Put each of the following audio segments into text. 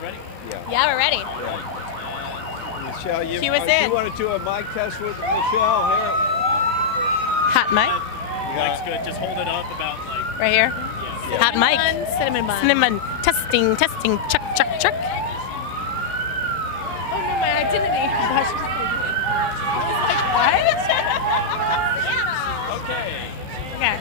ready? Yeah, we're ready. Michelle, you want to do a mic test with Michelle here? Hot mic? Mic's good. Just hold it up about like... Right here? Yeah. Hot mic. Cinnamon bun. Cinnamon. Testing, testing. Chuck, chuck, chuck. Oh no, my identity. Gosh, what? Okay. Okay.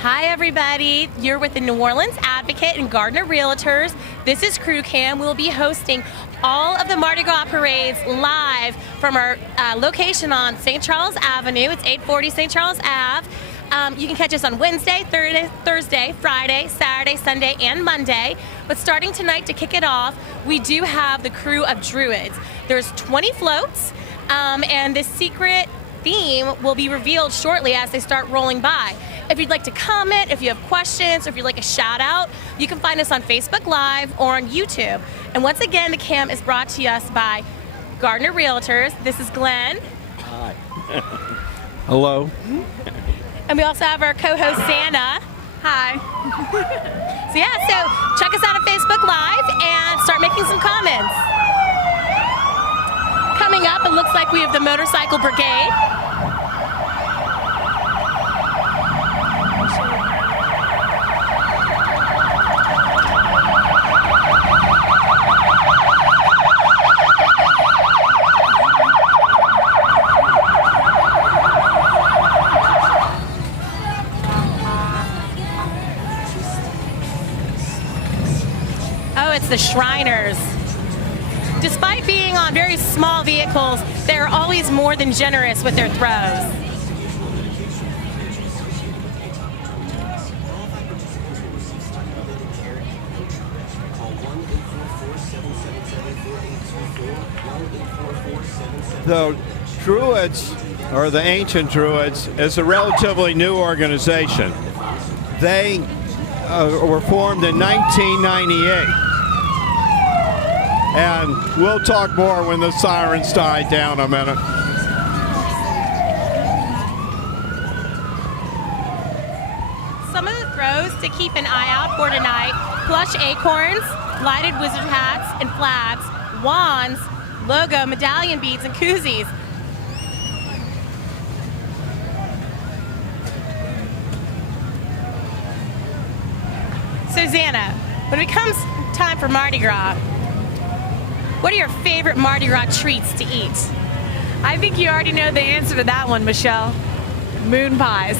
Hi everybody, you're with the New Orleans Advocate and Gardner Realtors. This is Crew Cam. We'll be hosting all of the Mardi Gras parades live from our location on St. Charles Avenue. It's 840 St. Charles Ave. You can catch us on Wednesday, Thursday, Friday, Saturday, Sunday, and Monday. But starting tonight to kick it off, we do have the Krewe of Druids. There's 20 floats, and the secret theme will be revealed shortly as they start rolling by. If you'd like to comment, if you have questions, or if you'd like a shout out, you can find us on Facebook Live or on YouTube. And once again, the cam is brought to us by Gardner Realtors. This is Glenn. Hi. Hello. And we also have our co-host Santa. Hi. So yeah, so check us out on Facebook Live and start making some comments. Coming up, it looks like we have the Motorcycle Brigade. Oh, it's the Shriners. Despite being on very small vehicles, they're always more than generous with their throws. The Druids, or the ancient Druids, is a relatively new organization. They were formed in 1998. And we'll talk more when the sirens die down a minute. Some of the throws to keep an eye out for tonight: plush acorns, lighted wizard hats and flags, wands, logo, medallion beads, and koozies. Susanna, when it comes time for Mardi Gras, what are your favorite Mardi Gras treats to eat? I think you already know the answer to that one, Michelle. Moon pies.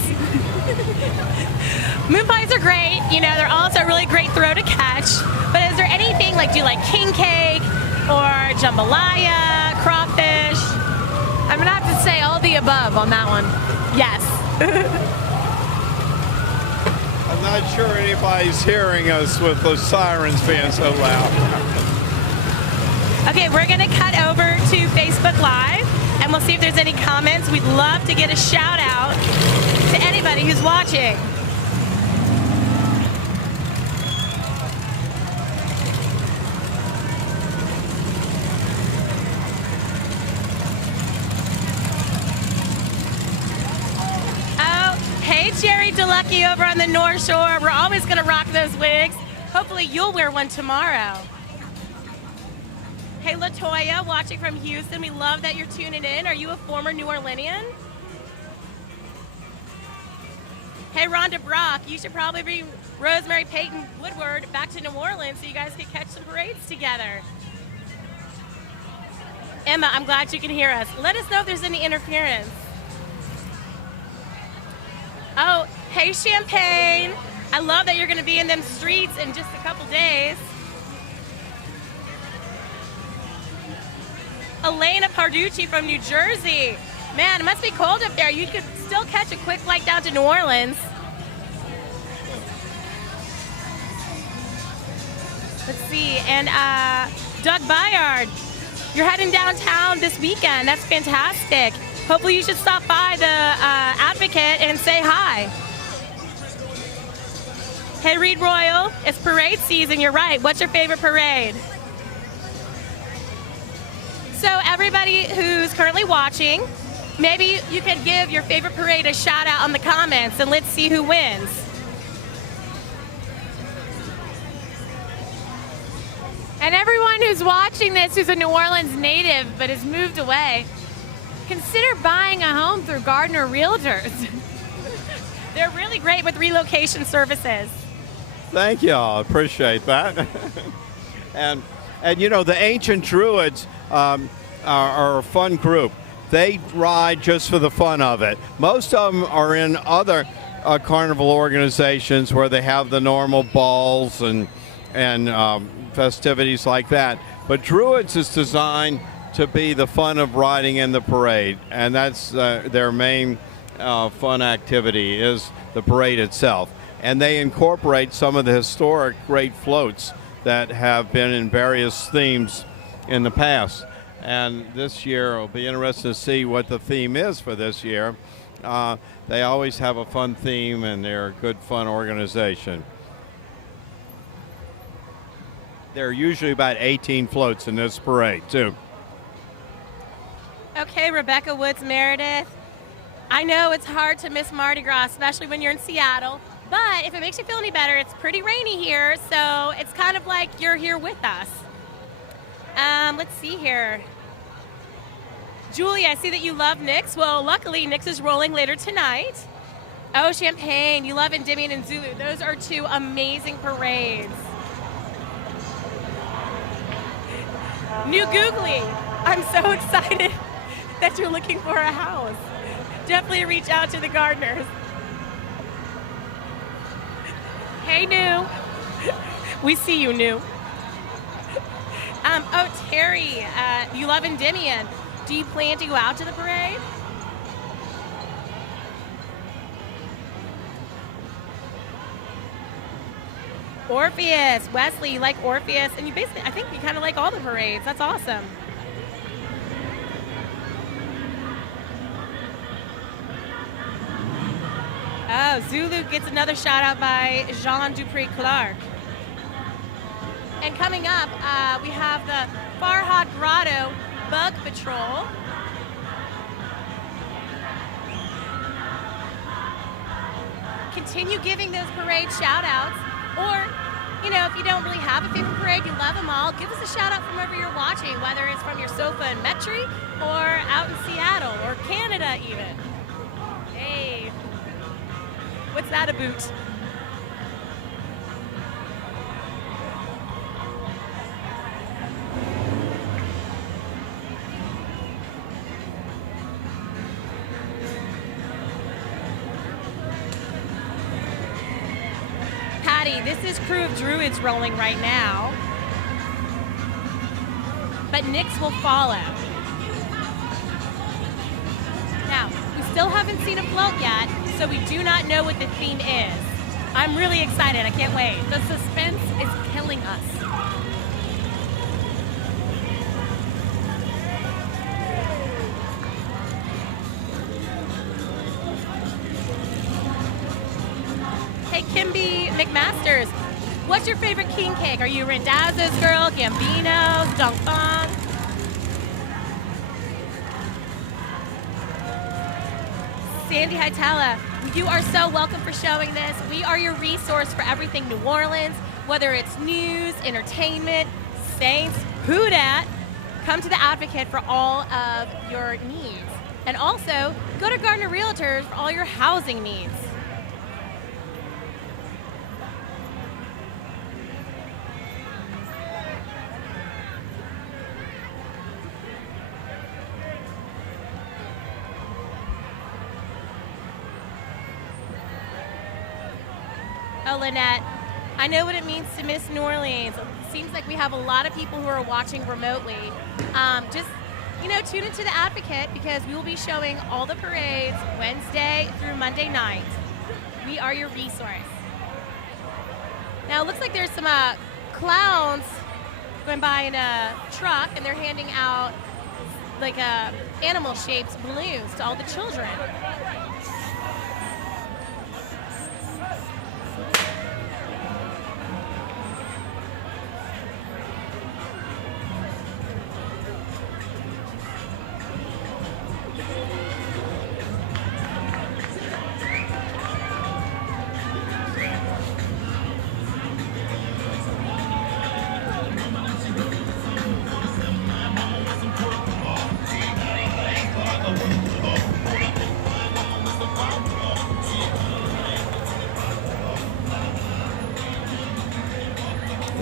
Moon pies are great. You know, they're also a really great throw to catch. But is there anything, like, do you like king cake or jambalaya, crawfish? I'm gonna have to say all the above on that one. Yes. I'm not sure anybody's hearing us with the sirens being so loud. Okay, we're gonna cut over to Facebook Live and we'll see if there's any comments. We'd love to get a shout out to anybody who's watching. Oh, hey Jerry DeLucky over on the North Shore. We're always gonna rock those wigs. Hopefully you'll wear one tomorrow. Hey LaToya, watching from Houston, we love that you're tuning in. Are you a former New Orleanian? Hey Rhonda Brock, you should probably bring Rosemary Peyton Woodward back to New Orleans so you guys can catch some parades together. Emma, I'm glad you can hear us. Let us know if there's any interference. Oh, hey Champagne. I love that you're gonna be in them streets in just a couple days. Elena Parducci from New Jersey. Man, it must be cold up there. You could still catch a quick flight down to New Orleans. Let's see, and Doug Bayard, you're heading downtown this weekend. That's fantastic. Hopefully you should stop by the Advocate and say hi. Hey Reed Royal, it's parade season, you're right. What's your favorite parade? So everybody who's currently watching, Maybe you could give your favorite parade a shout out on the comments and let's see who wins. And everyone who's watching this who's a New Orleans native but has moved away, consider buying a home through Gardner Realtors. They're really great with relocation services. Thank you all. Appreciate that. and you know, the ancient Druids are a fun group. They ride just for the fun of it. Most of them are in other carnival organizations where they have the normal balls and festivities like that. But Druids is designed to be the fun of riding in the parade, and that's their main fun activity is the parade itself. And they incorporate some of the historic great floats that have been in various themes in the past. And this year, it'll be interesting to see what the theme is for this year. They always have a fun theme, and they're a good, fun organization. There are usually about 18 floats in this parade, too. Okay, Rebecca Woods Meredith. I know it's hard to miss Mardi Gras, especially when you're in Seattle. But if it makes you feel any better, it's pretty rainy here, so it's kind of like you're here with us. Let's see here. Julie, I see that you love Nyx. Well, luckily, Nyx is rolling later tonight. Oh, Champagne, you love Endymion and Zulu. Those are two amazing parades. New Googly, I'm so excited that you're looking for a house. Definitely reach out to the Gardeners. Hey, New. We see you, New. Oh, Terry, you love Endymion. Do you plan to go out to the parade? Orpheus, Wesley, you like Orpheus, and you basically, I think you kind of like all the parades. That's awesome. Oh, Zulu gets another shout out by Jean Dupree Clark. And coming up, we have the Farhad Grotto Bug Patrol. Continue giving those parade shout outs. Or, you know, if you don't really have a favorite parade, you love them all, give us a shout out from wherever you're watching, whether it's from your sofa in Metri or out in Seattle or Canada even. Hey, what's that about? This is Krewe of Druids rolling right now, but Nyx will follow. Now, we still haven't seen a float yet, so we do not know what the theme is. I'm really excited, I can't wait. The suspense is killing us. Kimby McMasters, what's your favorite king cake? Are you Randazzo's girl, Gambino's, Dong Fong? Sandy Hitala, you are so welcome for showing this. We are your resource for everything New Orleans, whether it's news, entertainment, Saints, who dat. Come to the Advocate for all of your needs. And also, go to Gardner Realtors for all your housing needs. Oh, Lynette, I know what it means to miss New Orleans. It seems like we have a lot of people who are watching remotely. Just, you know, tune into the Advocate because we will be showing all the parades Wednesday through Monday night. We are your resource. Now, it looks like there's some clowns going by in a truck, and they're handing out like animal-shaped balloons to all the children.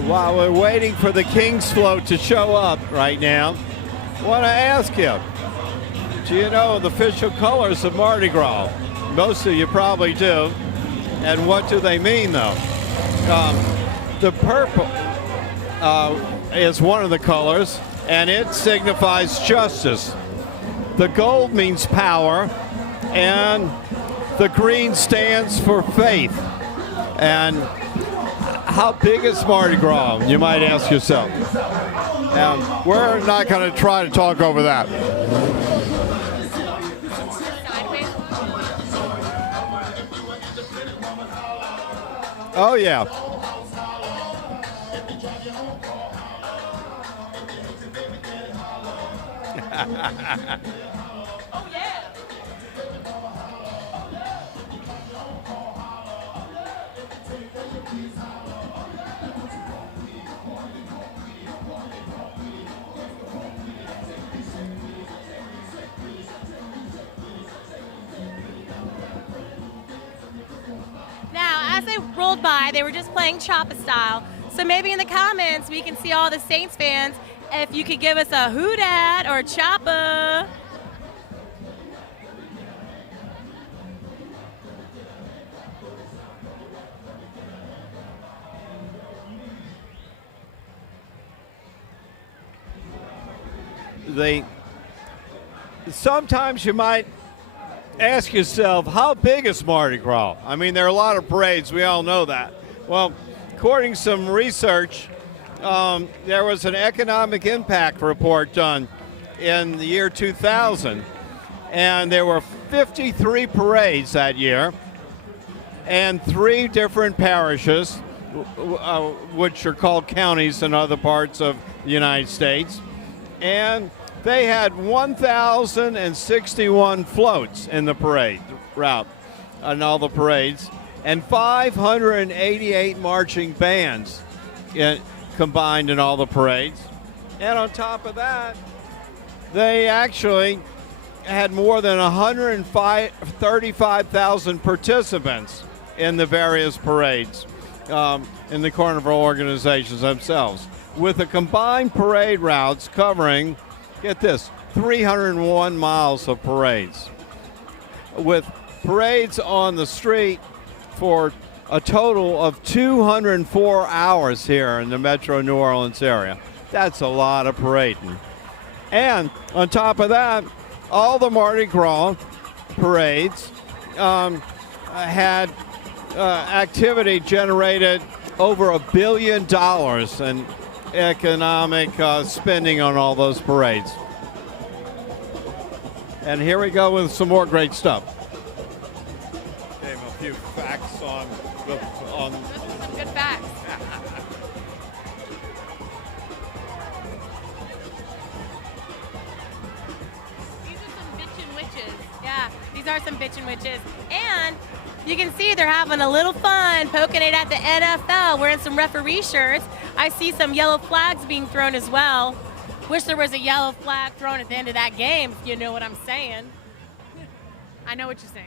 while we're waiting for the King's Float to show up right now, I want to ask you, do you know the official colors of Mardi Gras? Most of you probably do. And what do they mean, though? The purple is one of the colors, and it signifies justice. The gold means power, and the green stands for faith. And how big is Mardi Gras, you might ask yourself. We're not going to try to talk over that. Oh, yeah. Oh, yeah. Now, as they rolled by, they were just playing Choppa style. So maybe in the comments we can see all the Saints fans if you could give us a who dat or Choppa. Sometimes you might ask yourself, how big is Mardi Gras? I mean, there are a lot of parades. We all know that. Well, according to some research, there was an economic impact report done in the year 2000, and there were 53 parades that year, and 3 different parishes, which are called counties in other parts of the United States, and they had 1,061 floats in the parade route, on all the parades, and 588 marching bands combined in all the parades. And on top of that, they actually had more than 135,000 participants in the various parades in the carnival organizations themselves, with the combined parade routes covering, get this, 301 miles of parades, with parades on the street for a total of 204 hours here in the Metro New Orleans area. That's a lot of parading. And on top of that, all the Mardi Gras parades had activity generated over $1 billion in economic spending on all those parades. And here we go with some more great stuff. Gave a few facts on Those are some good facts. These are some bitchin' witches. Yeah, these are some bitchin' witches. And you can see they're having a little fun poking it at the NFL, wearing some referee shirts. I see some yellow flags being thrown as well. Wish there was a yellow flag thrown at the end of that game, if you know what I'm saying. I know what you're saying.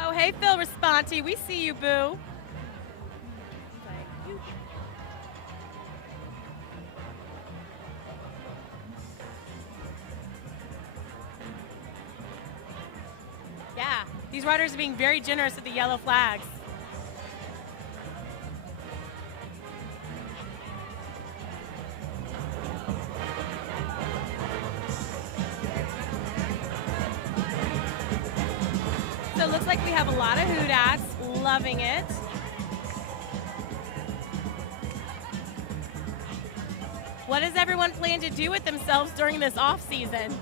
Oh, hey, Phil Responti, we see you, boo. Yeah, these riders are being very generous with the yellow flags. So it looks like we have a lot of hootats, loving it. What does everyone plan to do with themselves during this off season?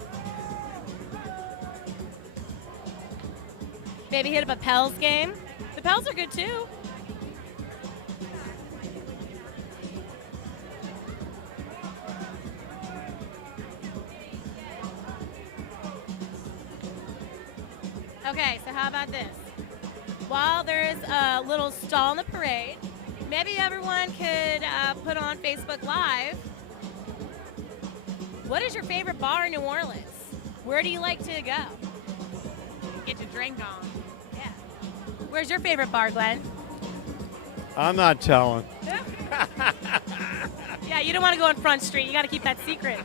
Maybe hit up a Pels game. The Pels are good too. Okay, so how about this? While there's a little stall in the parade, maybe everyone could put on Facebook Live. What is your favorite bar in New Orleans? Where do you like to go? Get your drink on. Yeah. Where's your favorite bar, Glenn? I'm not telling. Yeah, you don't want to go on Front Street. You got to keep that secret.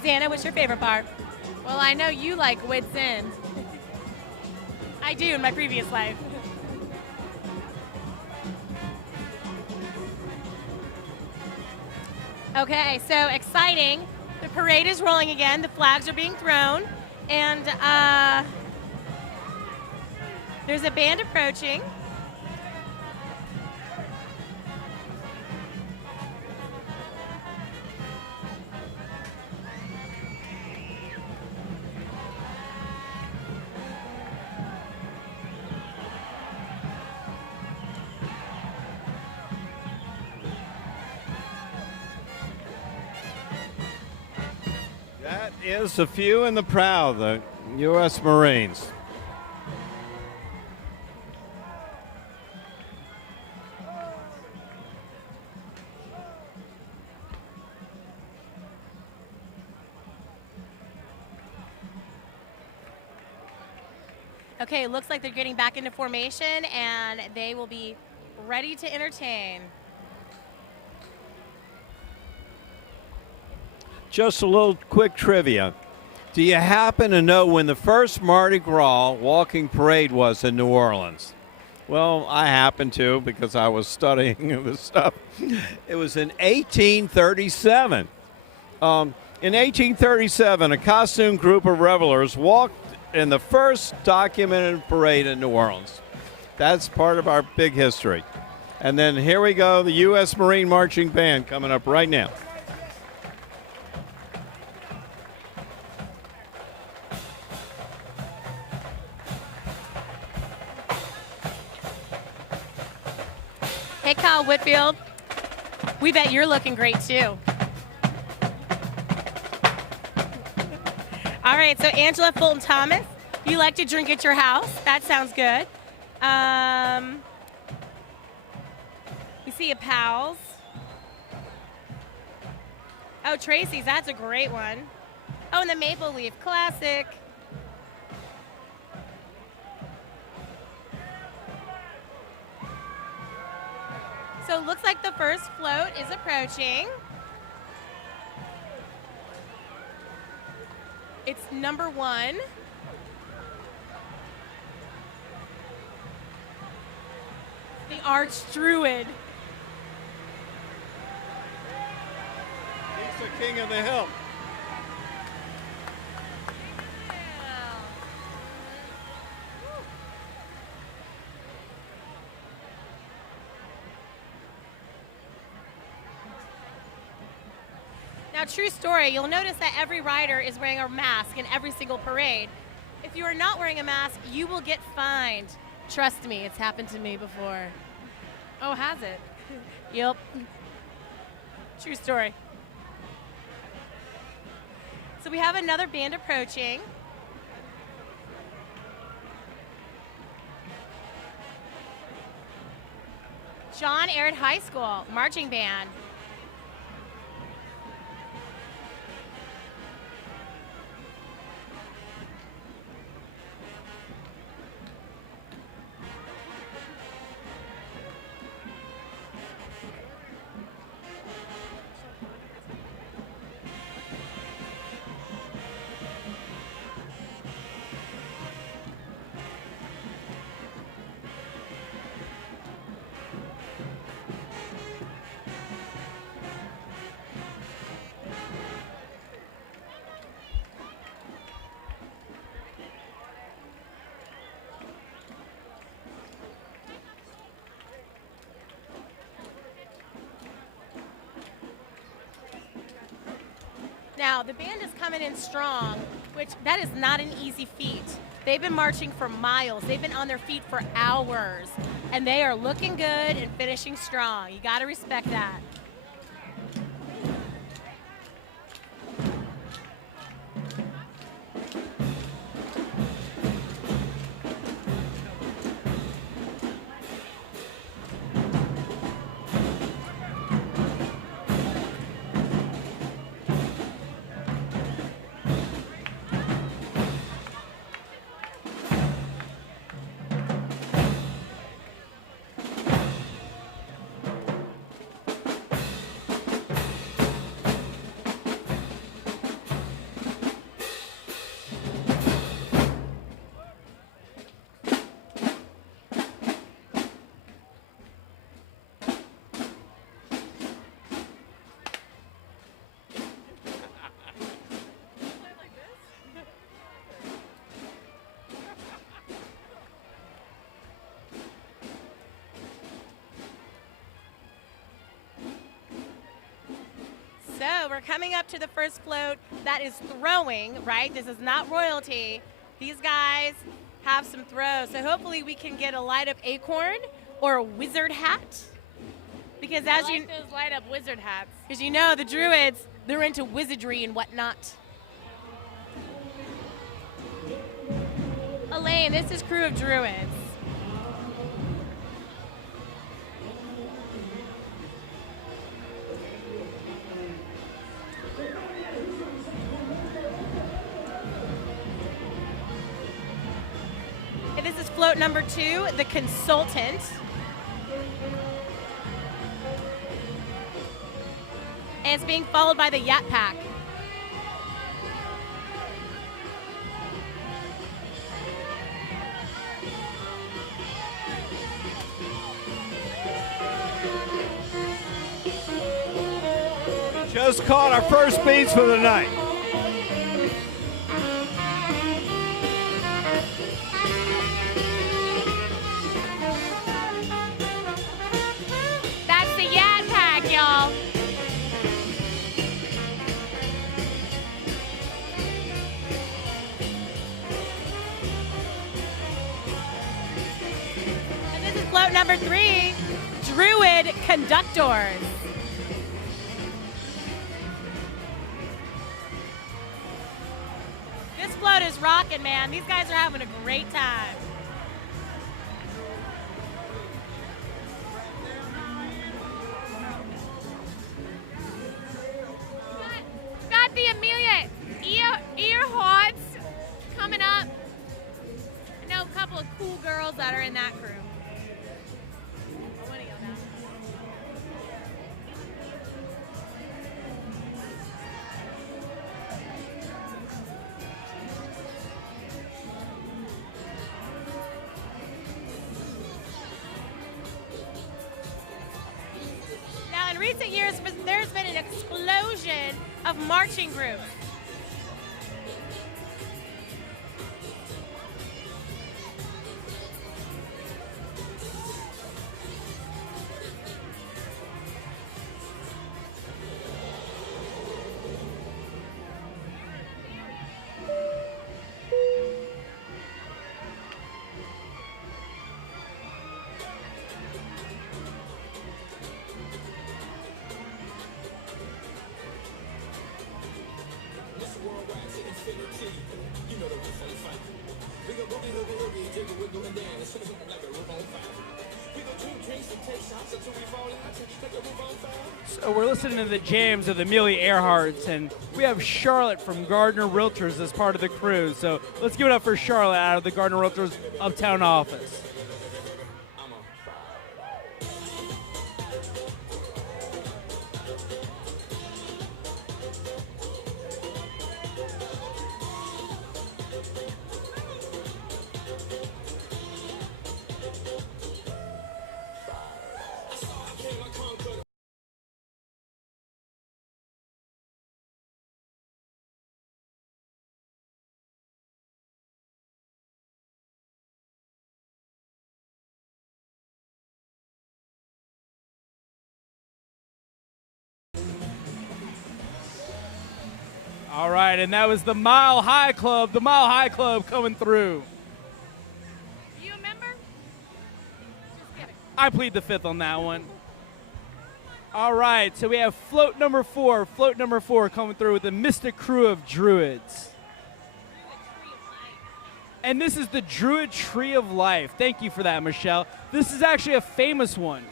Xana, what's your favorite bar? Well, I know you like Wits End. I do in my previous life. Okay, so exciting. The parade is rolling again. The flags are being thrown. And there's a band approaching. That is the few and the proud, the U.S. Marines. Okay, it looks like they're getting back into formation and they will be ready to entertain. Just a little quick trivia. Do you happen to know when the first Mardi Gras walking parade was in New Orleans? Well, I happen to because I was studying this stuff. It was in 1837. In 1837, a costumed group of revelers walked in the first documented parade in New Orleans. That's part of our big history. And then here we go, the U.S. Marine Marching Band coming up right now. Hey, Kyle Whitfield. We bet you're looking great, too. All right, so Angela Fulton Thomas, you like to drink at your house. That sounds good. We see a Pals. Oh, Tracy's, that's a great one. Oh, and the Maple Leaf, classic. So it looks like the first float is approaching. It's number 1. The Arch Druid. He's the king of the hill. Now, true story, you'll notice that every rider is wearing a mask in every single parade. If you are not wearing a mask, you will get fined. Trust me, it's happened to me before. Oh, has it? Yep. True story. So we have another band approaching. John Aird High School marching band. Now, the band is coming in strong, which that is not an easy feat. They've been marching for miles. They've been on their feet for hours, and they are looking good and finishing strong. You got to respect that. we're coming up to the first float that is throwing, right? This is not royalty. These guys have some throws, so hopefully we can get a light-up acorn or a wizard hat. Because as I like those light-up wizard hats. Because you know the Druids, they're into wizardry and whatnot. Elaine, this is Krewe of Druids. And this is float number 2, the Consultant. And it's being followed by the Yat Pack. Just caught our first beats for the night. That's the Yat Pack, y'all. And this is float number 3, Druid Conductors. This float is rocking, man. These guys are having a great time. Got the Amelia ear hearts coming up. I know a couple of cool girls that are in that crew. I want to yell now. Now, in recent years, there's been an explosion of marching groups. So we're listening to the jams of the Amelia Earharts, and we have Charlotte from Gardner Realtors as part of the crew. So let's give it up for Charlotte out of the Gardner Realtors Uptown office. All right, and that was the Mile High Club coming through. You remember? Just kidding. I plead the fifth on that one. All right, so we have float number 4 coming through with the Mystic Krewe of Druids. And this is the Druid Tree of Life. Thank you for that, Michelle. This is actually a famous one.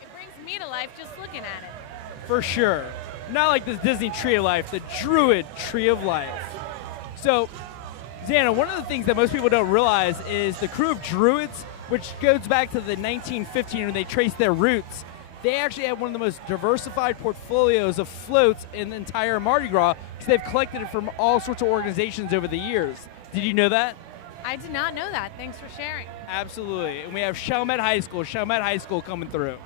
It brings me to life just looking at it. For sure. Not like this Disney Tree of Life, the Druid Tree of Life. So, Xana, one of the things that most people don't realize is the Krewe of Druids, which goes back to the 1915 when they traced their roots. They actually have one of the most diversified portfolios of floats in the entire Mardi Gras because they've collected it from all sorts of organizations over the years. Did you know that? I did not know that. Thanks for sharing. Absolutely. And we have Chalmette High School coming through.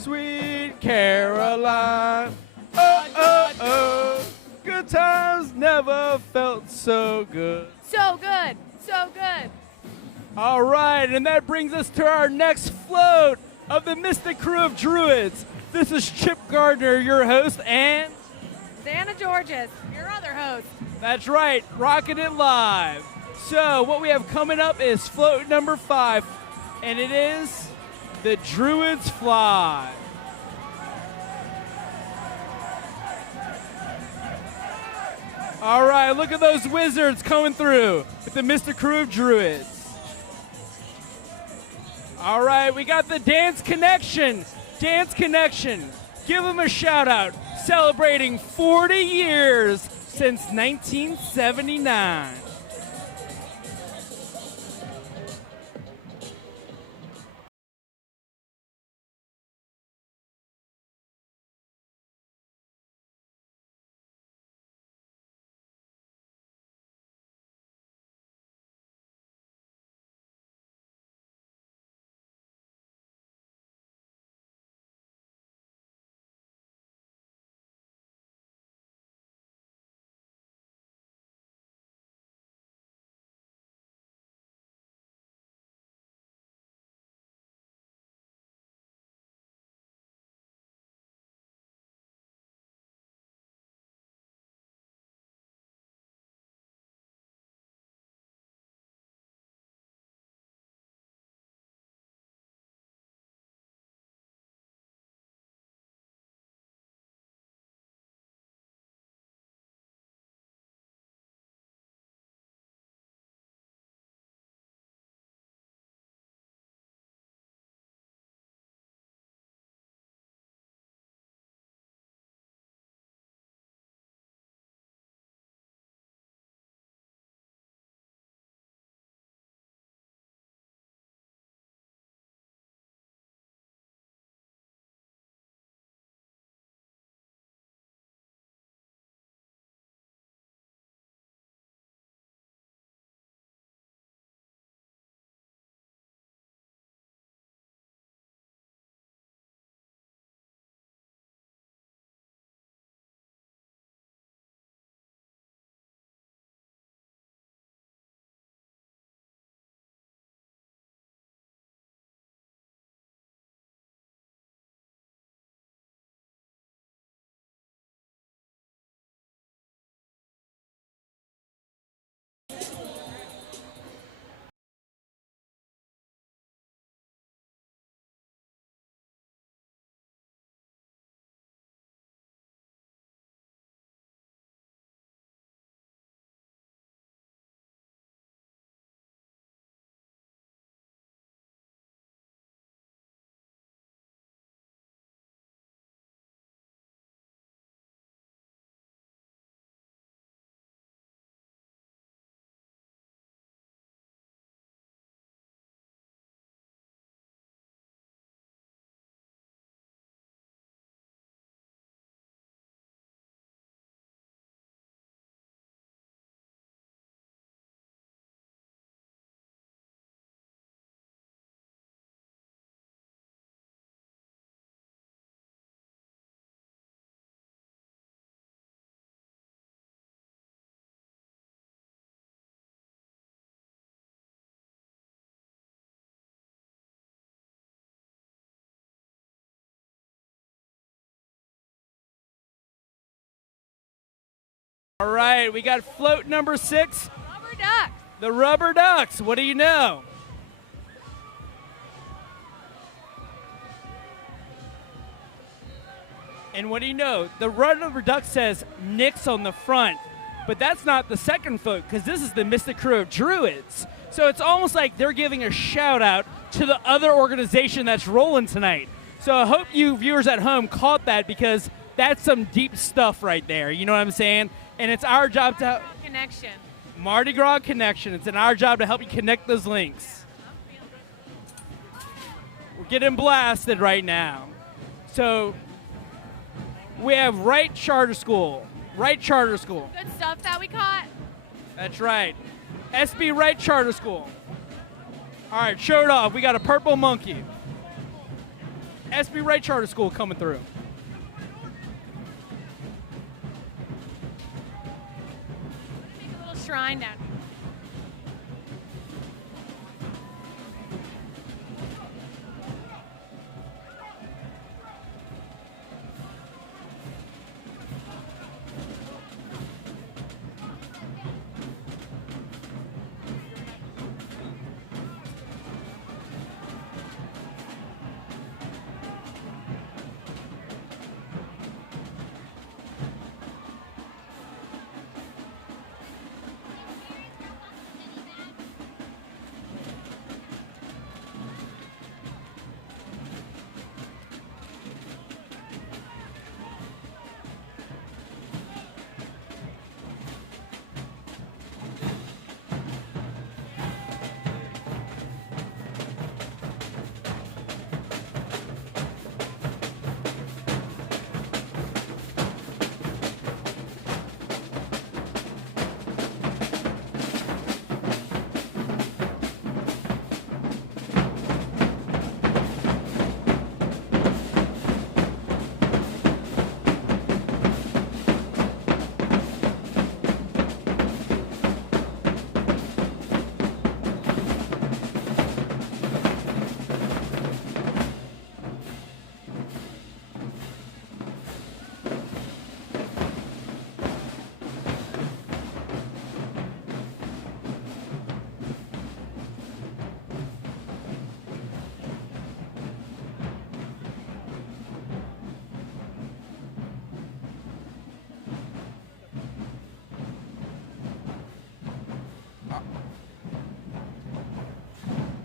Sweet Caroline. Oh, oh, oh. Good times never felt so good. So good. So good. All right, and that brings us to our next float of the Mystic Krewe of Druids. This is Chip Gardner, your host, and Xana Georges, your other host. that's right, rocking it live. So what we have coming up is float number 5, and it is the Druids Fly. All right, look at those wizards coming through with the Mystic Krewe of Druids. All right, we got the Dance Connection. Dance Connection. Give them a shout out. Celebrating 40 years since 1979. All right, we got float number 6. Rubber duck. The Rubber Ducks. What do you know? And what do you know? The Rubber Duck says Nyx on the front, but that's not the second float because this is the Mystic Krewe of Druids. So it's almost like they're giving a shout out to the other organization that's rolling tonight. So I hope you viewers at home caught that because that's some deep stuff right there. You know what I'm saying? And it's our job to Connection. Mardi Gras connection. It's in our job to help you connect those links. We're getting blasted right now. So we have Wright Charter School. Wright Charter School. Good stuff that we caught. That's right. SB Wright Charter School. All right, show it off. We got a purple monkey. SB Wright Charter School coming through. Make a little shrine down here.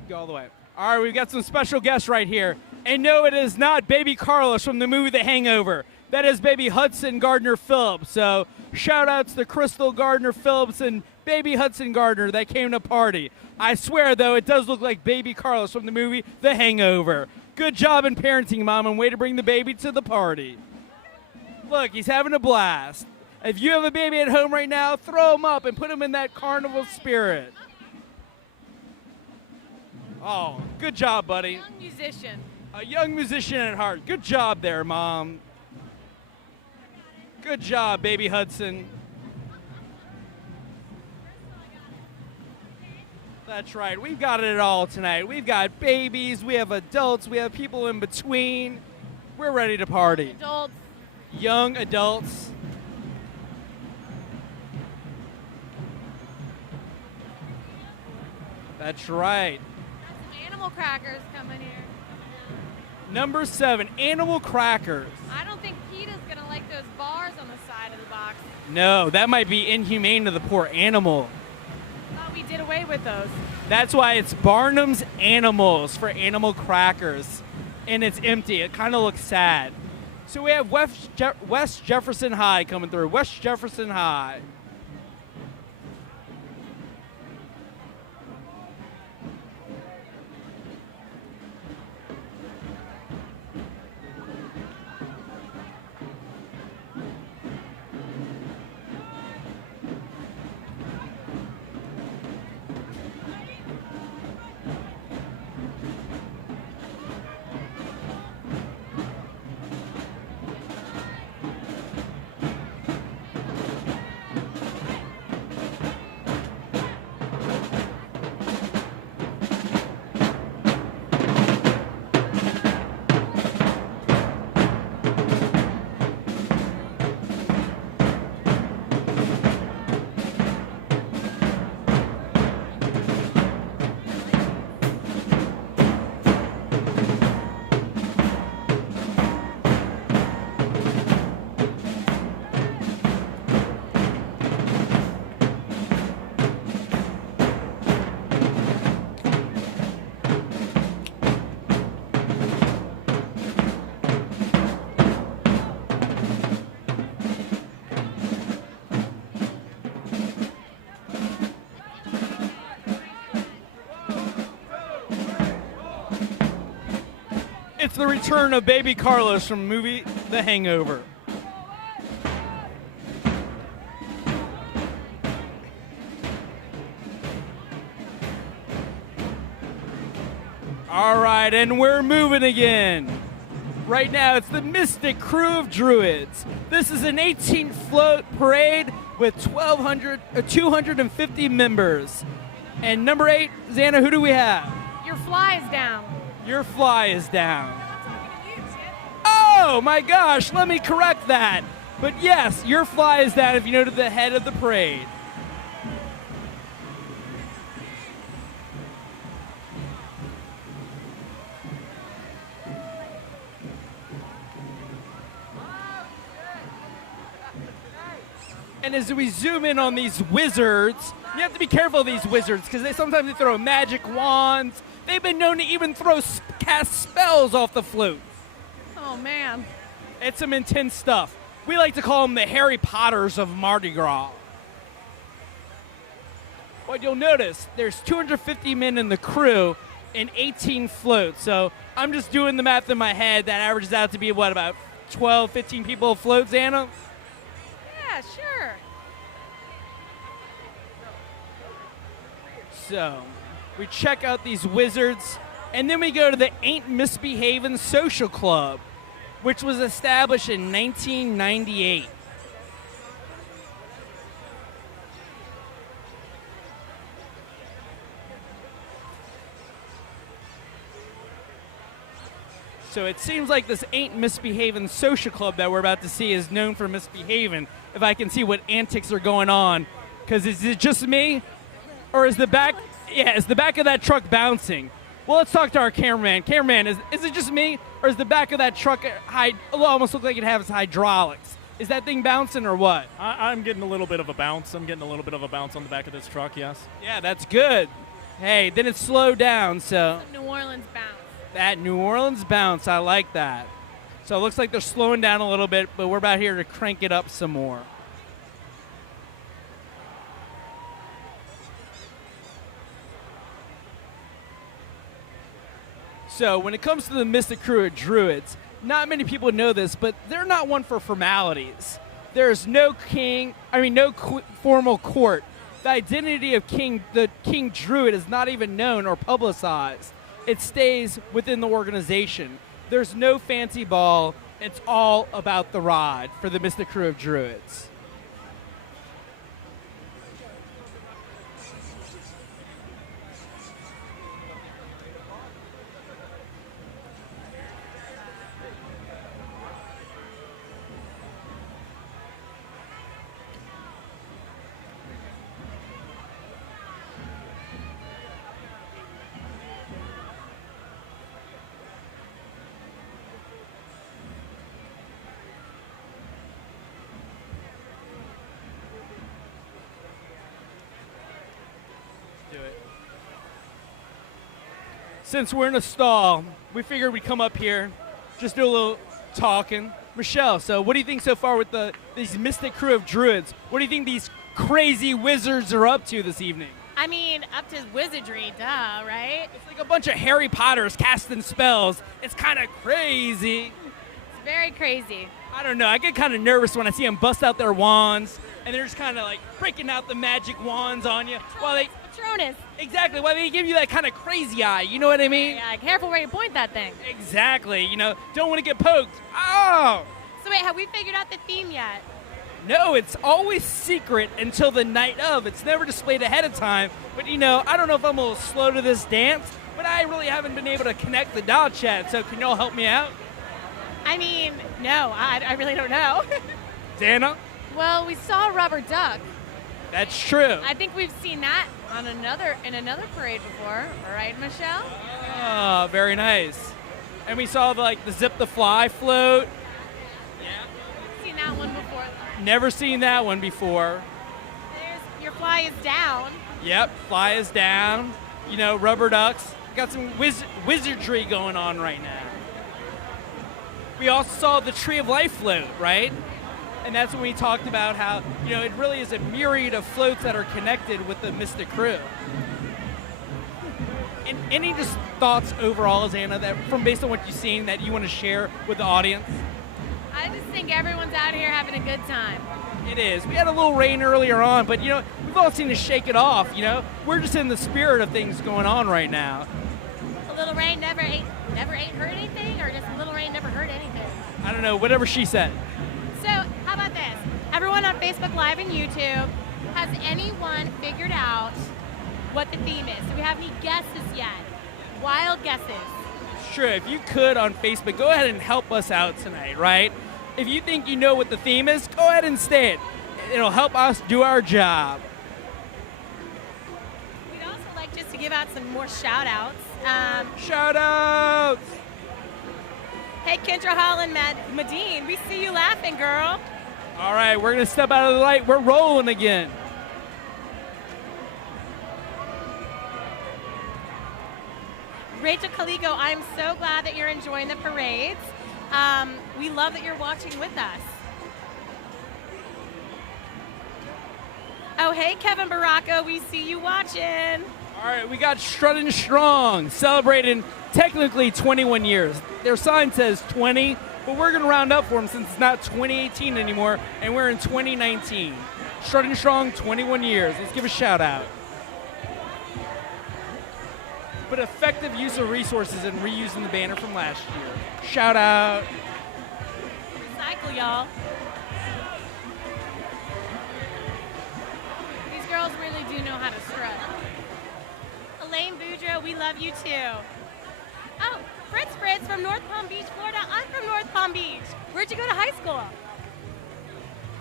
Go all the way. All right, we've got some special guests right here. And no, it is not baby Carlos from the movie The Hangover. That is baby Hudson Gardner Phillips. So shout outs to Crystal Gardner Phillips and baby Hudson Gardner that came to party. I swear, though, it does look like baby Carlos from the movie The Hangover. Good job in parenting, Mom, and way to bring the baby to the party. Look, he's having a blast. If you have a baby at home right now, throw him up and put him in that carnival spirit. Oh, good job, buddy. Young musician. A young musician at heart. Good job there, Mom. Good job, baby Hudson. That's right. We've got it all tonight. We've got babies, we have adults, we have people in between. We're ready to party. Adults. Young adults. That's right. Got some animal crackers coming here. Number 7, animal crackers. I don't think PETA's gonna like those bars on the side of the box. No, that might be inhumane to the poor animal. Thought we did away with those. That's why it's Barnum's Animals for animal crackers. And it's empty. It kind of looks sad. So we have West Jefferson High coming through. West Jefferson High. It's the return of baby Carlos from the movie The Hangover. All right, and we're moving again. Right now, it's the Mystic Krewe of Druids. This is an 18-float parade with 250 members. And number 8, Xana, who do we have? Your fly is down. Your fly is down. Oh my gosh, let me correct that. But yes, your fly is down if you know to the head of the parade. And as we zoom in on these wizards, you have to be careful of these wizards because sometimes they throw magic wands. They've been known to even cast spells off the float. Oh, man. It's some intense stuff. We like to call them the Harry Potters of Mardi Gras. But you'll notice there's 250 men in the crew and 18 floats. So I'm just doing the math in my head. That averages out to be, what, about 12, 15 people afloat, Xana? Yeah, sure. So we check out these wizards, and then we go to the Ain't Misbehavin' Social Club, which was established in 1998. So it seems like this Ain't Misbehavin' Social Club that we're about to see is known for misbehaving. If I can see what antics are going on, because is it just me, or is the back? Yeah, is the back of that truck bouncing? Well, let's talk to our cameraman. Cameraman, is it just me, or is the back of that truck almost look like it has hydraulics? Is that thing bouncing or what? I'm getting a little bit of a bounce. I'm getting a little bit of a bounce on the back of this truck, yes. Yeah, that's good. Hey, then it's slowed down, so. New Orleans bounce. That New Orleans bounce, I like that. So it looks like they're slowing down a little bit, but we're about here to crank it up some more. So when it comes to the Mystic Krewe of Druids, not many people know this, but they're not one for formalities. There's no formal court. The identity of the King Druid is not even known or publicized. It stays within the organization. There's no fancy ball. It's all about the ride for the Mystic Krewe of Druids. Since we're in a stall, we figured we'd come up here, just do a little talking. Michelle, so what do you think so far with these Mystic Krewe of Druids? What do you think these crazy wizards are up to this evening? I mean, up to wizardry, duh, right? It's like a bunch of Harry Potters casting spells. It's kind of crazy. It's very crazy. I don't know. I get kind of nervous when I see them bust out their wands, and they're just kind of like breaking out the magic wands on you. Patronus. Exactly. Why they give you that kind of crazy eye. You know what I mean? Yeah, careful where you point that thing. Exactly. Don't want to get poked. Oh! So wait, have we figured out the theme yet? No, it's always secret until the night of. It's never displayed ahead of time. But, I don't know if I'm a little slow to this dance, but I really haven't been able to connect the dots yet. So can y'all help me out? I mean, no, I really don't know. Dana? Well, we saw a rubber duck. That's true. I think we've seen that in another parade before, right, Michelle? Oh, very nice. And we saw the Zip the Fly float. Yeah. Seen that one before. Never seen that one before. Your fly is down. Yep, fly is down. Rubber ducks. Got some wizardry going on right now. We also saw the Tree of Life float, right? And that's when we talked about how, it really is a myriad of floats that are connected with the Mystic Krewe. And any just thoughts overall, Xana, that based on what you've seen that you want to share with the audience? I just think everyone's out here having a good time. It is. We had a little rain earlier on, but, we've all seen to shake it off, We're just in the spirit of things going on right now. A little rain never never ain't heard anything, or just Little Rain never heard anything? I don't know, whatever she said. So, how about this? Everyone on Facebook Live and YouTube, has anyone figured out what the theme is? Do we have any guesses yet? Wild guesses. Sure, if you could on Facebook, go ahead and help us out tonight, right? If you think you know what the theme is, go ahead and say it. It'll help us do our job. We'd also like just to give out some more shout outs. Shout outs! Hey, Kendra Holland Medine, we see you laughing, girl. All right, we're going to step out of the light. We're rolling again. Rachel Caligo, I'm so glad that you're enjoying the parades. We love that you're watching with us. Oh, hey, Kevin Baracco, we see you watching. All right, we got Strutting Strong celebrating technically 21 years. Their sign says 20, but we're going to round up for them since it's not 2018 anymore, and we're in 2019. Strutting Strong, 21 years. Let's give a shout out. But effective use of resources and reusing the banner from last year. Shout out. Recycle, y'all. These girls really do know how to strut. Elaine Boudreaux, we love you too. Oh, Fritz from North Palm Beach, Florida. I'm from North Palm Beach. Where'd you go to high school?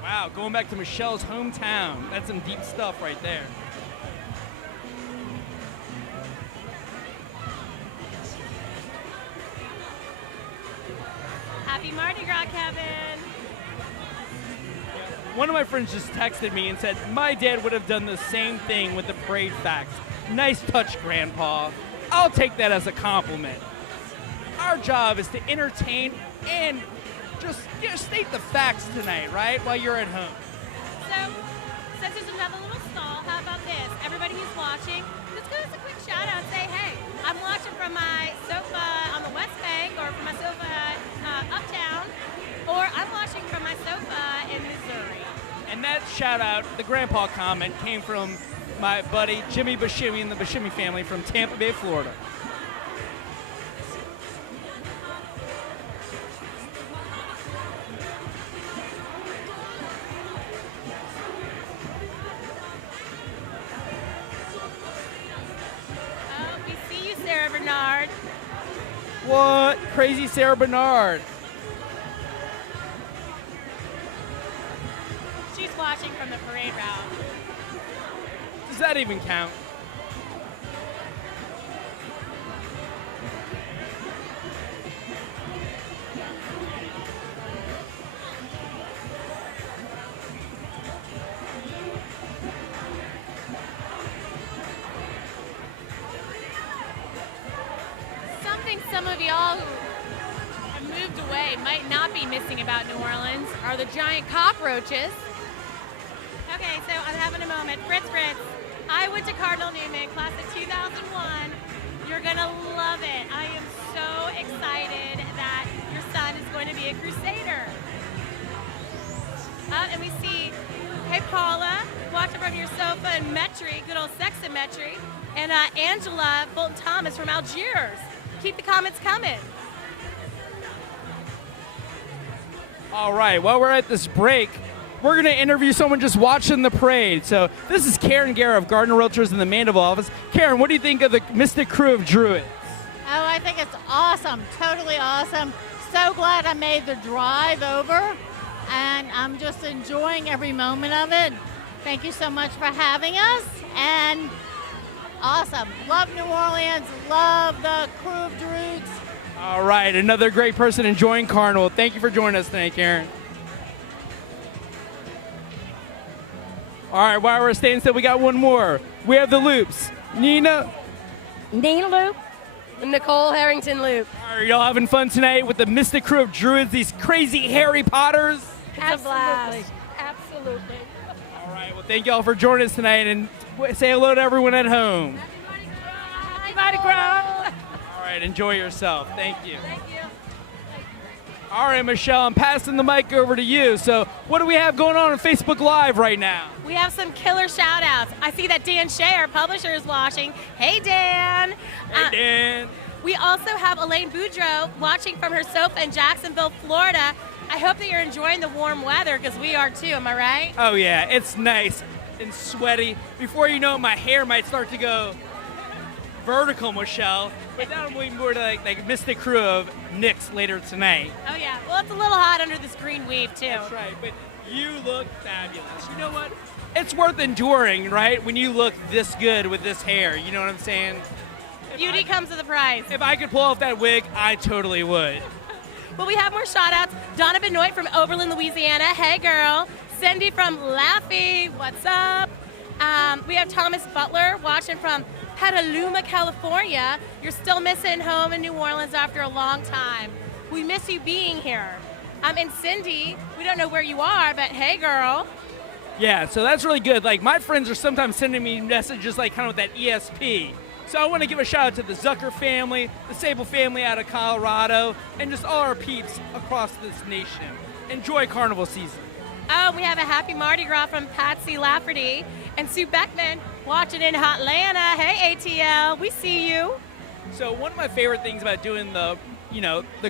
Wow, going back to Michelle's hometown. That's some deep stuff right there. Happy Mardi Gras, Kevin. One of my friends just texted me and said, my dad would have done the same thing with the parade facts. Nice touch, Grandpa. I'll take that as a compliment. Our job is to entertain and just state the facts tonight, right, while you're at home. So, since there's another little stall, how about this? Everybody who's watching, just give us a quick shout out and say, hey, I'm watching from my sofa on the West Bank, or from my sofa uptown, or I'm watching from my sofa in Missouri. And that shout out, the grandpa comment, came from my buddy Jimmy Bashimi and the Bashimi family from Tampa Bay, Florida. Oh, we see you, Sarah Bernard. What? Crazy Sarah Bernard. She's watching from the parade route. Does that even count? Something some of y'all who have moved away might not be missing about New Orleans are the giant cockroaches. Okay, so I'm having a moment. Fritz, I went to Cardinal Newman, class of 2001. You're going to love it. I am so excited that your son is going to be a Crusader. And we see, hey, Paula, watching from your sofa in Metry, good old Sexametry. And Angela Fulton Thomas from Algiers. Keep the comments coming. All right, while we're at this break, we're going to interview someone just watching the parade. So this is Karen Guerra of Gardner Realtors in the Mandeville office. Karen, what do you think of the Mystic Krewe of Druids? Oh, I think it's awesome, totally awesome. So glad I made the drive over, and I'm just enjoying every moment of it. Thank you so much for having us, and awesome. Love New Orleans, love the Krewe of Druids. All right, another great person enjoying Carnival. Thank you for joining us tonight, Karen. All right, while we're staying still, we got one more. We have the Loops. Nina Loop, Nicole Harrington Loop. Are y'all having fun tonight with the Mystic Krewe of Druids, these crazy Harry Potters? It's a blast. Absolutely. All right, well, thank y'all for joining us tonight, and say hello to everyone at home. Happy Mardi Gras. All right, enjoy yourself. Thank you. Thank you. All right, Michelle, I'm passing the mic over to you. So what do we have going on Facebook Live right now? We have some killer shout outs. I see that Dan Shea, our publisher, is watching. Hey, Dan. Hey, Dan. We also have Elaine Boudreau watching from her sofa in Jacksonville, Florida. I hope that you're enjoying the warm weather because we are too, am I right? Oh yeah, it's nice and sweaty. Before you know it, my hair might start to go vertical, Michelle. But now I'm waiting for like Mystic Krewe of Nyx later tonight. Oh yeah, well it's a little hot under this green weave too. That's right, but you look fabulous. You know what? It's worth enduring, right? When you look this good with this hair, you know what I'm saying? Beauty comes with a price. If I could pull off that wig, I totally would. Well, we have more shout-outs. Donna Benoit from Oberlin, Louisiana. Hey, girl. Cindy from Laffey. What's up? We have Thomas Butler watching from Petaluma, California. You're still missing home in New Orleans after a long time. We miss you being here. And Cindy, we don't know where you are, but hey, girl. Yeah, so that's really good. Like, my friends are sometimes sending me messages like kind of with that ESP. So I want to give a shout out to the Zucker family, the Sable family out of Colorado, and just all our peeps across this nation. Enjoy carnival season. Oh, we have a happy Mardi Gras from Patsy Lafferty and Sue Beckman watching in Hotlanta. Hey, ATL, we see you. So one of my favorite things about doing the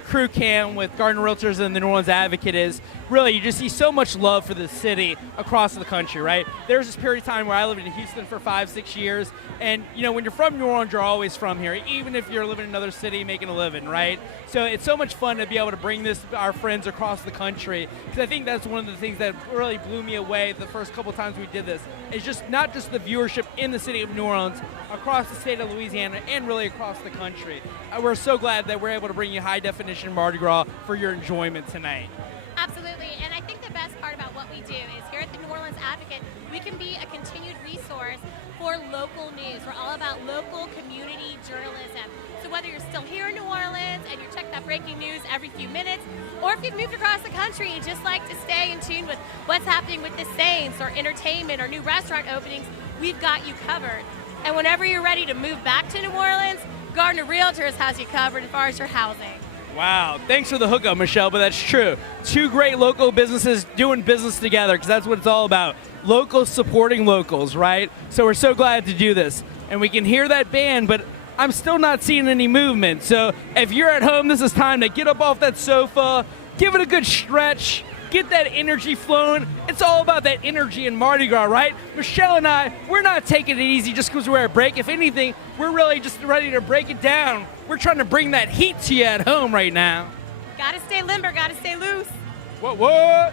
crew cam with Gardner Realtors and the New Orleans Advocate is really you just see so much love for the city across the country, right? There's this period of time where I lived in Houston for 5-6 years, and when you're from New Orleans, you're always from here, even if you're living in another city making a living, right? So it's so much fun to be able to bring this to our friends across the country, because I think that's one of the things that really blew me away the first couple times we did this. It's just not just the viewership in the city of New Orleans, across the state of Louisiana, and really across the country. We're so glad that we're able to bring you high definition Mardi Gras for your enjoyment tonight. Absolutely, and I think the best part about what we do is here at the New Orleans Advocate, we can be a continued resource for local news. We're all about local community journalism. So whether you're still here in New Orleans and you check that breaking news every few minutes, or if you've moved across the country and just like to stay in tune with what's happening with the Saints or entertainment or new restaurant openings, we've got you covered. And whenever you're ready to move back to New Orleans, Gardner Realtors has you covered as far as your housing. Wow, thanks for the hookup, Michelle, but that's true. Two great local businesses doing business together, because that's what it's all about. Locals supporting locals, right? So we're so glad to do this. And we can hear that band, but I'm still not seeing any movement. So if you're at home, this is time to get up off that sofa, give it a good stretch, get that energy flowing. It's all about that energy in Mardi Gras, right? Michelle and I, we're not taking it easy just because we're at break. If anything, we're really just ready to break it down. We're trying to bring that heat to you at home right now. Gotta stay limber, gotta stay loose. What?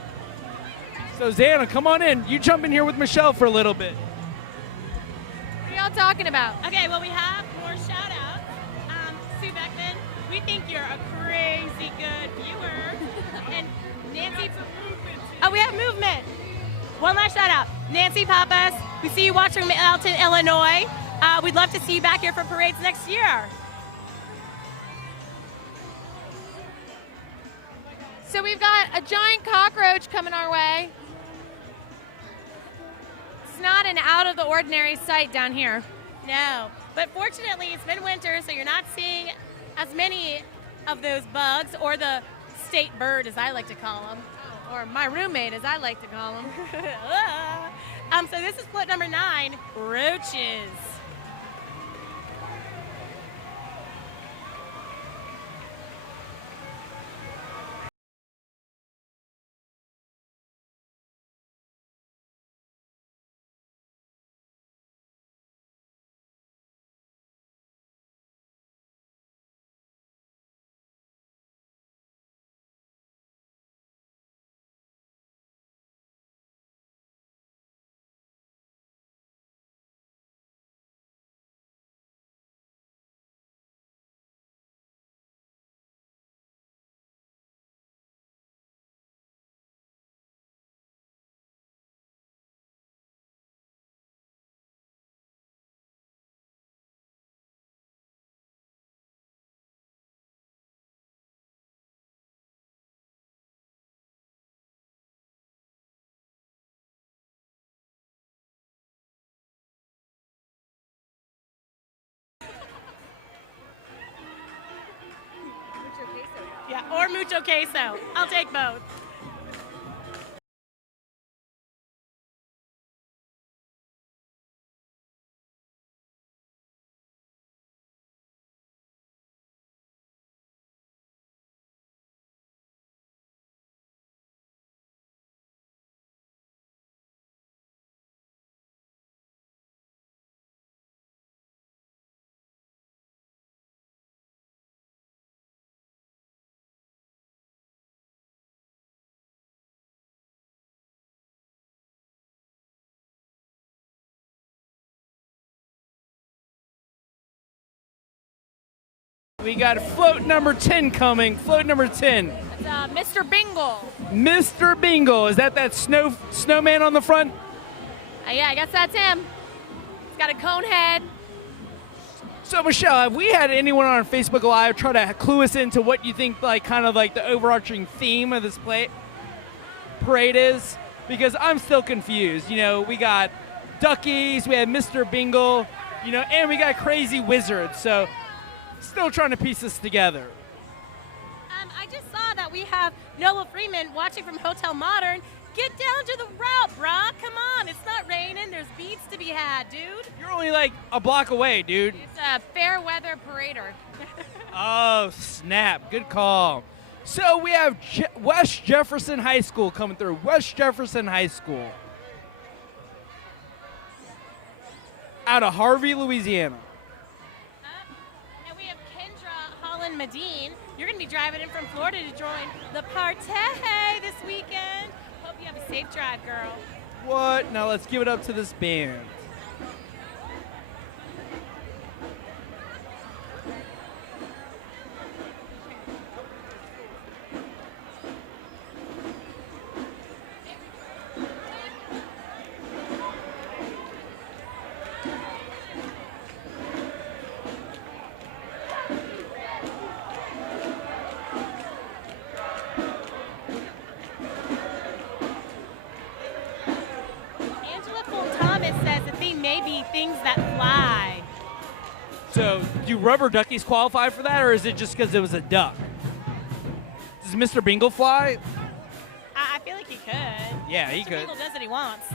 So Xana, come on in. You jump in here with Michelle for a little bit. What are y'all talking about? Okay, well we have more shout outs. Sue Beckman, we think you're a crazy good viewer. And Nancy, we have movement. One last shout out. Nancy Pappas, we see you watching from Elton, Illinois. We'd love to see you back here for parades next year. So we've got a giant cockroach coming our way. It's not an out of the ordinary sight down here. No, but fortunately it's been winter, so you're not seeing as many of those bugs, or the state bird, as I like to call them. Or my roommate, as I like to call him. So this is float number 9, roaches. Yeah, or mucho queso. I'll take both. We got float number 10 coming. Float number 10. It's Mr. Bingle. Mr. Bingle. Is that snowman on the front? Yeah, I guess that's him. He's got a cone head. So Michelle, have we had anyone on Facebook Live try to clue us into what you think, like, kind of like the overarching theme of this parade is? Because I'm still confused. You know, we got duckies, we have Mr. Bingle, you know, and we got crazy wizards. So still trying to piece this together. I just saw that we have Noah Freeman watching from Hotel Modern. Get down to the route, brah. Come on, it's not raining. There's beats to be had, dude. You're only like a block away, dude. It's a fair weather parader. Oh, snap. Good call. So we have West Jefferson High School coming through. West Jefferson High School. Out of Harvey, Louisiana. And we have Kendra Holland Medine. You're going to be driving in from Florida to join the party this weekend. Hope you have a safe drive, girl. What? Now let's give it up to this band. Things that fly. So, do rubber duckies qualify for that, or is it just because it was a duck? Does Mr. Bingle fly? I feel like he could. Yeah, he Mr. could. Bingle does what he wants.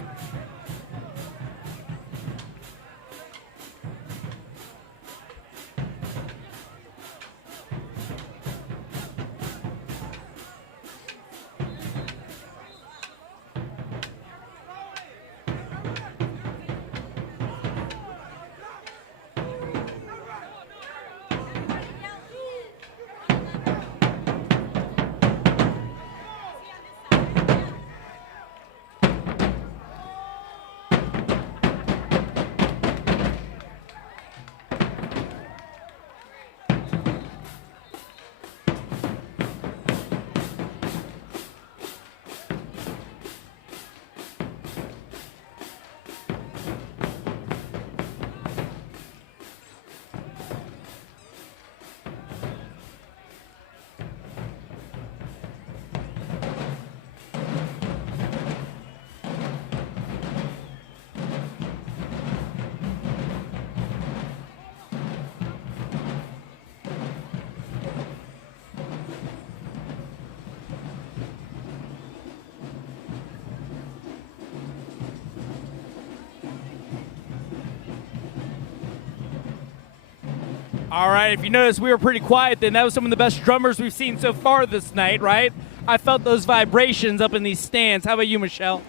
All right, if you notice, we were pretty quiet then. That was some of the best drummers we've seen so far this night, right? I felt those vibrations up in these stands. How about you, Michelle?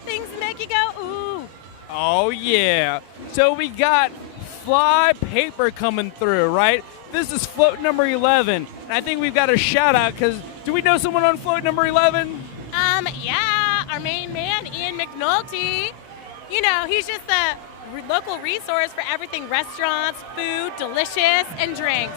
Things make you go, ooh. Oh, yeah. So we got Fly Paper coming through, right? This is float number 11. And I think we've got a shout out because do we know someone on float number 11? Yeah, our main man, Ian McNulty. You know, he's just a local resource for everything restaurants, food, delicious, and drinks.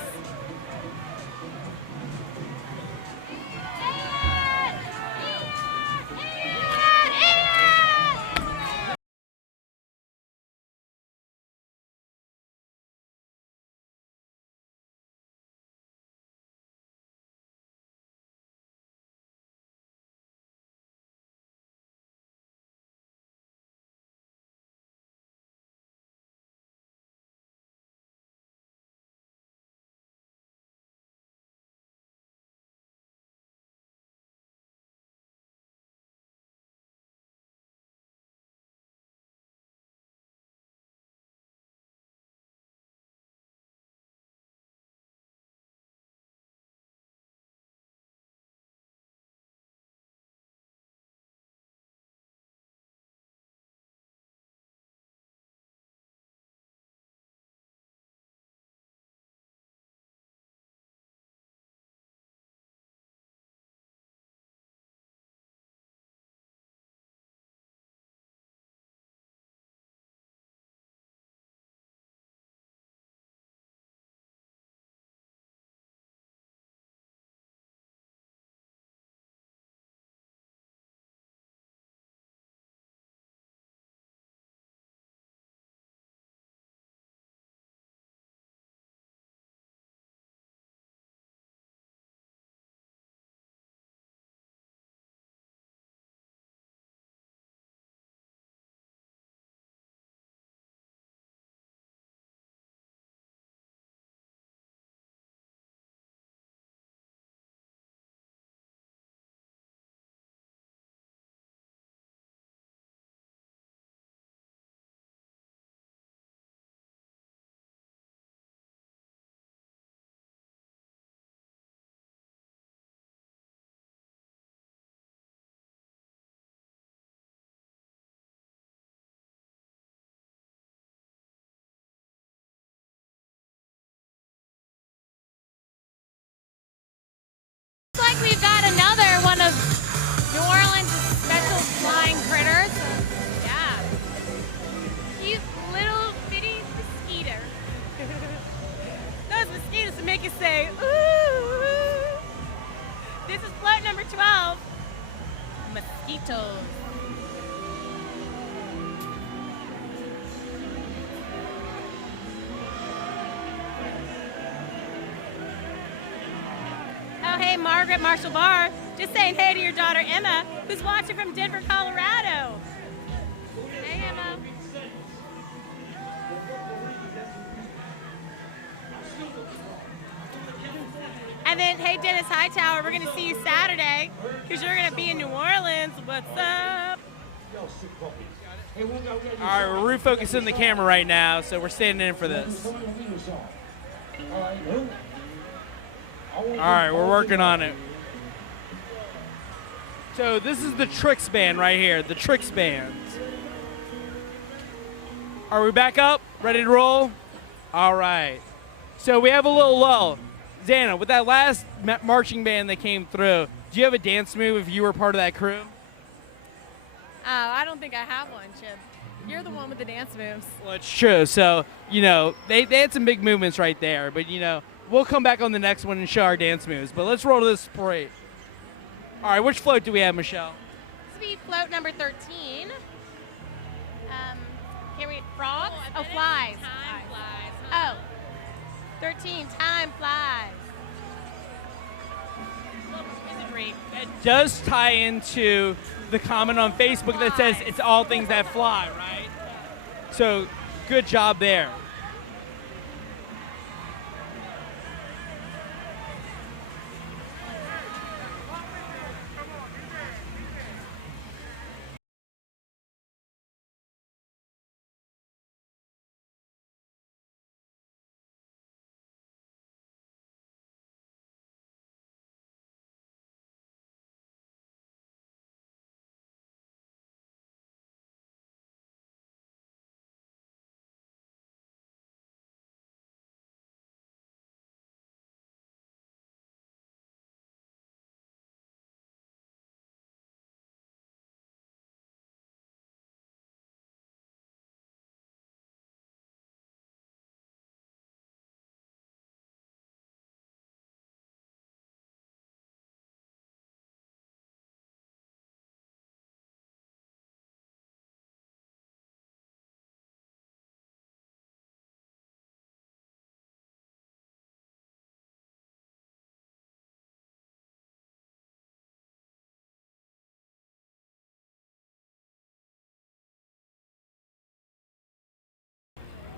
mosquitoes. Oh, hey, Margaret Marshall Barr. Just saying hey to your daughter, Emma, who's watching from Denver, Colorado. Hey, Emma. And then, hey, Dennis Hightower, we're going to see you Saturday because you're going to be in New Orleans. What's up? All right, we're refocusing the camera right now, so we're standing in for this. All right, we're working on it. So this is the Tricks Band right here, the Tricks Band. Are we back up? Ready to roll? All right. So we have a little lull. Xana, with that last marching band that came through, do you have a dance move if you were part of that crew? Oh, I don't think I have one, Chip. You're the one with the dance moves. Well, it's true. So, you know, they had some big movements right there. But, you know, we'll come back on the next one and show our dance moves. But let's roll to this parade. All right, which float do we have, Michelle? This will be float number 13. Can we frogs? Oh, flies. Time flies. Oh, 13. Time flies. Great. It does tie into the comment on Facebook that says it's all things that fly, right? So, good job there.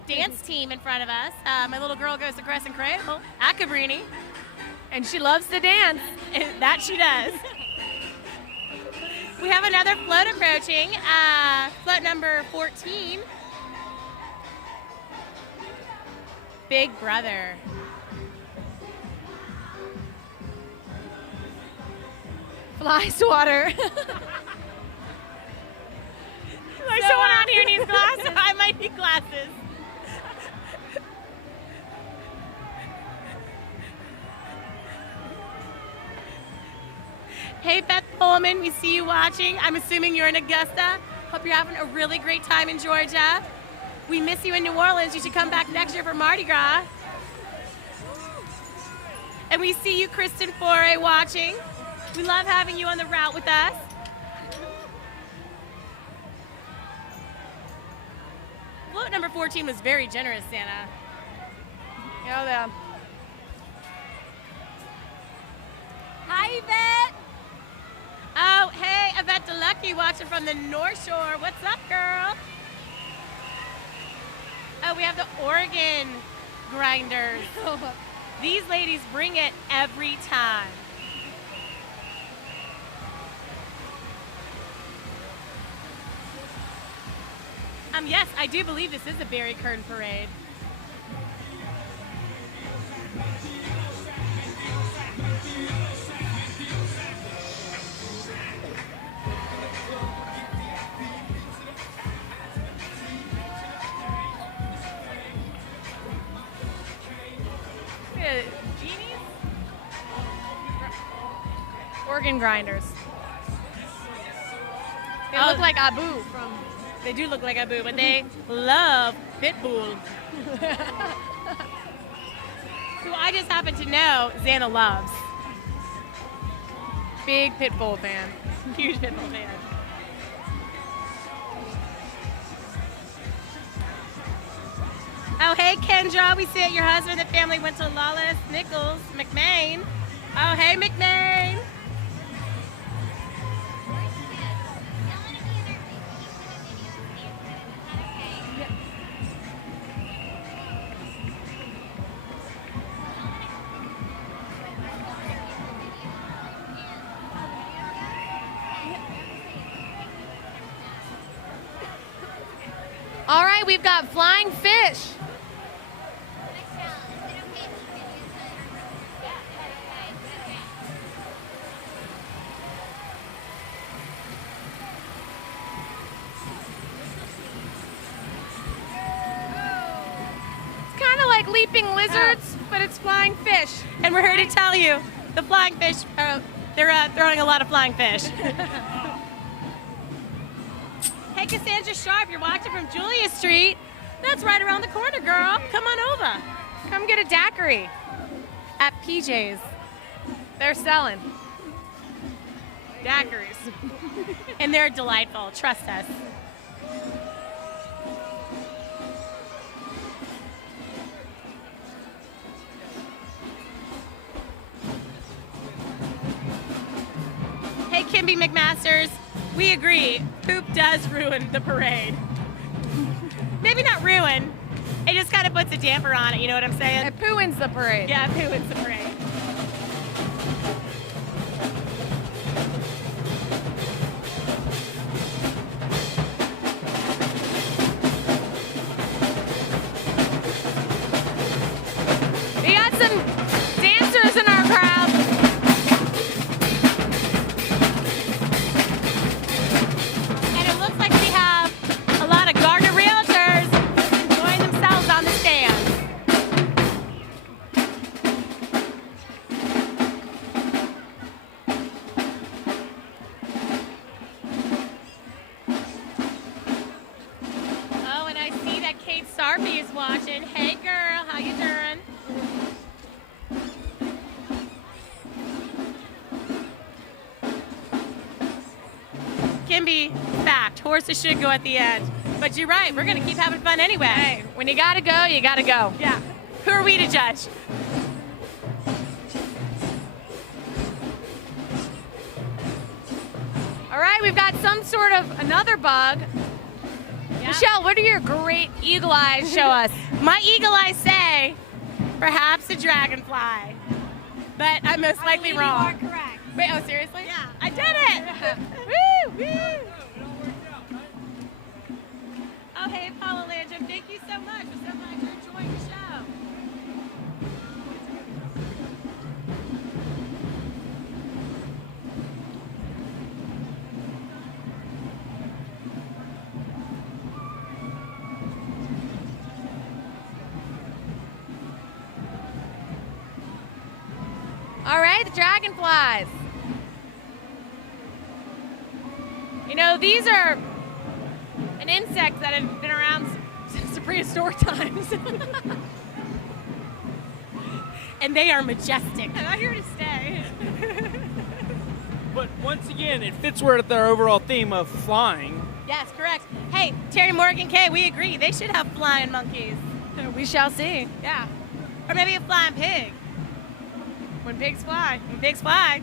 Dance team in front of us. My little girl goes to Crescent Cradle at Cabrini, and she loves to dance. That she does. We have another float approaching, float number 14. Big Brother. Fly swatter. Like someone out here needs glasses. I might need glasses. Hey, Beth Pullman, we see you watching. I'm assuming you're in Augusta. Hope you're having a really great time in Georgia. We miss you in New Orleans. You should come back next year for Mardi Gras. And we see you, Kristen Foray, watching. We love having you on the route with us. Float number 14 was very generous, Santa. Oh, yeah. Hi, Yvette. Oh, hey, Yvette DeLucky watching from the North Shore. What's up, girl? Oh, we have the organ grinders. These ladies bring it every time. Yes, I do believe this is a Barry Kern parade. Genies? Organ grinders. They look like Abu from. They do look like Abu, but they love Pitbull. Who I just happen to know Xana loves. Big Pitbull fan. Huge Pitbull fan. Oh, hey, Kendra. We see that your husband and family went to Lawless Nichols, McMain. Oh, hey, McMain. All right, we've got flying fish. It's kind of like leaping lizards, but it's flying fish. And we're here to tell you, the flying fish, they're throwing a lot of flying fish. Hey, Cassandra Sharp, you're watching from Julia Street. That's right around the corner, girl. Come on over. Come get a daiquiri. At PJ's. They're selling. Daiquiris. And they're delightful. Trust us. Hey, Kimby McMasters. We agree. Poop does ruin the parade. Maybe not ruin. It just kind of puts a damper on it. You know what I'm saying? It poo-ins the parade. Yeah, poo wins the parade. We got some dancers in our crowd. And it looks like we have a lot of Gardner realtors enjoying themselves on the stand. Oh, and I see that Kate Sarpy is watching. Hey girl, how you doing? Kimby, fact, horses should go at the end. But you're right, we're gonna keep having fun anyway. Hey, when you gotta go, you gotta go. Yeah. Who are we to judge? All right, we've got some sort of another bug. Yeah. Michelle, what do your great eagle eyes show us? My eagle eyes say, perhaps a dragonfly. But I'm most likely wrong. You are correct. Wait, oh seriously? Yeah, I did it! Woo! Woo! Oh, hey, Paula Landrum, thank you so much. We're so glad you're enjoying the show. All right, the dragonflies. You know, these are an insect that have been around since the prehistoric times. And they are majestic. And I'm here to stay. But once again, it fits with their overall theme of flying. Yes, correct. Hey, Terry Morgan K, we agree. They should have flying monkeys. We shall see. Yeah. Or maybe a flying pig. When pigs fly. When pigs fly.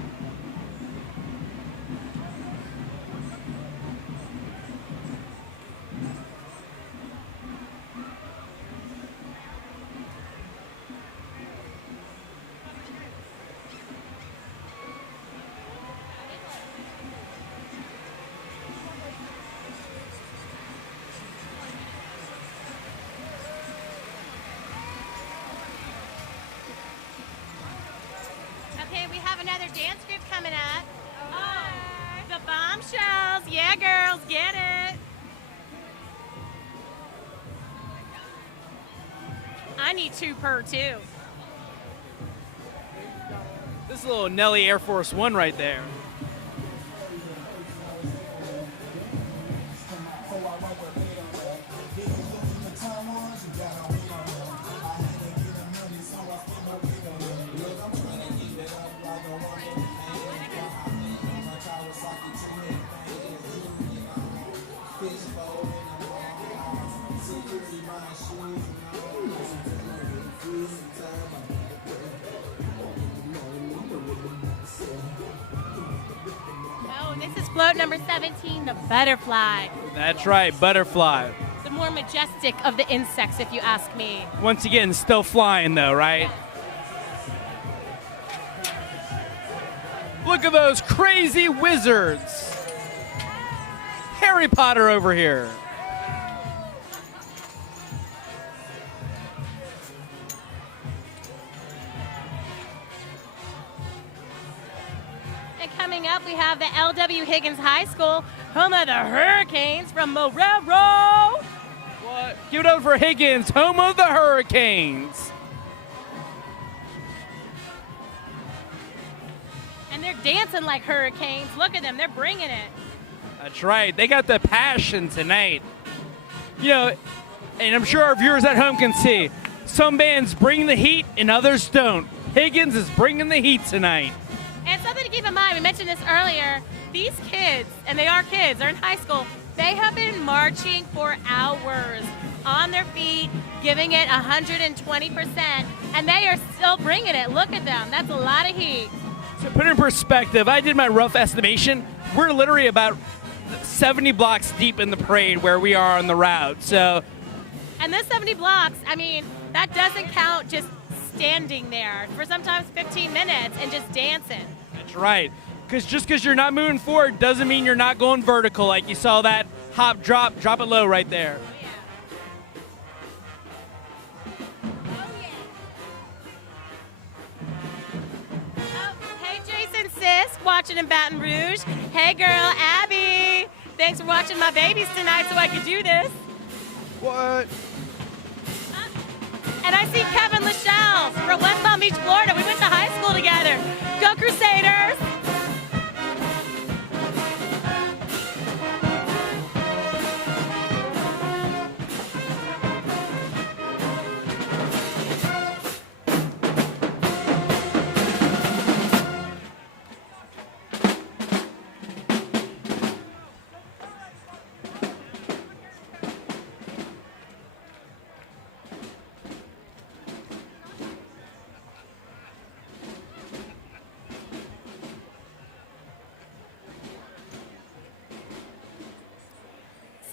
Okay, we have another dance group coming up. Oh, the Bombshells. Yeah, girls, get it. I need 2 per 2. This is a little Nelly Air Force One right there. is float number 17, the butterfly. That's right, butterfly. The more majestic of the insects, if you ask me. Once again, still flying though, right? Look at those crazy wizards. Harry Potter over here. And coming up, we have the L.W. Higgins High School, home of the Hurricanes from Marrero. What? Give it up for Higgins, home of the Hurricanes. And they're dancing like hurricanes. Look at them, they're bringing it. That's right. They got the passion tonight. You know, and I'm sure our viewers at home can see, some bands bring the heat and others don't. Higgins is bringing the heat tonight. And something to keep in mind, we mentioned this earlier, these kids, and they are kids, they're in high school, they have been marching for hours on their feet, giving it 120%, and they are still bringing it. Look at them. That's a lot of heat. To put it in perspective, I did my rough estimation. We're literally about 70 blocks deep in the parade where we are on the route. So, and this 70 blocks, I mean, that doesn't count just standing there for sometimes 15 minutes and just dancing. That's right. Because just because you're not moving forward doesn't mean you're not going vertical, like you saw that hop, drop it low right there. Hey, Jason Sisk, watching in Baton Rouge. Hey, girl, Abby. Thanks for watching my babies tonight so I could do this. What? And I see Kevin Lachelle from West Palm Beach, Florida. We went to high school together. Go Crusaders.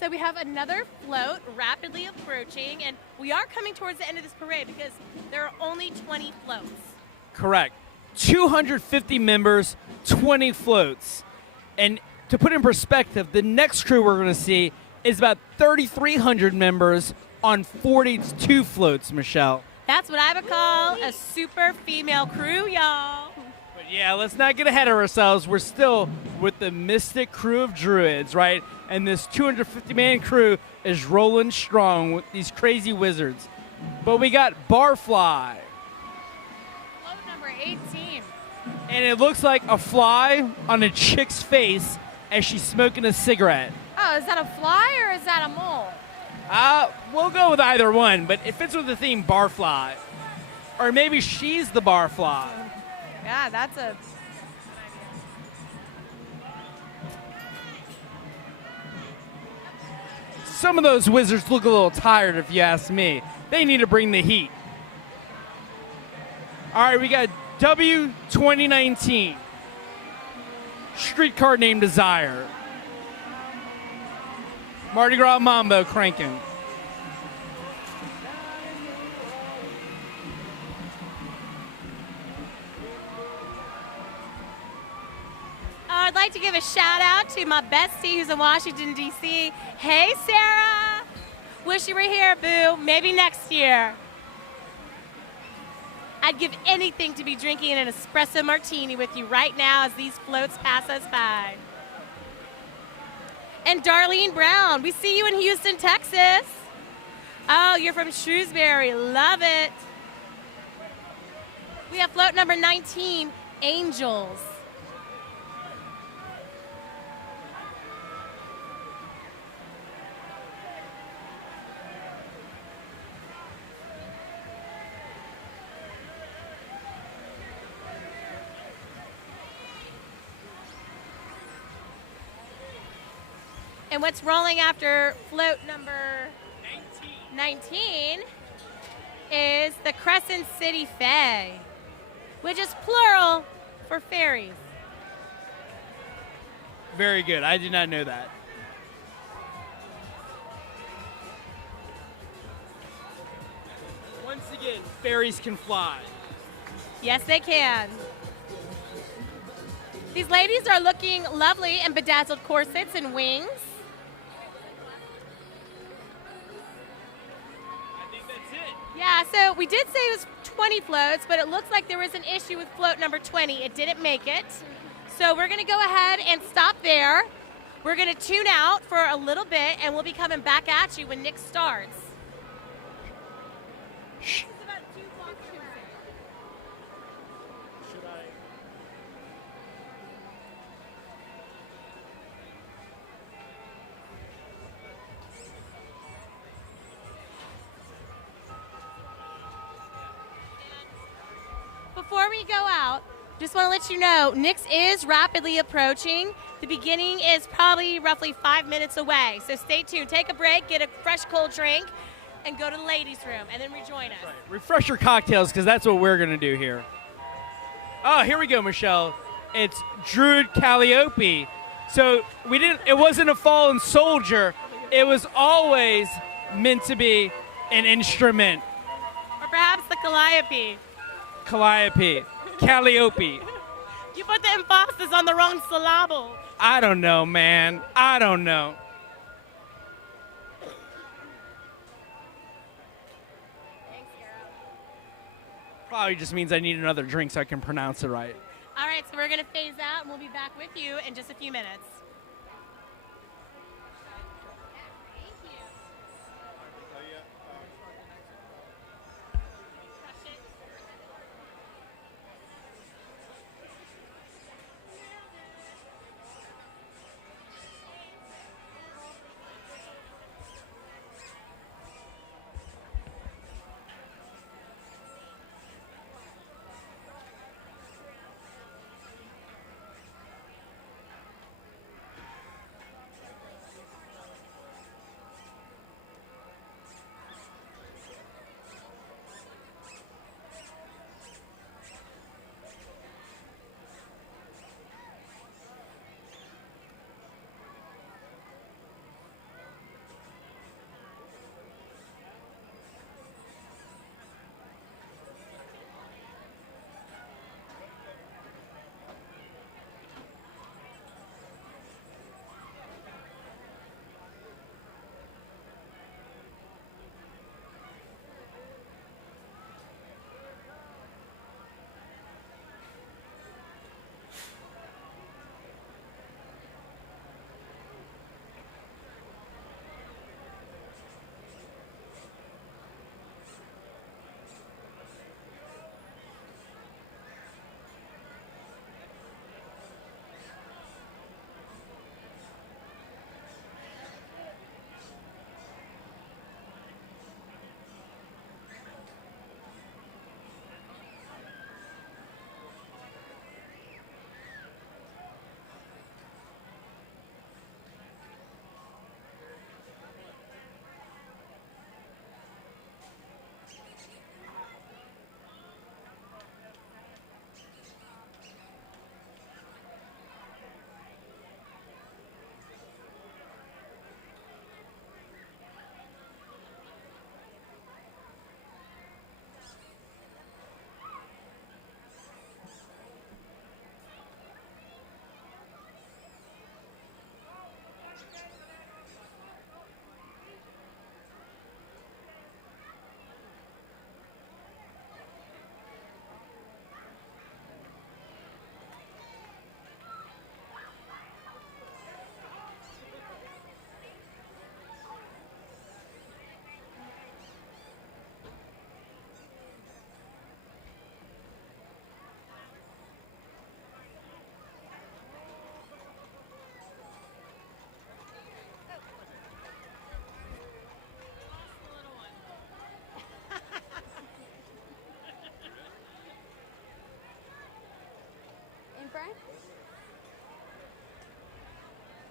So we have another float rapidly approaching, and we are coming towards the end of this parade because there are only 20 floats. Correct. 250 members, 20 floats. And to put in perspective, the next crew we're going to see is about 3,300 members on 42 floats, Michelle. That's what I would call a super female crew, y'all. But yeah, let's not get ahead of ourselves. We're still with the mystic crew of Druids, right? And this 250-man crew is rolling strong with these crazy wizards. But we got Barfly. Float number 18. And it looks like a fly on a chick's face as she's smoking a cigarette. Oh, is that a fly or is that a mole? We'll go with either one, but it fits with the theme Barfly. Or maybe she's the Barfly. Yeah, that's a... Some of those wizards look a little tired, if you ask me. They need to bring the heat. All right, we got W 2019. Streetcar named Desire. Mardi Gras Mambo cranking. I'd like to give a shout out to my bestie who's in Washington, D.C. Hey, Sarah. Wish you were here, boo. Maybe next year. I'd give anything to be drinking an espresso martini with you right now as these floats pass us by. And Darlene Brown, we see you in Houston, Texas. Oh, you're from Shrewsbury. Love it. We have float number 19, Angels. And what's rolling after float number 19 is the Crescent City Fae, which is plural for fairies. Very good. I did not know that. Once again, fairies can fly. Yes, they can. These ladies are looking lovely in bedazzled corsets and wings. I think that's it. Yeah, so we did say it was 20 floats, but it looks like there was an issue with float number 20. It didn't make it. So we're going to go ahead and stop there. We're going to tune out for a little bit, and we'll be coming back at you when Nyx starts. Shh. Before we go out, just want to let you know, Nyx is rapidly approaching. The beginning is probably roughly 5 minutes away. So stay tuned. Take a break, get a fresh cold drink, and go to the ladies' room, and then rejoin us. Right. Refresh your cocktails, because that's what we're going to do here. Oh, here we go, Michelle. It's Druid Calliope. So it wasn't a fallen soldier. It was always meant to be an instrument. Or perhaps the Calliope. Calliope. Calliope. You put the emphasis on the wrong syllable. I don't know, man. I don't know. Probably just means I need another drink so I can pronounce it right. All right, so we're going to phase out, and we'll be back with you in just a few minutes.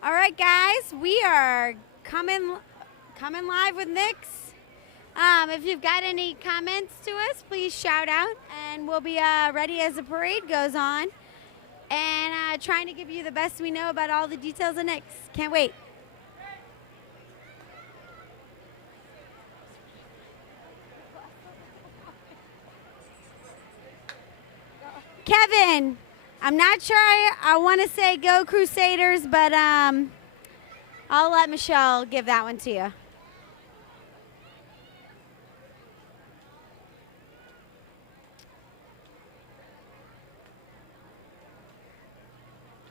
All right, guys, we are coming live with Nyx. If you've got any comments to us, please shout out, and we'll be ready as the parade goes on. and trying to give you the best we know about all the details of Nyx. Can't wait. Kevin, I'm not sure I want to say go Crusaders, but I'll let Michelle give that one to you.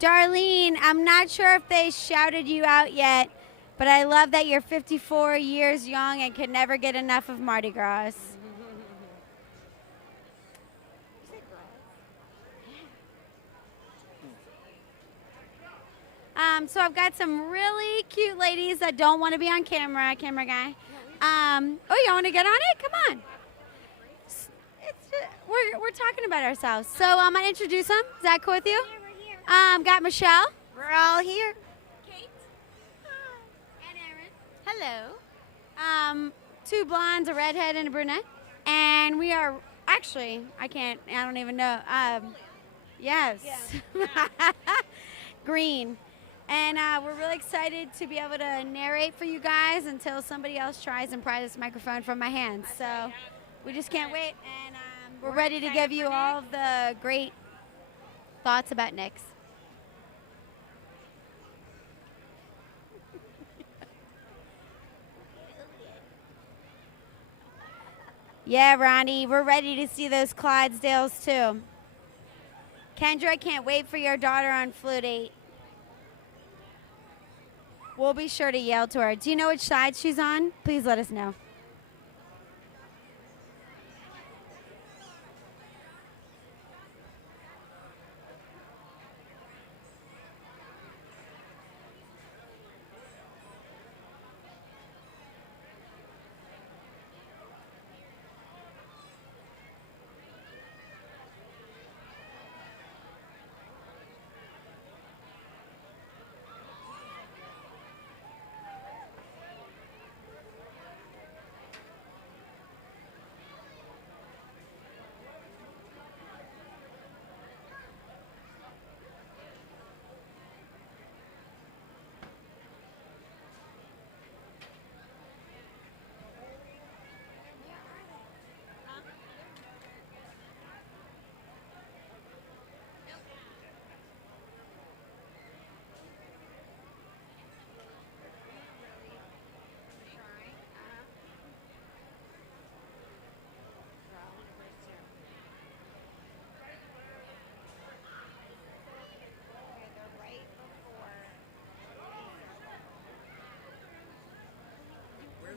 Darlene, I'm not sure if they shouted you out yet, but I love that you're 54 years young and can never get enough of Mardi Gras. So I've got some really cute ladies that don't want to be on camera, camera guy. Oh, you want to get on it? Come on. We're talking about ourselves. So I'm going to introduce them. Is that cool with you? Got Michelle. We're all here. Kate. And Erin. Hello. Two blondes, a redhead, and a brunette. And we are actually, I don't even know. Yes. Yeah. Green. And we're really excited to be able to narrate for you guys until somebody else tries and pries this microphone from my hands. So we just can't wait. And we're ready to give you all of the great thoughts about Nyx. Yeah, Ronnie, we're ready to see those Clydesdales too. Kendra, I can't wait for your daughter on Flute 8. We'll be sure to yell to her. Do you know which side she's on? Please let us know.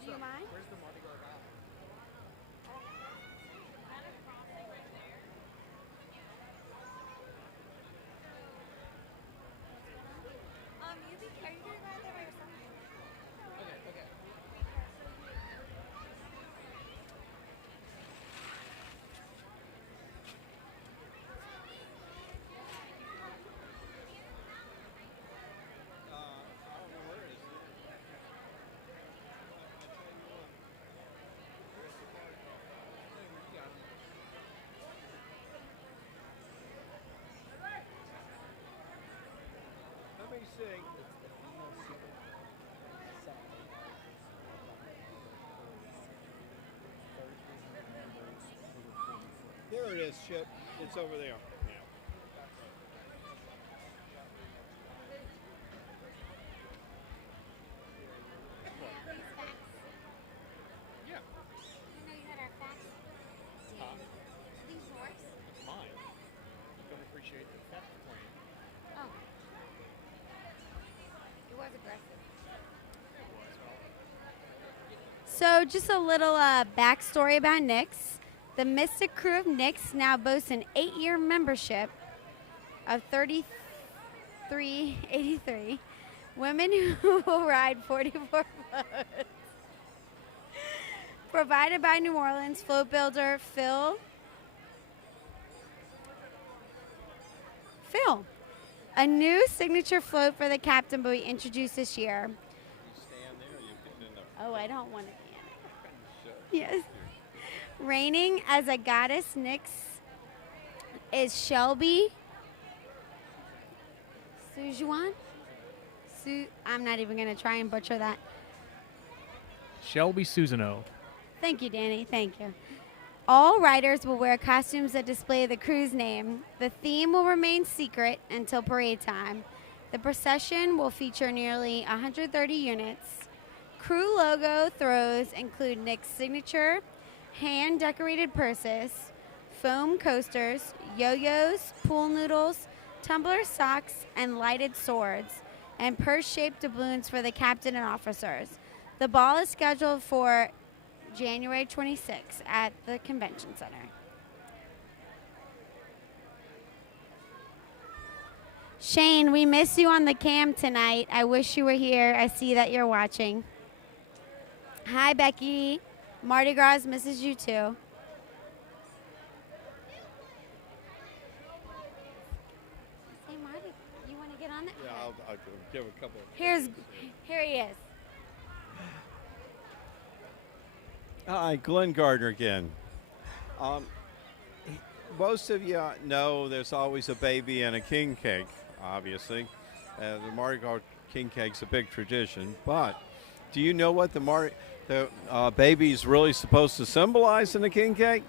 Do you mind? Where's the Mardi Gras guy? Are you going right there by yourself? Okay, okay. Let me see. There it is, Chip. It's over there. Yeah. Yeah. You know you had our facts. Huh? These yours? Mine. Don't appreciate the theft claim. Oh. It was aggressive. So just a little backstory about Nyx. The Mystic Krewe of Nyx now boasts an 8-year membership of 3383 women who will ride 44 floats. Provided by New Orleans float builder Phil. A new signature float for the captain will be introduced this year. You stand there, you get in the. Oh, I don't want to be in it. Yes. Reigning as a goddess Nyx is Shelby Sujuan? I'm not even going to try and butcher that. Shelby Susano. Thank you, Danny. Thank you. All riders will wear costumes that display the crew's name. The theme will remain secret until parade time. The procession will feature nearly 130 units. Crew logo throws include Nyx's signature, hand-decorated purses, foam coasters, yo-yos, pool noodles, tumbler socks, and lighted swords, and purse-shaped doubloons for the captain and officers. The ball is scheduled for January 26th at the Convention Center. Shane, we miss you on the cam tonight. I wish you were here. I see that you're watching. Hi, Becky. Mardi Gras misses you too. Hey, Marty, you want to get on that? Yeah, I'll give a couple. Here he is. Hi, Glenn Gardner again. Most of you know there's always a baby and a king cake, obviously. The Mardi Gras king cake's a big tradition, but do you know what the baby's really supposed to symbolize in the king cake?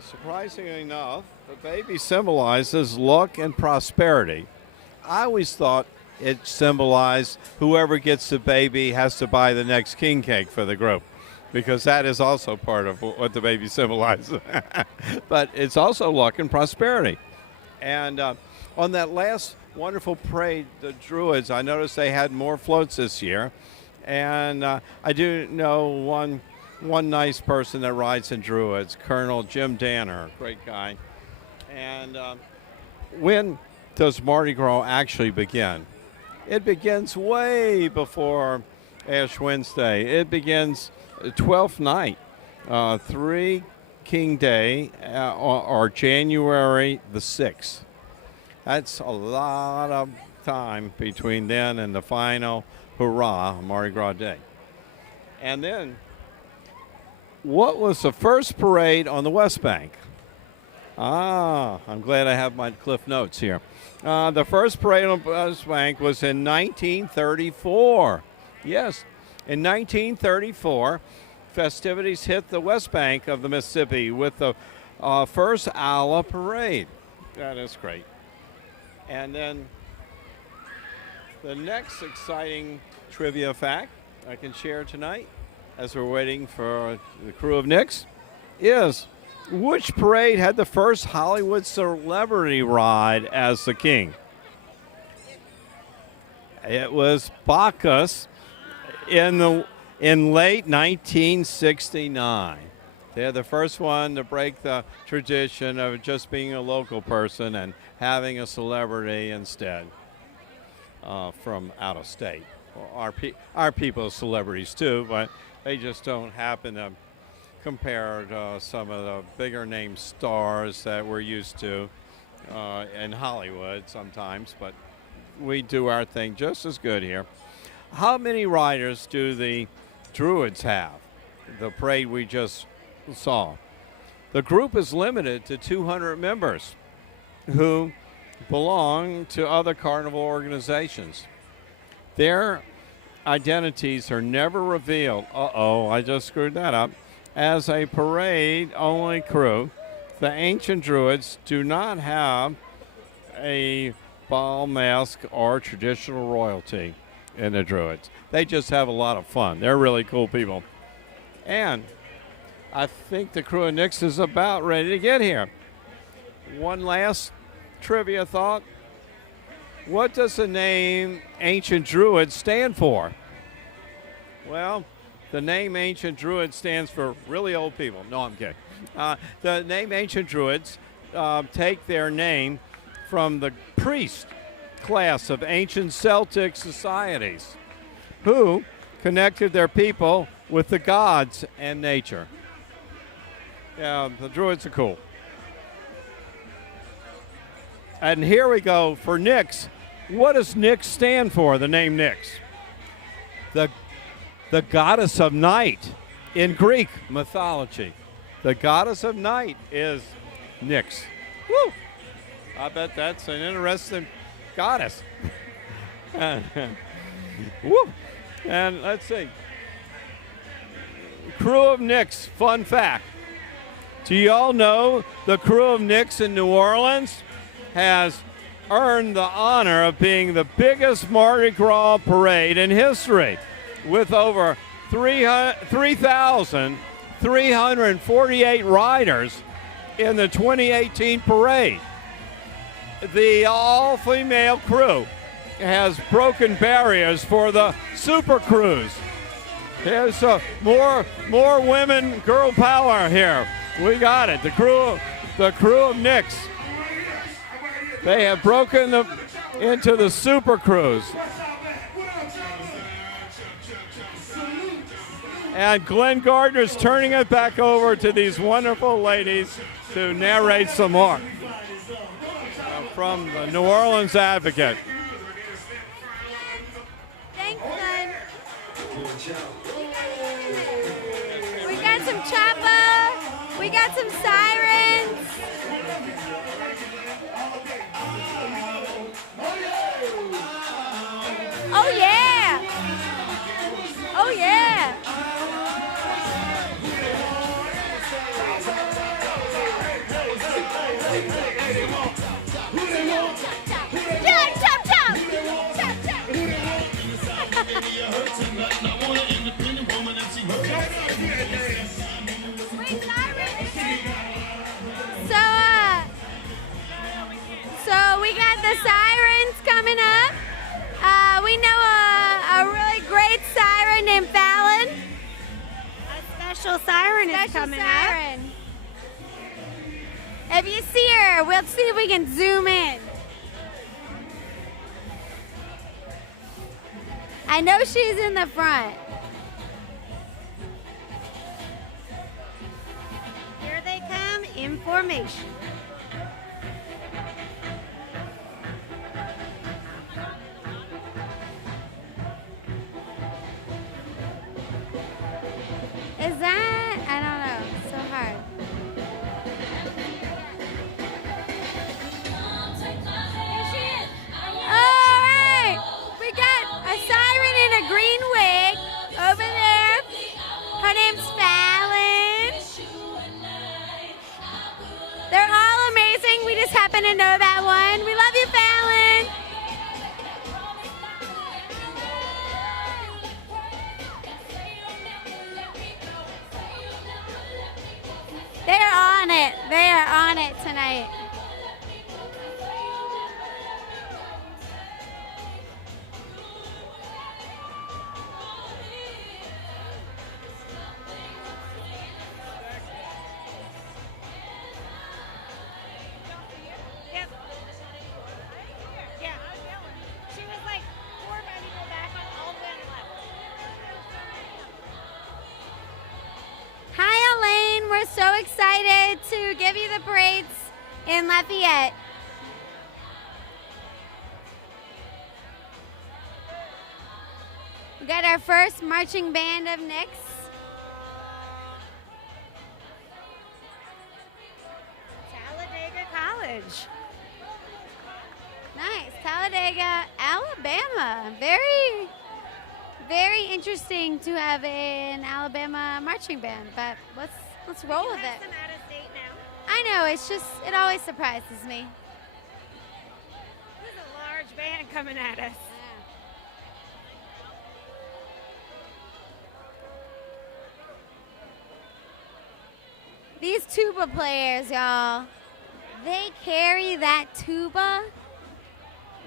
Surprisingly enough, the baby symbolizes luck and prosperity. I always thought it symbolized whoever gets the baby has to buy the next king cake for the group, because that is also part of what the baby symbolizes. But it's also luck and prosperity. And on that last wonderful parade, the Druids, I noticed they had more floats this year. And I do know one nice person that rides in Druids, Colonel Jim Danner, great guy. And when does Mardi Gras actually begin? It begins way before Ash Wednesday. It begins 12th night, 3 King Day, or January the 6th. That's a lot of time between then and the final hurrah, Mardi Gras Day. And then, what was the first parade on the West Bank? I'm glad I have my Cliff Notes here. The first parade on the West Bank was in 1934. Yes, in 1934, festivities hit the West Bank of the Mississippi with the first Allah parade. That is great. And then the next exciting trivia fact I can share tonight, as we're waiting for the Krewe of Nyx, is which parade had the first Hollywood celebrity ride as the king? It was Bacchus in late 1969. They're the first one to break the tradition of just being a local person and having a celebrity instead from out of state. Well, our people are celebrities too, but they just don't happen to compare to some of the bigger name stars that we're used to in Hollywood sometimes, but we do our thing just as good here. How many riders do the Druids have? The parade we just saw. The group is limited to 200 members who belong to other carnival organizations. Their identities are never revealed. I just screwed that up. As a parade-only crew, the ancient Druids do not have a ball mask or traditional royalty in the Druids. They just have a lot of fun. They're really cool people. And I think the Krewe of Nyx is about ready to get here. One last trivia thought. What does the name Ancient Druid stand for? Well, the name Ancient Druid stands for really old people. No, I'm kidding. The name Ancient Druids take their name from the priest class of ancient Celtic societies who connected their people with the gods and nature. Yeah, the Druids are cool. And here we go for Nyx. What does Nyx stand for, the name Nyx? The goddess of night in Greek mythology. The goddess of night is Nyx. Woo! I bet that's an interesting goddess. Woo. And let's see. Krewe of Nyx, fun fact. Do you all know the Krewe of Nyx in New Orleans has earned the honor of being the biggest Mardi Gras parade in history with over 3,348 riders in the 2018 parade. The all-female crew has broken barriers for the super cruise. There's more women, girl power here. We got it. The Krewe of Nyx. They have broken into the super cruise. And Glenn Gardner's turning it back over to these wonderful ladies to narrate some more from the New Orleans Advocate. Thanks, Glenn. We got some choppa. We got some sirens. Oh yeah! Oh yeah! Yeah, chop chop! Chop chop! So we got the sirens coming up. We know a really great siren named Fallon. A special siren is coming up. If you see her, we'll see if we can zoom in. I know she's in the front. Here they come in formation. Is that? I don't know. It's so hard. All right. We got a siren in a green wig over there. Her name's Fallon. They're all amazing. We just happen to know that one. We love you, Fallon. They're on it. They are on it tonight. Yep. Yeah. She was like 4 or 5 people back on all the way on the left. Hi, Elaine. We're so excited to give you the parades in Lafayette. We got our first marching band of Nyx. Talladega College. Nice. Talladega, Alabama. Very, very interesting to have an Alabama marching band, but let's roll with it. Some out of state now. I know, it always surprises me. There's a large band coming at us. These tuba players, y'all, they carry that tuba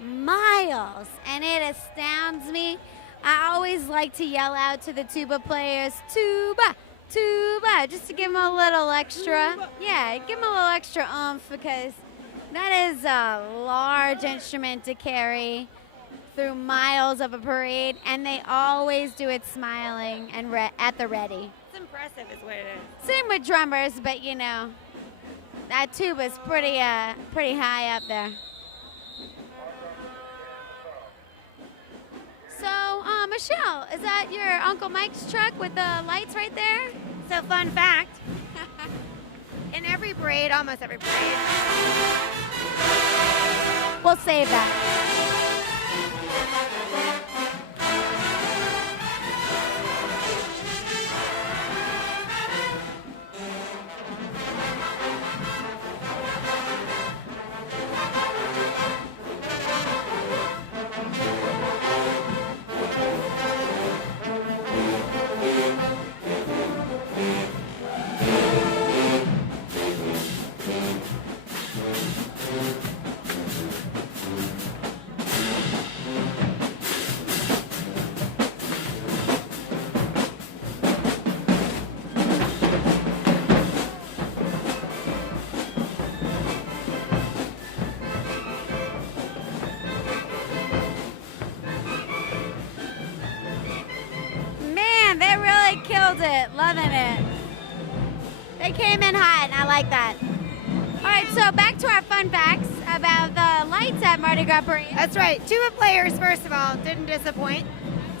miles, and it astounds me. I always like to yell out to the tuba players, tuba, tuba, just to give them a little extra. Yeah, give them a little extra oomph, because that is a large instrument to carry through miles of a parade, and they always do it smiling and at the ready. It's impressive is what it is. Same with drummers, but you know, that tuba's pretty high up there. So, Michelle, is that your Uncle Mike's truck with the lights right there? So fun fact, in every parade, almost every parade, we'll save that. Man, they really killed it. Loving it. They came in hot, and I like that. All right, so back to our fun facts about the lights at Mardi Gras Parade. That's right. Tuba players, first of all, didn't disappoint.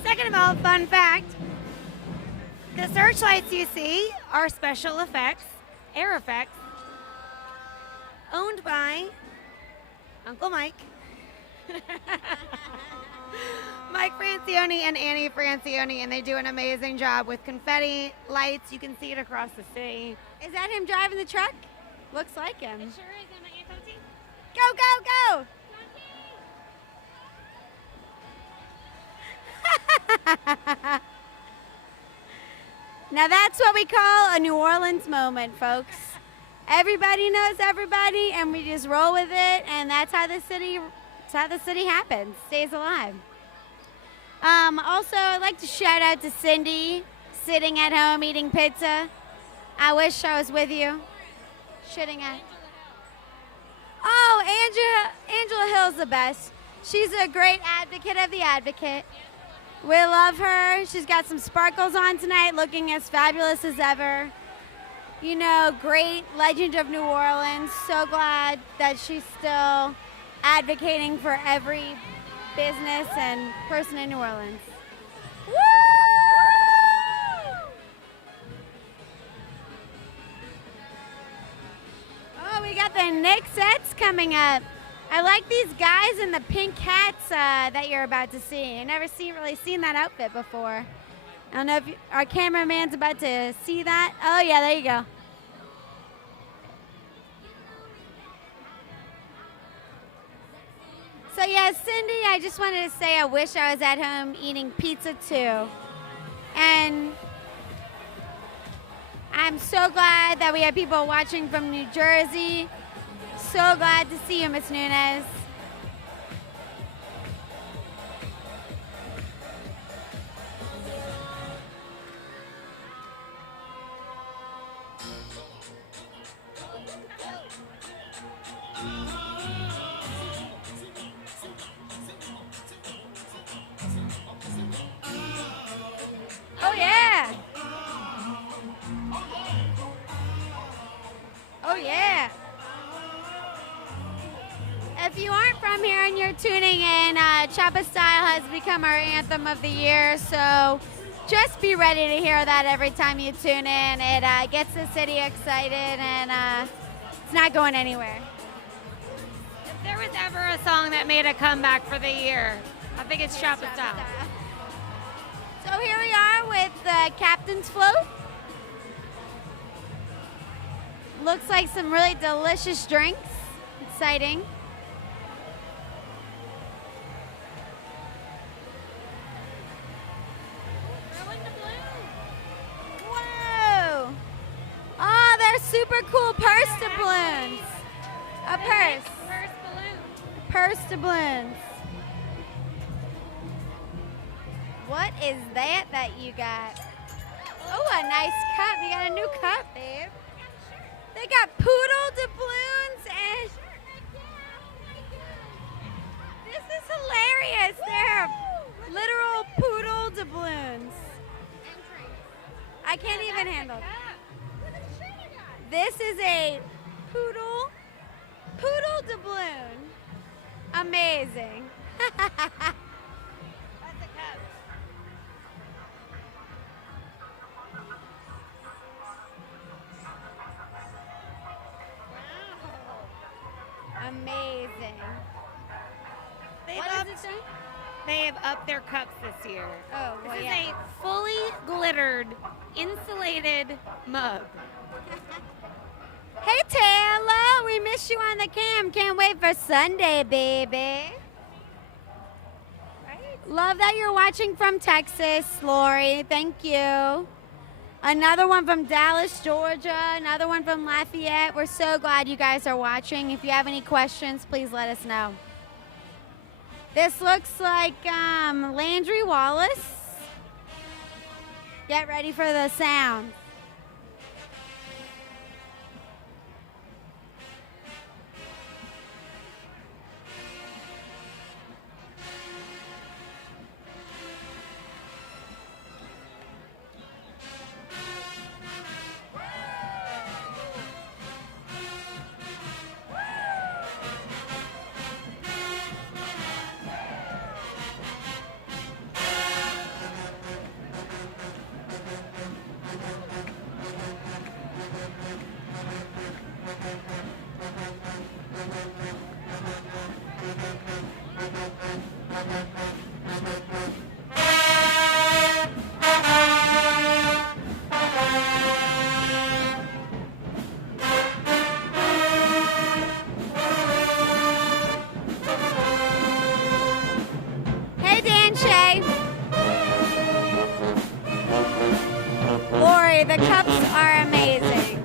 Second of all, fun fact, the searchlights you see are special effects, air effects, owned by Uncle Mike. Mike Francione and Annie Francione, and they do an amazing job with confetti lights. You can see it across the city. Is that him driving the truck? Looks like him. It sure is, Emma Aunt Toti. Go, go, go! Now that's what we call a New Orleans moment, folks. Everybody knows everybody, and we just roll with it, and that's how the city happens, stays alive. Also, I'd like to shout out to Cindy, sitting at home eating pizza. I wish I was with you. Shitting at. Oh, Angela Hill's the best. She's a great advocate of the advocate. We love her. She's got some sparkles on tonight, looking as fabulous as ever. You know, great legend of New Orleans. So glad that she's still advocating for every business and person in New Orleans. Woo! Oh, we got the Nyx sets coming up. I like these guys in the pink hats that you're about to see. I never really seen that outfit before. I don't know if our cameraman's about to see that. Oh yeah, there you go. So yeah, Cindy, I just wanted to say I wish I was at home eating pizza too. And I'm so glad that we have people watching from New Jersey. So glad to see you, Miss Nunez. Oh yeah. Oh yeah. If you aren't from here and you're tuning in, Choppa Style has become our anthem of the year, so just be ready to hear that every time you tune in. It gets the city excited, and it's not going anywhere. If there was ever a song that made a comeback for the year, I think it's Choppa Style. So here we are with the Captain's Float. Looks like some really delicious drinks. Exciting. Whoa! Oh, they're super cool purse doubloons. A purse. Purse balloon. Purse doubloons. What is that you got? Oh, a nice cup. You got a new cup, babe. They got poodle doubloons and... This is hilarious. They're literal poodle doubloons. I can't even handle it. This is a poodle doubloon. Amazing. Amazing. it say? They have upped their cups this year. Oh, well, This is yeah. a fully glittered, insulated mug. Hey, Taylor, we missed you on the cam. Can't wait for Sunday, baby. Love that you're watching from Texas, Lori. Thank you. Another one from Dallas, Georgia. Another one from Lafayette. We're so glad you guys are watching. If you have any questions, please let us know. This looks like Landry Wallace. Get ready for the sound. Hey, Dan Shay. Lori, the cups are amazing.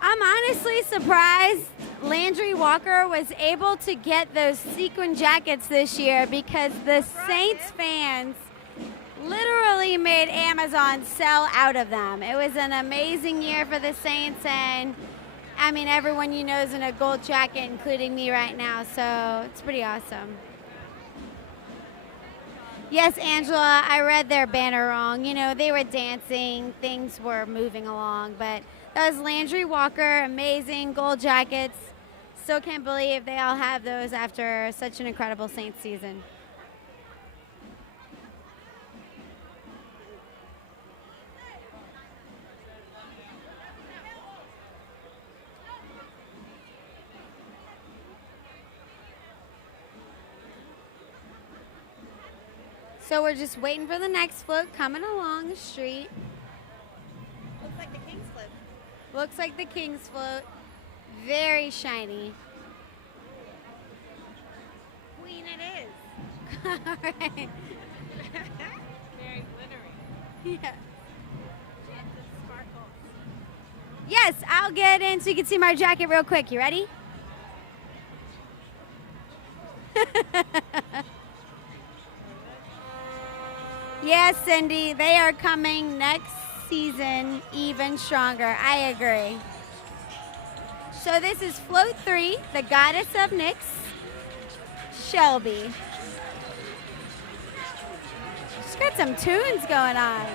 I'm honestly surprised Landry Walker was able to get those sequin jackets this year because the Saints fans literally made Amazon sell out of them. It was an amazing year for the Saints, and I mean, everyone you know is in a gold jacket, including me right now, so it's pretty awesome. Yes, Angela, I read their banner wrong. You know, they were dancing, things were moving along, but that was Landry Walker, amazing gold jackets. Still can't believe they all have those after such an incredible Saints season. So we're just waiting for the next float coming along the street. Looks like the King's Flip. Looks like the King's float. Very shiny. Queen it is. All right. Very glittery. Yeah. Sparkles. Yes, I'll get in so you can see my jacket real quick. You ready? Yes, Cindy, they are coming next season even stronger. I agree. So this is Float 3, the Goddess of Nyx, Shelby. She's got some tunes going on.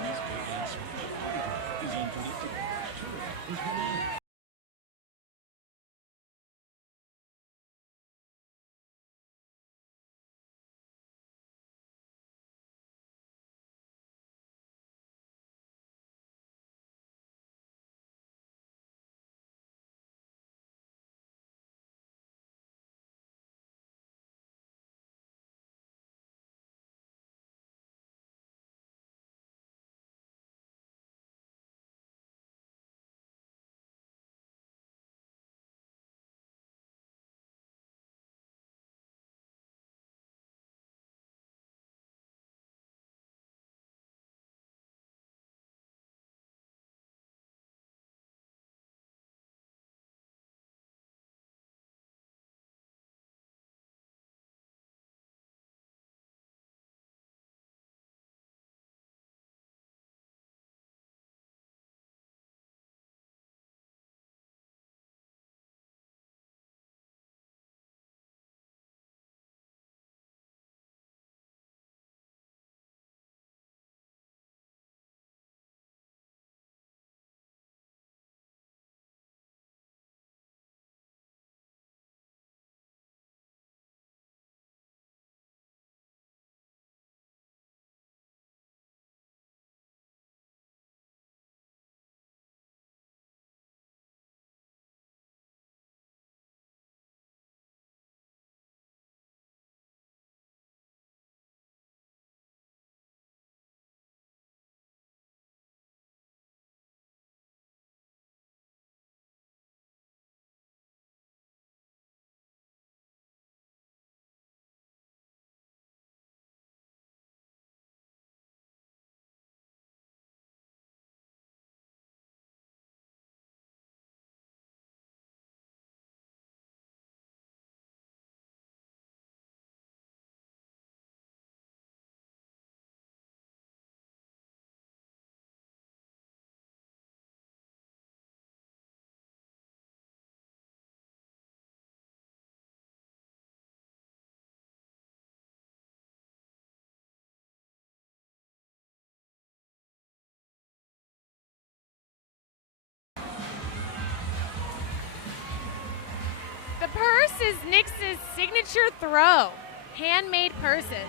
is Nyx's signature throw. Handmade purses.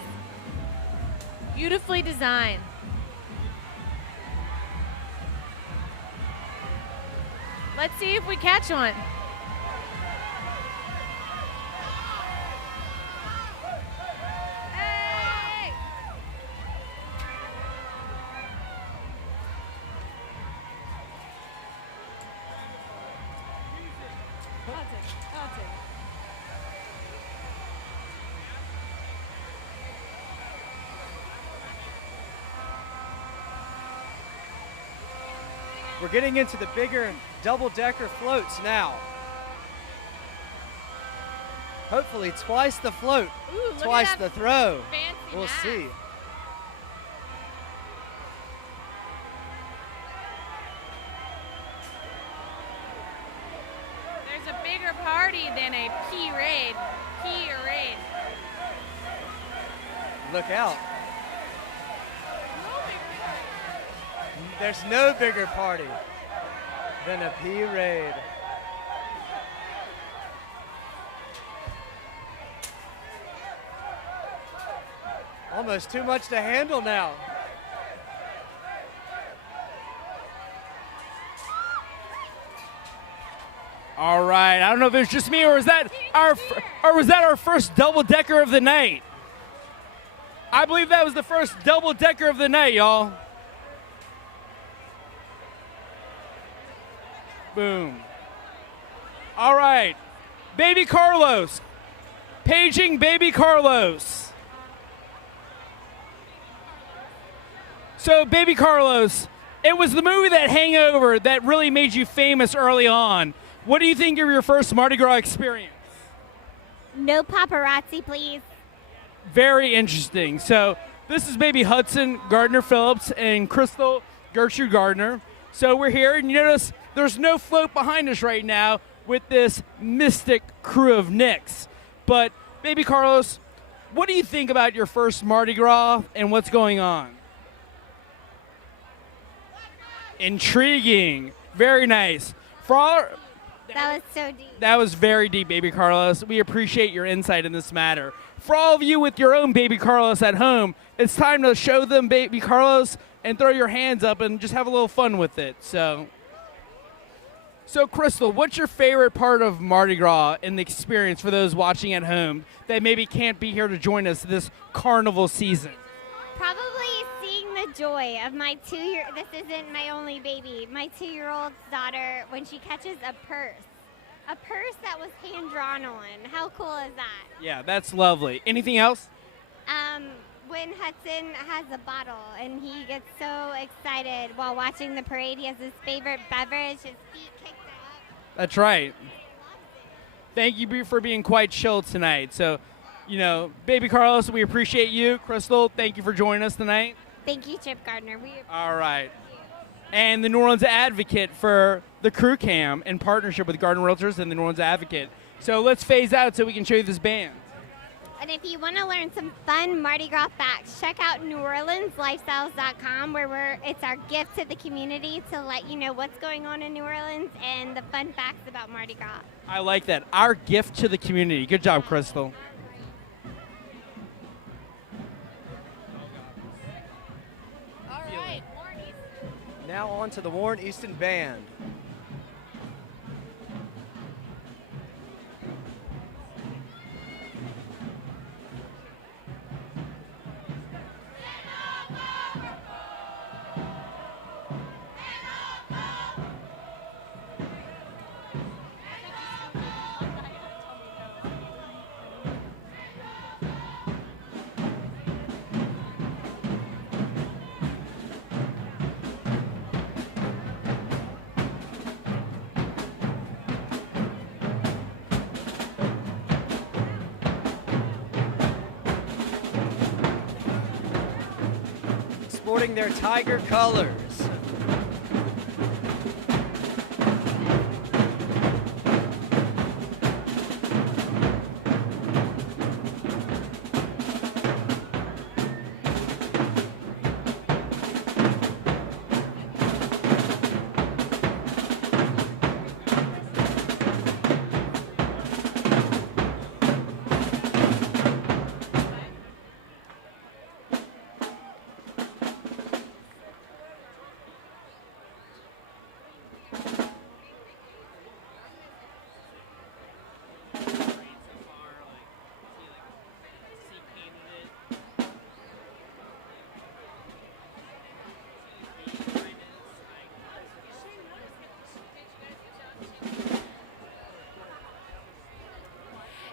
Beautifully designed. Let's see if we catch one. Hey! We're getting into the bigger double-decker floats now. Hopefully twice the float, Ooh, look twice at that the throw. fancy We'll mask. see. There's a bigger party than a P-raid. P-raid. Look out. There's no bigger party than a P-raid. Almost too much to handle now. All right. I don't know if it's just me or was that our first double decker of the night. I believe that was the first double decker of the night, y'all. Boom. All right. Baby Carlos. Paging Baby Carlos. So, Baby Carlos, it was the movie that Hangover that really made you famous early on. What do you think of your first Mardi Gras experience? No paparazzi, please. Very interesting. So, this is baby Hudson Gardner Phillips and Crystal Gertrude Gardner. So, we're here, and you notice there's no float behind us right now with this mystic Krewe of Nyx. But, baby Carlos, what do you think about your first Mardi Gras and what's going on? Intriguing. Very nice. That was so deep. That was very deep, baby Carlos. We appreciate your insight in this matter. For all of you with your own baby Carlos at home, it's time to show them baby Carlos and throw your hands up and just have a little fun with it. So Crystal, what's your favorite part of Mardi Gras and the experience for those watching at home that maybe can't be here to join us this carnival season? Probably seeing the joy of my this isn't my only baby, my 2-year-old daughter when she catches a purse that was hand-drawn on. How cool is that? Yeah, that's lovely. Anything else? When Hudson has a bottle and he gets so excited while watching the parade, he has his favorite beverage, his feet kicked up. That's right. Thank you for being quite chill tonight. So, baby Carlos, we appreciate you. Crystal, thank you for joining us tonight. Thank you, Chip Gardner. All right. And the New Orleans Advocate for the Crew Cam in partnership with Gardner Realtors and the New Orleans Advocate. So let's phase out so we can show you this band. And if you want to learn some fun Mardi Gras facts, check out NewOrleansLifestyles.com, where it's our gift to the community to let you know what's going on in New Orleans and the fun facts about Mardi Gras. I like that. Our gift to the community. Good job, Crystal. All right, Warren Easton. Now on to the Warren Easton Band. Sporting their tiger colors.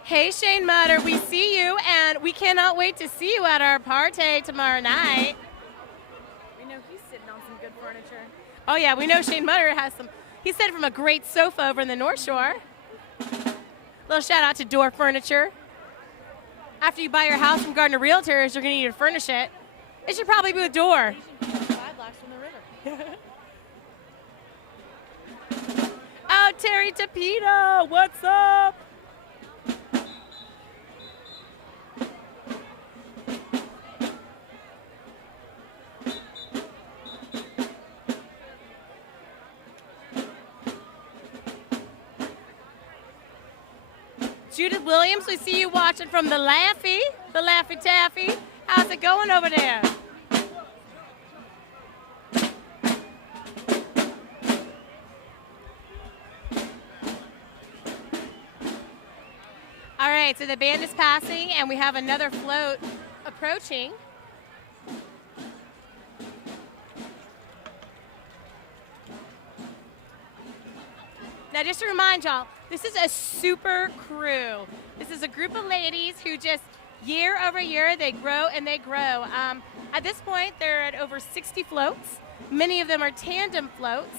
Hey, Shane Mutter, we see you, and we cannot wait to see you at our party tomorrow night. We know he's sitting on some good furniture. Oh, yeah, we know Shane Mutter has some. He said from a great sofa over in the North Shore. Little shout out to Door Furniture. After you buy your house from Gardner Realtors, you're going to need to furnish it. It should probably be with Door. 5 blocks from the river. Oh, Terry Tapito, what's up? Judith Williams, we see you watching from the Laffy Taffy. How's it going over there? All right, so the band is passing, and we have another float approaching. Now, just to remind y'all, this is a super crew. This is a group of ladies who just year over year, they grow and they grow. At this point, they're at over 60 floats. Many of them are tandem floats.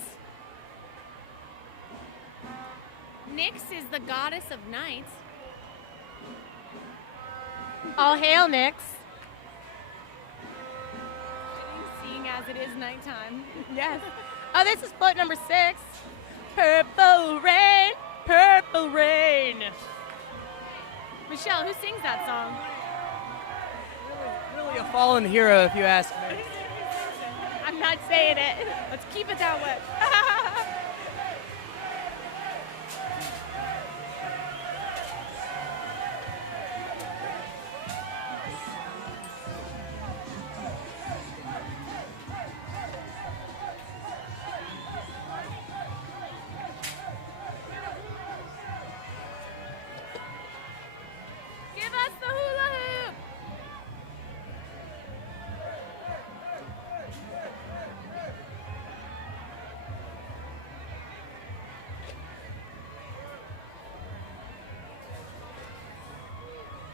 Nyx is the goddess of night. All hail, Nyx. Seeing as it is nighttime. Yes. Oh, this is float number 6. Purple rain, purple rain. Michelle, who sings that song? Really a fallen hero, if you ask me. I'm not saying it. Let's keep it that way. Give us the hula hoop.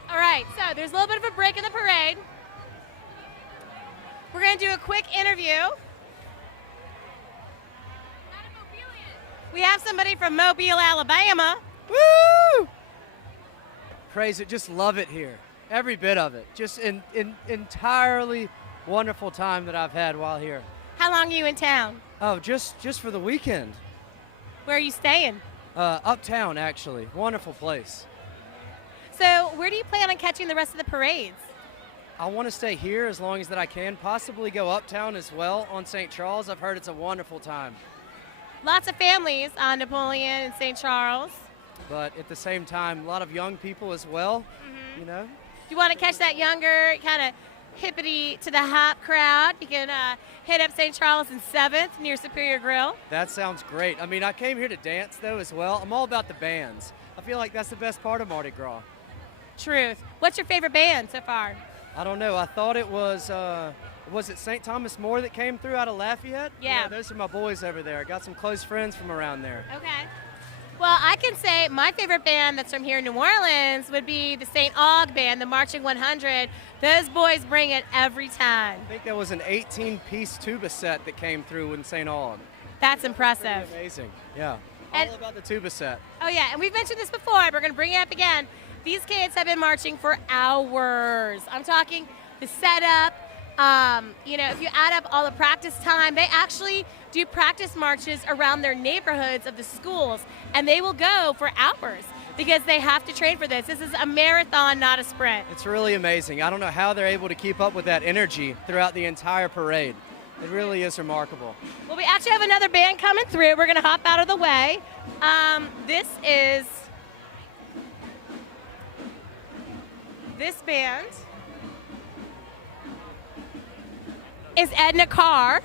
All right, so there's a little bit of a break in the parade. We're going to do a quick interview. We have somebody from Mobile, Alabama. Woo! Praise it, just love it here. Every bit of it. Just an entirely wonderful time that I've had while here. How long are you in town? Oh, just for the weekend. Where are you staying? Uptown, actually. Wonderful place. So where do you plan on catching the rest of the parades? I want to stay here as long as that I can, possibly go uptown as well on St. Charles. I've heard it's a wonderful time. Lots of families on Napoleon and St. Charles. But at the same time, a lot of young people as well, you know. If you want to catch that younger, kind of hippity to the hop crowd, you can hit up St. Charles and 7th near Superior Grill. That sounds great. I mean, I came here to dance, though, as well. I'm all about the bands. I feel like that's the best part of Mardi Gras. Truth. What's your favorite band so far? I don't know. I thought it was it St. Thomas More that came through out of Lafayette? Yeah. Those are my boys over there. I got some close friends from around there. Okay. Well, I can say my favorite band that's from here in New Orleans would be the St. Aug Band, the Marching 100. Those boys bring it every time. I think there was an 18-piece tuba set that came through in St. Aug. That's impressive. Pretty amazing. Yeah. And- All about the tuba set. Oh, yeah, and we've mentioned this before. We're going to bring it up again. These kids have been marching for hours. I'm talking the setup. If you add up all the practice time, they actually do practice marches around their neighborhoods of the schools, and they will go for hours because they have to train for this. This is a marathon, not a sprint. It's really amazing. I don't know how they're able to keep up with that energy throughout the entire parade. It really is remarkable. Well, we actually have another band coming through. We're going to hop out of the way. This band is Edna Carr.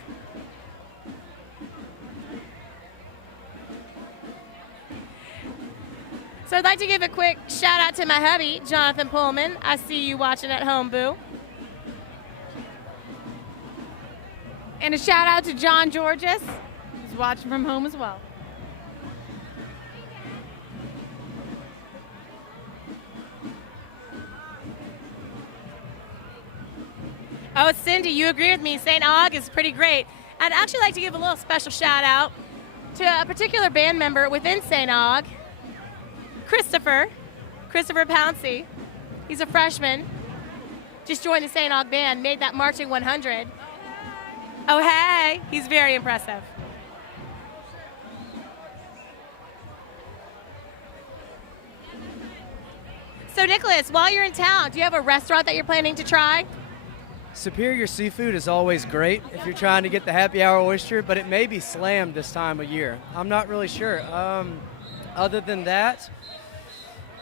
So I'd like to give a quick shout out to my hubby, Jonathan Pullman. I see you watching at home, boo. And a shout out to John Georges, who's watching from home as well. Oh, Cindy, you agree with me. St. Aug is pretty great. I'd actually like to give a little special shout out to a particular band member within St. Aug, Christopher Pouncey. He's a freshman. Just joined the St. Aug band, made that marching 100. Oh, hey. He's very impressive. So, Nicholas, while you're in town, do you have a restaurant that you're planning to try? Superior Seafood is always great if you're trying to get the happy hour oyster, but it may be slammed this time of year. I'm not really sure. Other than that,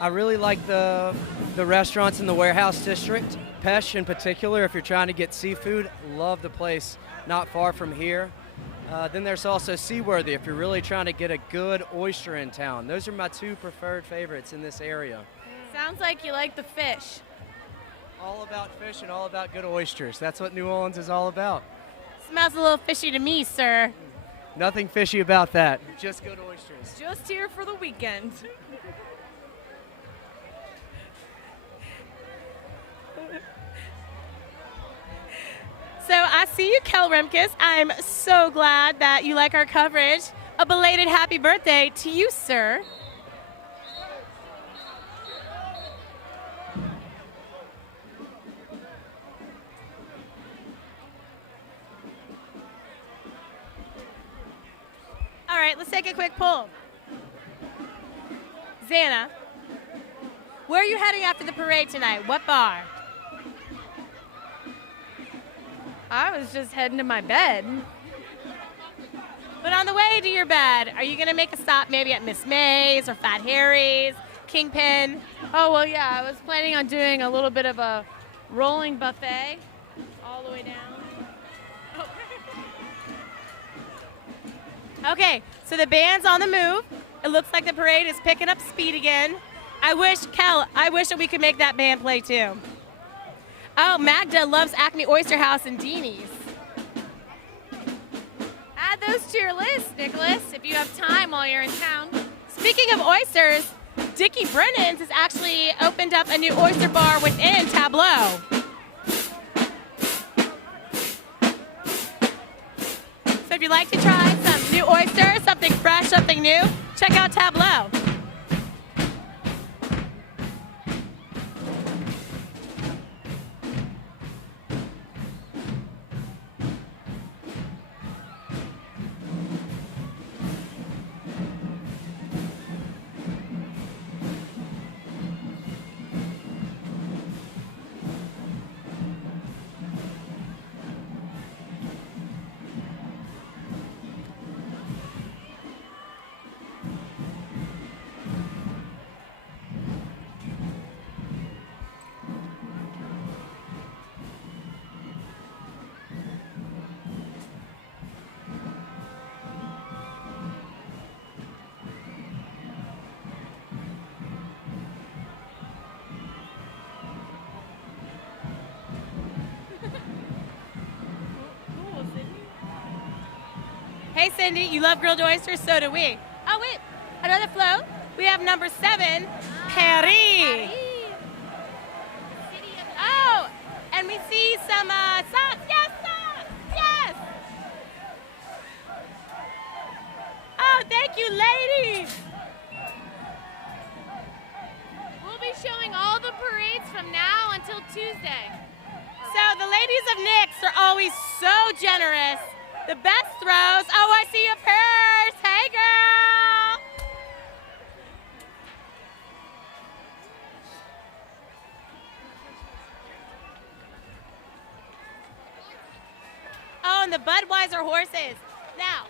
I really like the restaurants in the Warehouse District. Pesh in particular, if you're trying to get seafood, love the place not far from here. Then there's also Seaworthy if you're really trying to get a good oyster in town. Those are my two preferred favorites in this area. Sounds like you like the fish. All about fish and all about good oysters. That's what New Orleans is all about. Smells a little fishy to me, sir. Nothing fishy about that. Just good oysters. Just here for the weekend. So I see you, Kel Remkes. I'm so glad that you like our coverage. A belated happy birthday to you, sir. All right, let's take a quick poll. Xana, where are you heading after the parade tonight? What bar? I was just heading to my bed. But on the way to your bed, are you going to make a stop maybe at Miss May's or Fat Harry's, Kingpin? Oh, well, yeah, I was planning on doing a little bit of a rolling buffet all the way down. Okay, so the band's on the move. It looks like the parade is picking up speed again. I wish that we could make that band play too. Oh, Magda loves Acme Oyster House and Deanie's. Add those to your list, Nicholas, if you have time while you're in town. Speaking of oysters, Dickie Brennan's has actually opened up a new oyster bar within Tableau. So if you'd like to try some new oysters, something fresh, something new, check out Tableau. Hey, Cindy, you love grilled oysters? So do we. Oh, wait, another float. We have number 7, Paris. Oh, and we see some sauce. Yes, sauce. Yes. Oh, thank you, ladies. We'll be showing all the parades from now until Tuesday. So the ladies of Nyx are always so generous. The best throws. Oh, I see a purse. Hey, girl. Oh, and the Budweiser horses. Now,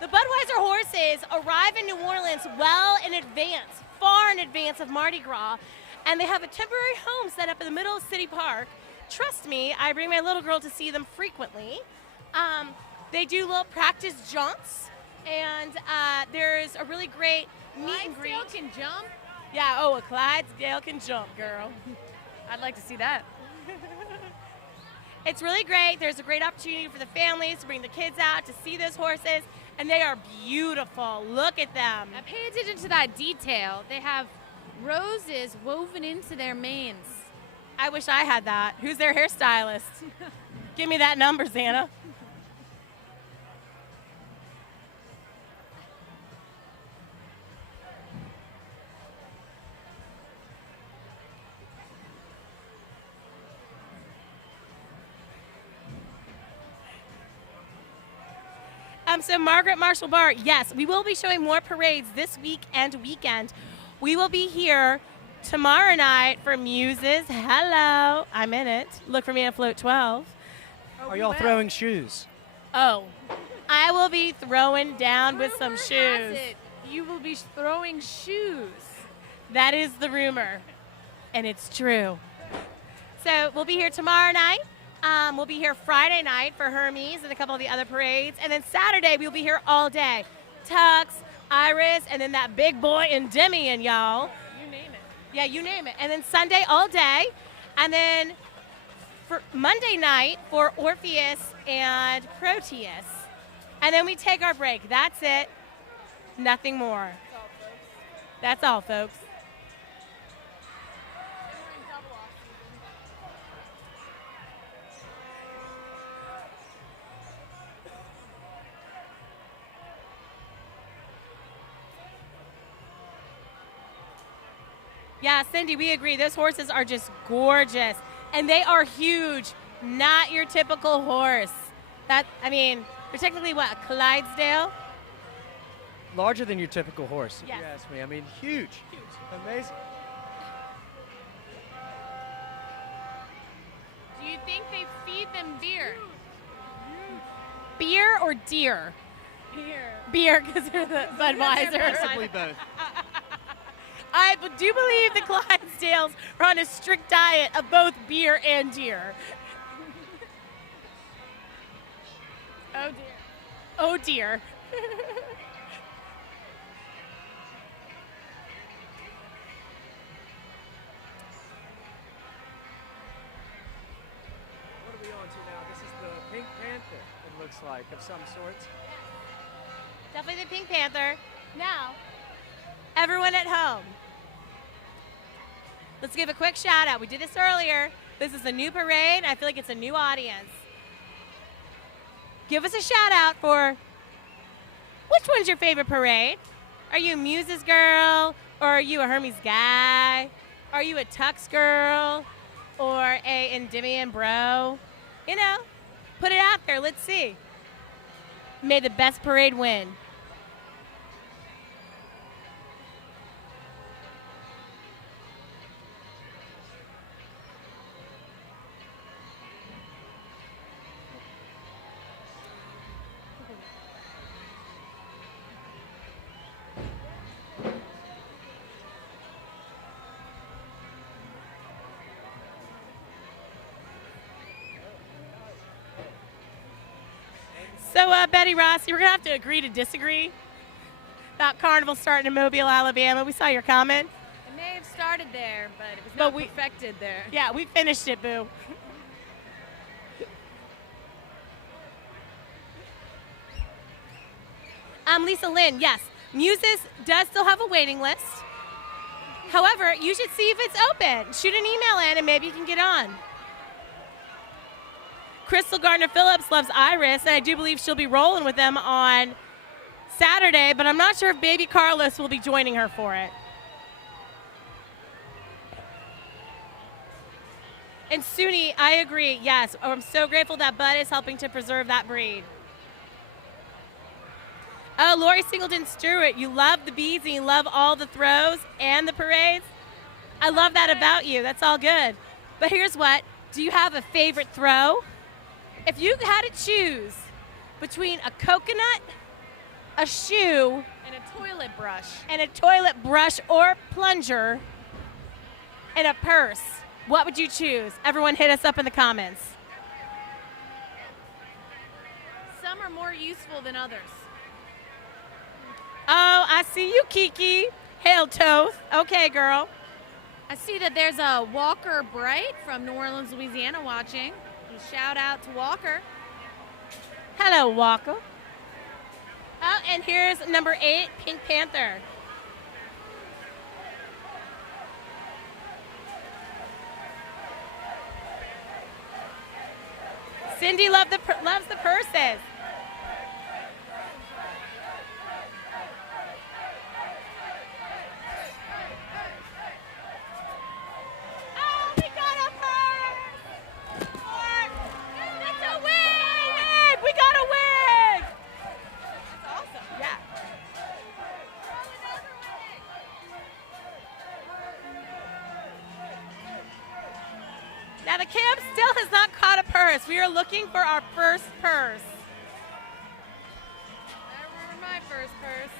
the Budweiser horses arrive in New Orleans well in advance, far in advance of Mardi Gras, and they have a temporary home set up in the middle of City Park. Trust me, I bring my little girl to see them frequently. They do little practice jumps, and there's a really great meet and greet. Clydesdale can jump? Yeah, oh, a Clydesdale can jump, girl. I'd like to see that. It's really great. There's a great opportunity for the families to bring the kids out to see those horses, and they are beautiful. Look at them. Now pay attention to that detail. They have roses woven into their manes. I wish I had that. Who's their hairstylist? Give me that number, Xana. So Margaret Marshall Bar, yes, we will be showing more parades this week and weekend. We will be here tomorrow night for Muses. Hello, I'm in it. Look for me at Float 12. Are y'all throwing shoes? Oh, I will be throwing down with some Rumor shoes. has it you will be throwing shoes. That is the rumor, and it's true. So we'll be here tomorrow night. We'll be here Friday night for Hermes and a couple of the other parades. And then Saturday, we'll be here all day. Tux, Iris, and then that big boy Endymion, y'all. You name it. Yeah, you name it. And then Sunday all day. And then for Monday night for Orpheus and Proteus. And then we take our break. That's it. Nothing more. That's all, folks. Yeah, Cindy, we agree. Those horses are just gorgeous. And they are huge. Not your typical horse. They're technically what, a Clydesdale? Larger than your typical horse, if Yes. you ask me. I mean, huge. Amazing. Do you think they feed them beer? Beer or deer? Beer. Beer, because they're the Budweiser. Possibly both. I do believe the Clydesdales are on a strict diet of both beer and deer. Oh dear. Oh dear. What are we on to now? This is the Pink Panther, it looks like, of some sorts. Definitely the Pink Panther. Now, everyone at home, let's give a quick shout out. We did this earlier. This is a new parade. I feel like it's a new audience. Give us a shout out for which one's your favorite parade? Are you a Muses girl? Or are you a Hermes guy? Are you a Tux girl? Or a Endymion bro? You know, put it out there. Let's see. May the best parade win. So, Betty Rossi, we're going to have to agree to disagree about Carnival starting in Mobile, Alabama. We saw your comment. It may have started there, but it was But not we- perfected there. Yeah, we finished it, boo. Lisa Lynn, yes, Muses does still have a waiting list. However, you should see if it's open. Shoot an email in and maybe you can get on. Crystal Gardner-Phillips loves Iris, and I do believe she'll be rolling with them on Saturday, but I'm not sure if baby Carlos will be joining her for it. And Suni, I agree, yes. I'm so grateful that Bud is helping to preserve that breed. Oh, Lori Singleton Stewart, you love the bees and you love all the throws and the parades. I love that about you. That's all good. But here's what. Do you have a favorite throw? If you had to choose between a coconut, a shoe, And a toilet brush. and a toilet brush or plunger, and a purse, what would you choose? Everyone hit us up in the comments. Some are more useful than others. Oh, I see you, Kiki. Hail Toth. Okay, girl. I see that there's a Walker Bright from New Orleans, Louisiana watching. Shout out to Walker. Hello, Walker. Oh, and here's number 8, Pink Panther. Cindy loves the purses. Oh, we got a purse! That's a wig! We got a wig! That's awesome. Yeah. Now the camp still has not caught a purse. We are looking for our first purse. I remember my first purse.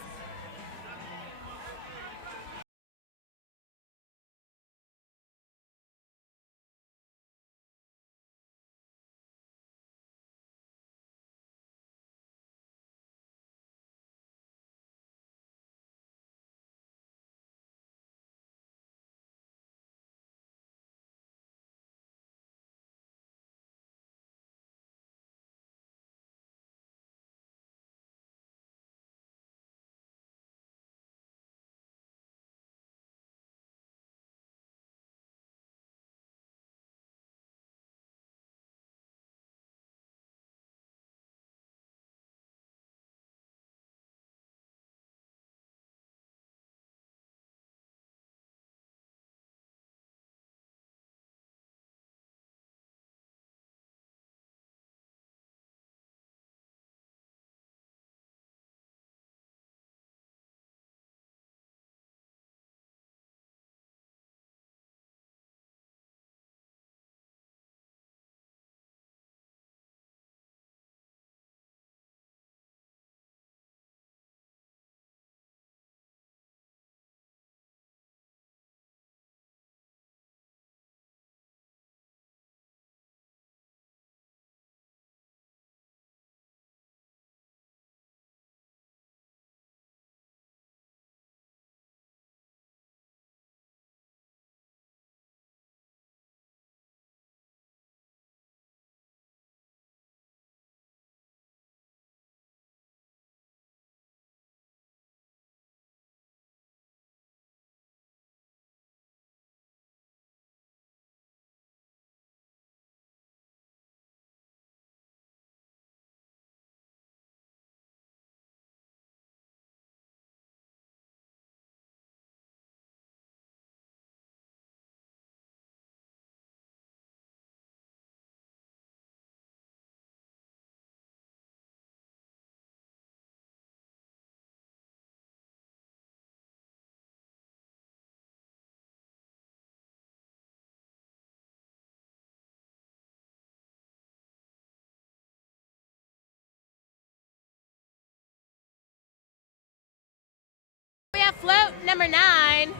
We have float number 9,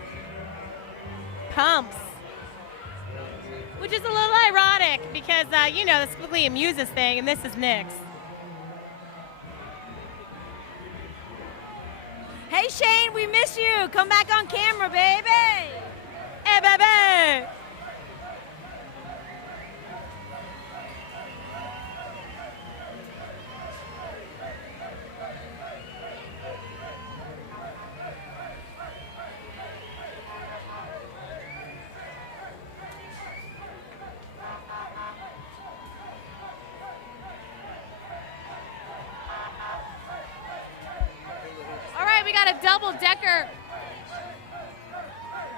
Pumps. Which is a little ironic because, you know, that's quickly a Muses thing, and this is Nyx. Hey Shane, we miss you. Come back on camera, baby. Hey, baby. All right, we got a double-decker,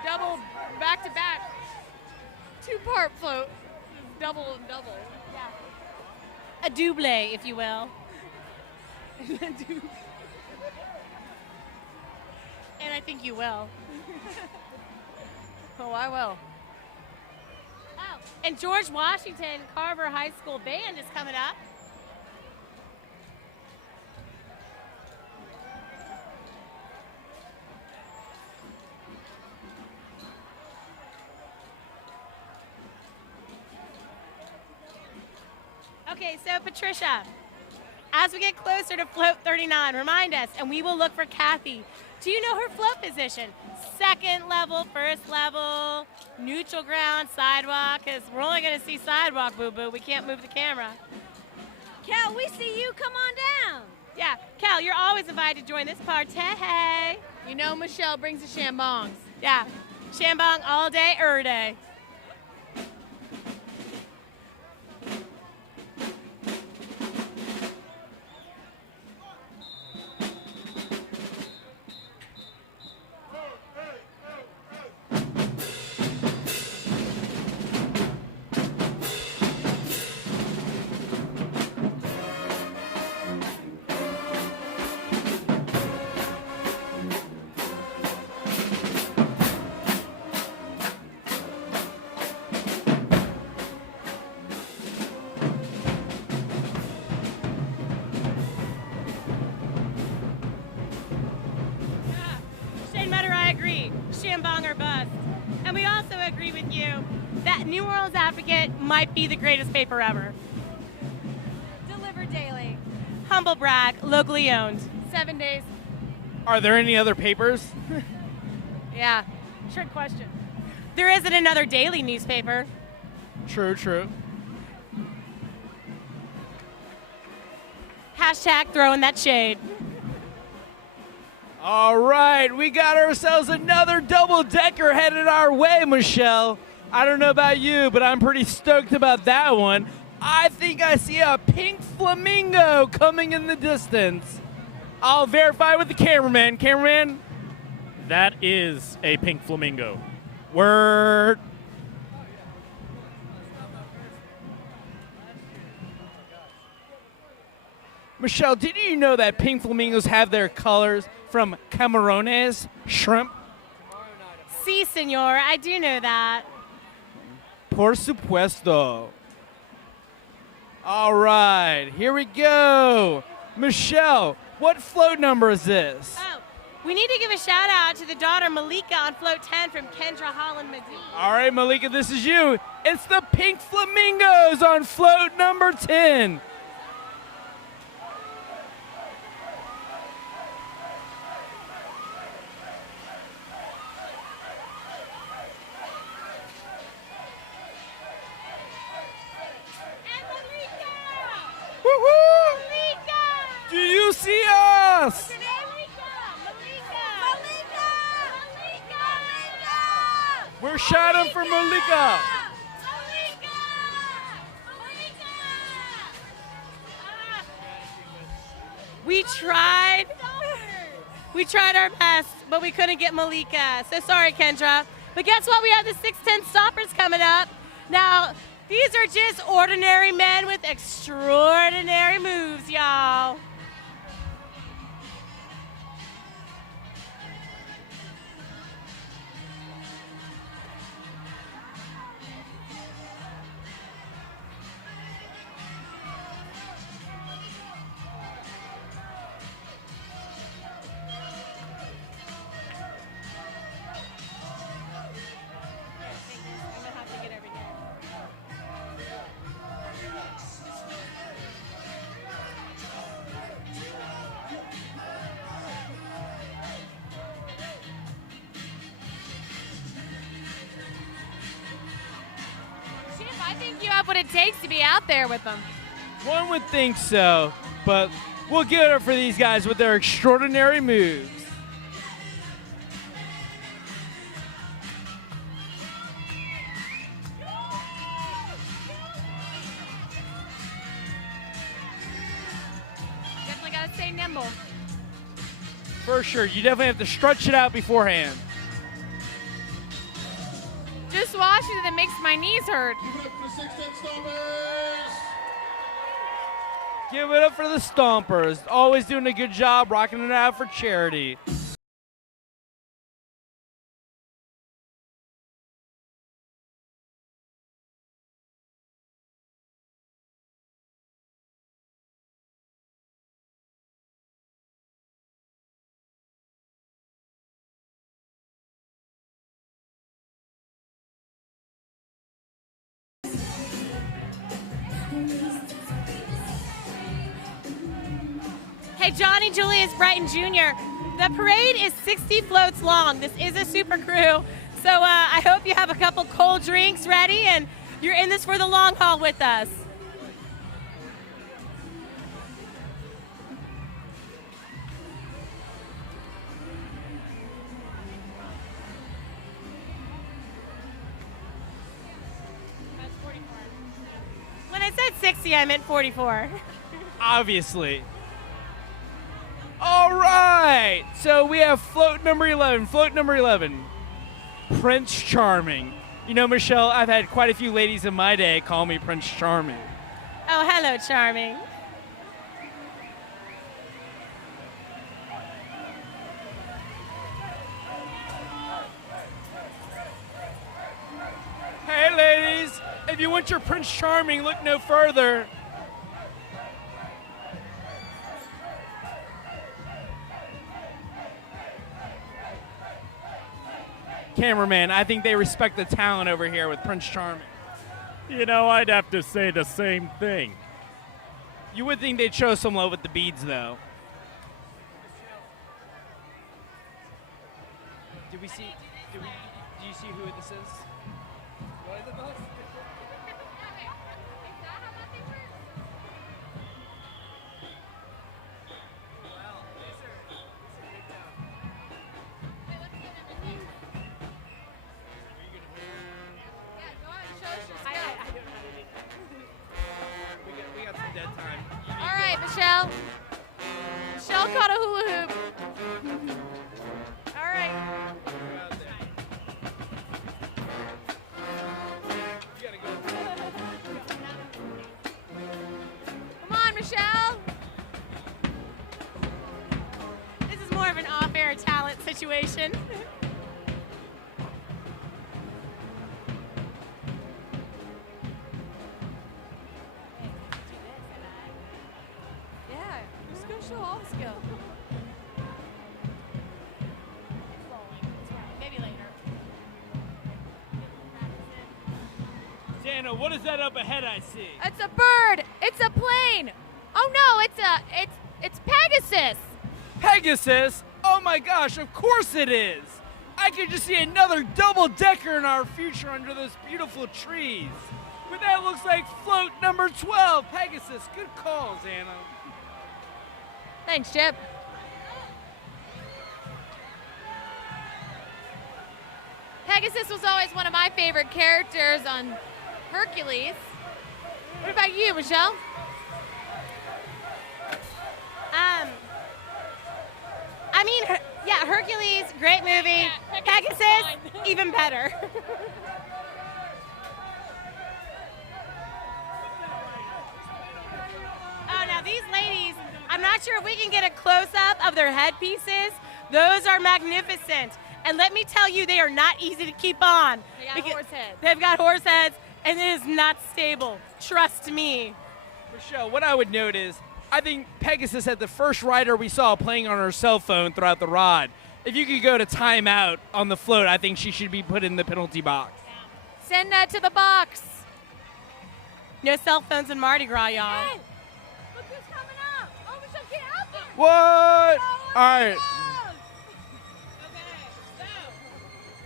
double back-to-back, 2-part float, double and double. A double, if you will. And I think you will. Oh, I will. Oh, and George Washington Carver High School Band is coming up. Okay, so Patricia, as we get closer to float 39, remind us, and we will look for Kathy. Do you know her float position? Second level, first level, neutral ground, sidewalk, because we're only going to see sidewalk, boo-boo. We can't move the camera. Cal, we see you. Come on down. Yeah, Cal, you're always invited to join this party. Hey. You know Michelle brings the shambongs. Yeah, shambong all day, day. Bam Bong or bust. And we also agree with you that New Orleans Advocate might be the greatest paper ever. Delivered daily. Humble brag, locally owned. 7 days. Are there any other papers? Yeah. Trick question. There isn't another daily newspaper. True. Hashtag throwing that shade. All right, we got ourselves another double-decker headed our way, Michelle. I don't know about you, but I'm pretty stoked about that one. I think I see a pink flamingo coming in the distance. I'll verify with the cameraman. Cameraman? That is a pink flamingo. Word. Michelle, did you know that pink flamingos have their colors from camarones, shrimp? Si, senor, I do know that. Por supuesto. All right, here we go. Michelle, what float number is this? Oh, we need to give a shout out to the daughter Malika on float 10 from Kendra Holland Medina. All right, Malika, this is you. It's the pink flamingos on float number 10. Woohoo! Do you see us? We're shouting for Malika. We tried. We tried our best, but we couldn't get Malika. So sorry, Kendra. But guess what? We have the 610 stoppers coming up. Now, these are just ordinary men with extraordinary moves, y'all. I think you have what it takes to be out there with them. One would think so, but we'll give it up for these guys with their extraordinary moves. Definitely got to stay nimble. For sure, you definitely have to stretch it out beforehand. Just watching it makes my knees hurt. Give it up for the Stompers. Always doing a good job rocking it out for charity. Hey, Johnny Julius Brighton Jr., the parade is 60 floats long. This is a super crew. So I hope you have a couple cold drinks ready and you're in this for the long haul with us. When I said 60, I meant 44. Obviously. All right, so we have float number 11. Float number 11, Prince Charming. You know, Michelle, I've had quite a few ladies in my day call me Prince Charming. Oh, hello, Charming. Hey, ladies, if you want your Prince Charming, look no further. cameraman. I think they respect the talent over here with Prince Charming. You know, I'd have to say the same thing. You would think they'd show some love with the beads, though. Do you see who this is? What is it, boss? We got some dead time. All right, Michelle. Michelle caught a hula hoop. All right. Come on, Michelle. This is more of an off-air talent situation. Yeah, just go show all skill. Maybe later. Dana, what is that up ahead I see? It's a bird. It's a plane. Oh no, it's Pegasus. Pegasus? Oh my gosh, of course it is. I could just see another double-decker in our future under those beautiful trees. But that looks like float number 12, Pegasus. Good calls, Anna. Thanks, Chip. Pegasus was always one of my favorite characters on Hercules. What about you, Michelle? I mean, yeah, Hercules, great movie. Pegasus, even better. Oh, now these ladies, I'm not sure if we can get a close-up of their headpieces. Those are magnificent. And let me tell you, they are not easy to keep on. They got horse heads. They've got horse heads, and it is not stable. Trust me. Michelle, what I would note is, I think Pegasus had the first rider we saw playing on her cell phone throughout the ride. If you could go to timeout on the float, I think she should be put in the penalty box. Send that to the box. No cell phones in Mardi Gras, y'all. Hey, look who's coming up. Oh, Michelle, get out there. What? All right.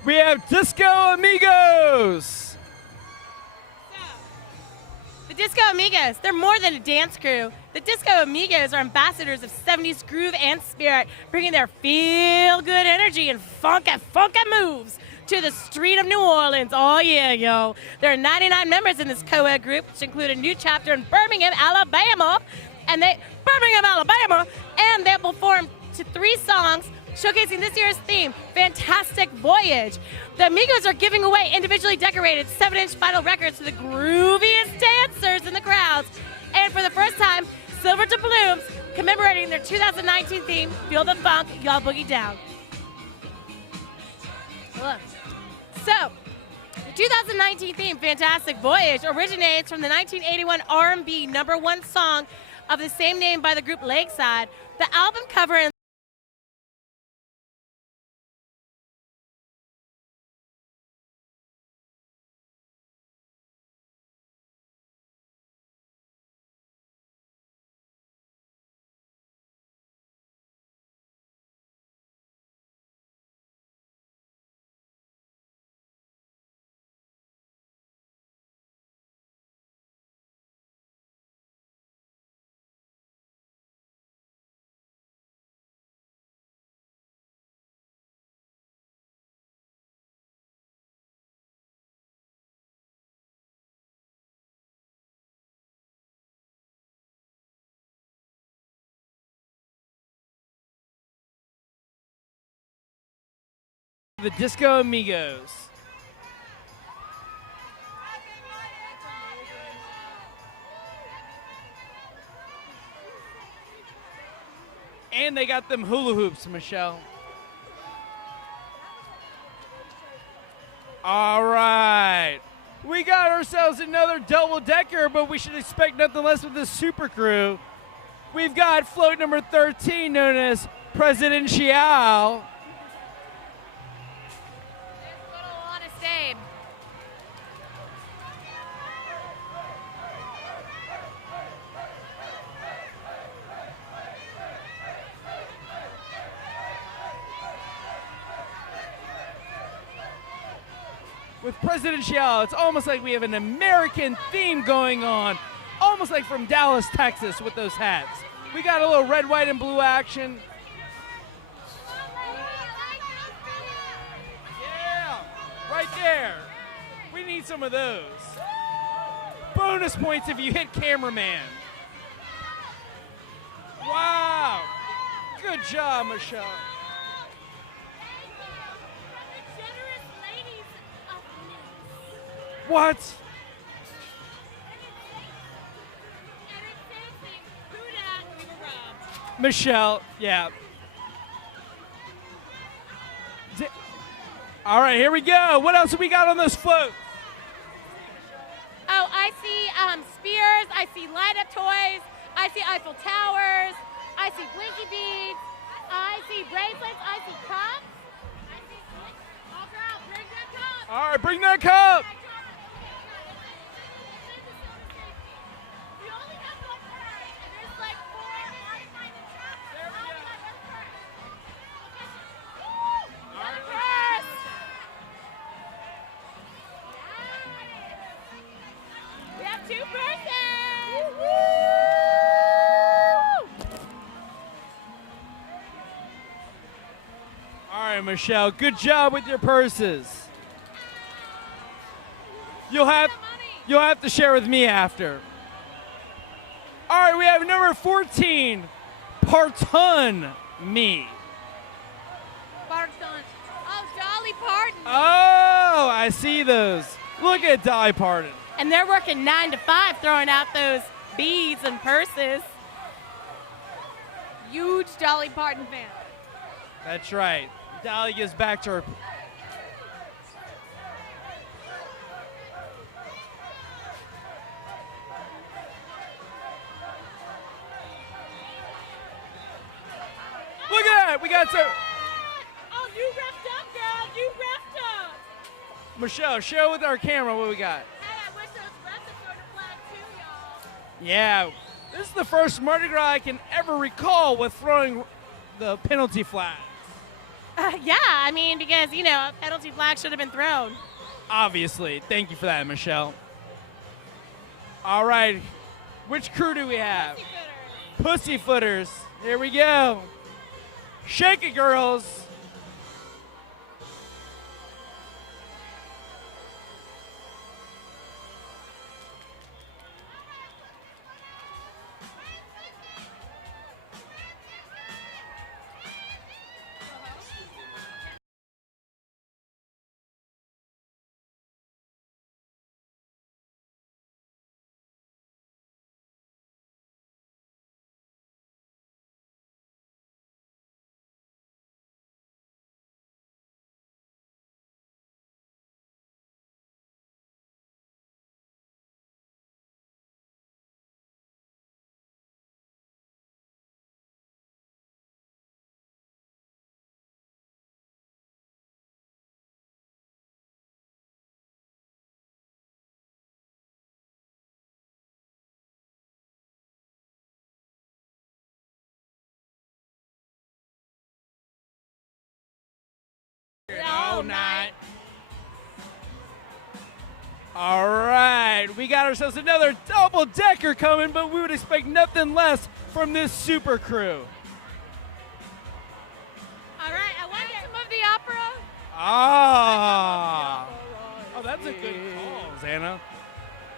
We have Disco Amigos. The Disco Amigos, they're more than a dance crew. The Disco Amigos are ambassadors of 70s groove and spirit, bringing their feel-good energy and funky moves to the street of New Orleans. Oh, yeah, yo. There are 99 members in this co-ed group, which include a new chapter in Birmingham, Alabama. And they'll perform to 3 songs showcasing this year's theme, Fantastic Voyage. The Amigos are giving away individually decorated 7-inch vinyl records to the grooviest dancers in the crowds. And for the first time, Silver to Blooms, commemorating their 2019 theme, Feel the Funk, Y'all Boogie Down. Look. So, the 2019 theme, Fantastic Voyage, originates from the 1981 R&B #1 song of the same name by the group Lakeside. The album cover and The Disco Amigos. And they got them hula hoops, Michelle. All right. We got ourselves another double-decker, but we should expect nothing less with this super crew. We've got float number 13, known as Presidential. stayed. With Presidential, it's almost like we have an American theme going on, almost like from Dallas, Texas, with those hats. We got a little red, white, and blue action. Yeah, right there. We need some of those. Bonus points if you hit cameraman. Wow. Good job, Michelle. What? Michelle, yeah. All right, here we go. What else have we got on those floats? Oh, I see spears, I see light-up toys, I see Eiffel Towers, I see blinky beads, I see bracelets, I see cups. All right, bring that cup. We have 2 persons! All right, Michelle, good job with your purses. You'll have to share with me after. All right, we have number 14, Parton Me. Parton. Oh, Dolly Parton. Oh, I see those. Look at Dolly Parton. And they're working 9 to 5 throwing out those beads and purses. Huge Dolly Parton fan. That's right. Dolly gives back to her. Look at that. We got some. Oh, you reffed up, girl. You reffed up. Michelle, show with our camera what we got. Hey, I wish those refs had thrown a flag too, y'all. Yeah, this is the first Mardi Gras I can ever recall with throwing the penalty flag. Yeah, I mean, because, you know, a penalty flag should have been thrown. Obviously. Thank you for that, Michelle. All right. Which crew do we have? Pussyfooters. Here we go. Shake it, girls. All night. All right, we got ourselves another double-decker coming, but we would expect nothing less from this super crew. All right, I want some of the opera. Ah. Oh, that's a good call, Xana.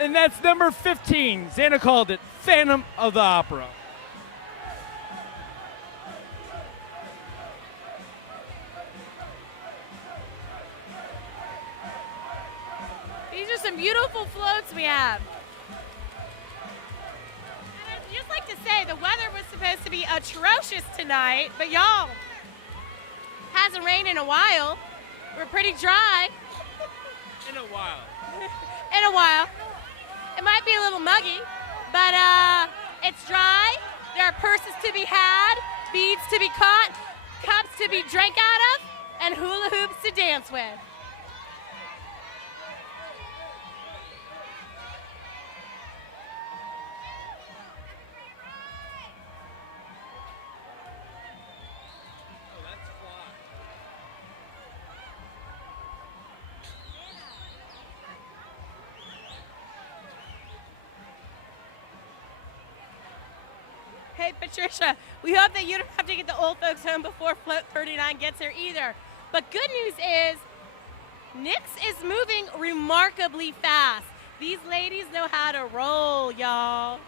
And that's number 15. Xana called it Phantom of the Opera. These are some beautiful floats we have. And I'd just like to say the weather was supposed to be atrocious tonight, but y'all, Hasn't rained in a while. We're pretty dry. In a while. In a while. It might be a little muggy, but it's dry. There are purses to be had, beads to be caught, cups to be drank out of, and hula hoops to dance with. Hey, Patricia, we hope that you don't have to get the old folks home before Float 39 gets here either. But good news is, Nyx is moving remarkably fast. These ladies know how to roll, y'all.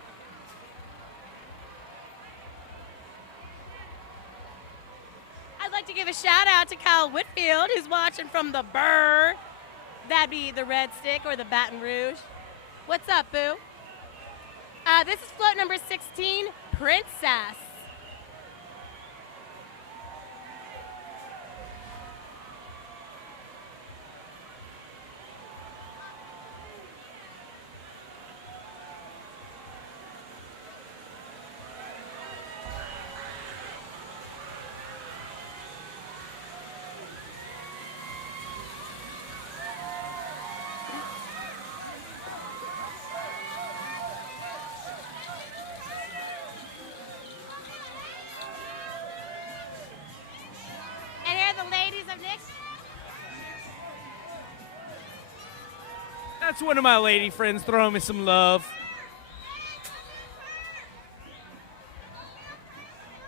I'd like to give a shout out to Kyle Whitfield, who's watching from the Burr. That'd be the Red Stick or the Baton Rouge. What's up, boo? This is float number 16, Princess. That's one of my lady friends throwing me some love.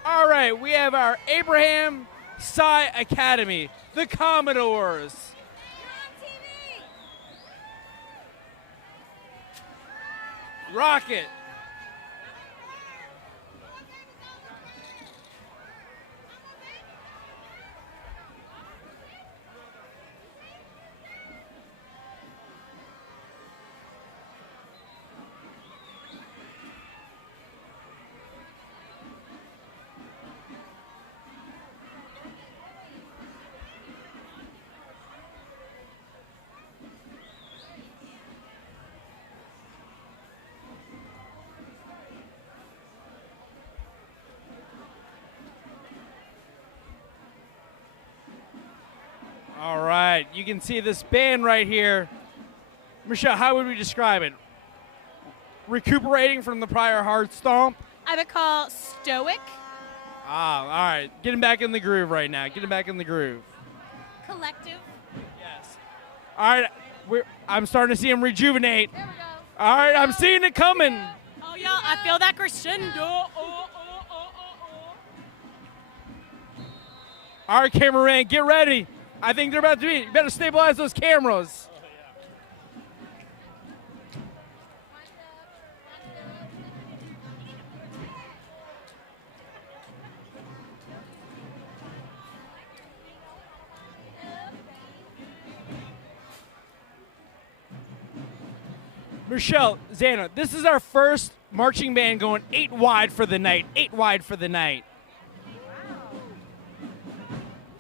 All right, we have our Abraham Psi Academy, the Commodores. Rocket. All right, you can see this band right here. Michelle, how would we describe it? Recuperating from the prior hard stomp? I would call stoic. All right. Getting back in the groove right now. Getting back in the groove. Collective. Yes. All right, I'm starting to see him rejuvenate. There we go. All right, I'm seeing it coming. Oh, y'all, I feel that crescendo. All right, cameraman, get ready. I think they're about to be. You better stabilize those cameras. Michelle, Xana, this is our first marching band going 8 wide for the night. 8 wide for the night.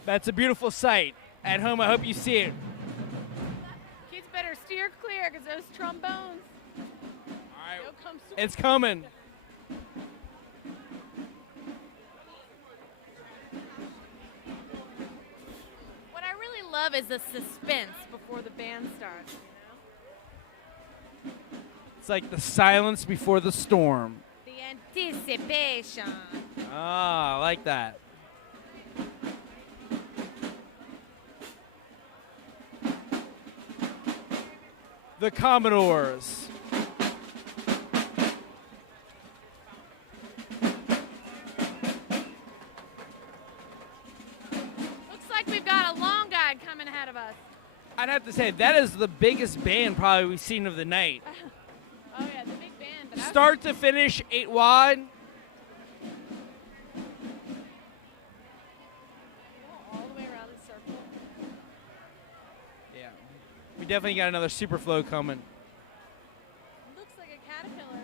That's a beautiful sight. At home, I hope you see it. Kids better steer clear because those trombones. All right. They'll come soon. It's coming. What I really love is the suspense before the band starts. You know? It's like the silence before the storm. The anticipation. Ah, I like that. The Commodores. Looks like we've got a long guy coming ahead of us. I'd have to say, that is the biggest band probably we've seen of the night. Oh, yeah, the big band. But Start to finish, 8 wide. all the way around the circle. Yeah. We definitely got another super flow coming. Looks like a caterpillar.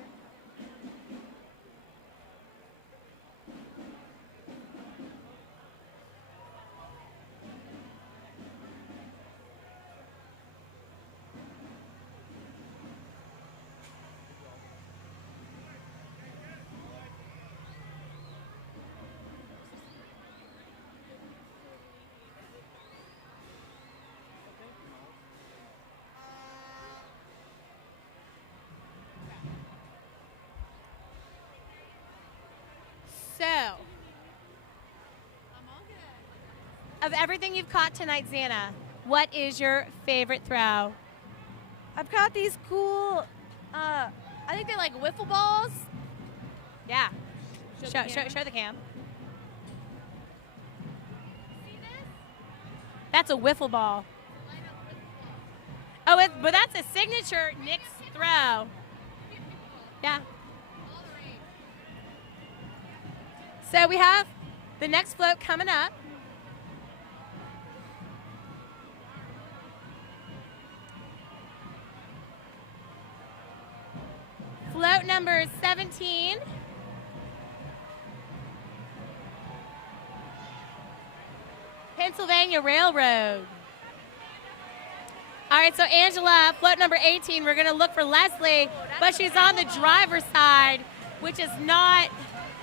So, of everything you've caught tonight, Xana, what is your favorite throw? I've got these cool, I think they like wiffle balls. Yeah. Show the cam. That's a wiffle ball. Oh, but that's a signature Nyx throw. Yeah. So we have the next float coming up. Float number 17. Pennsylvania Railroad. All right, so Angela, float number 18, we're gonna look for Leslie, but she's on the driver's side, which is not,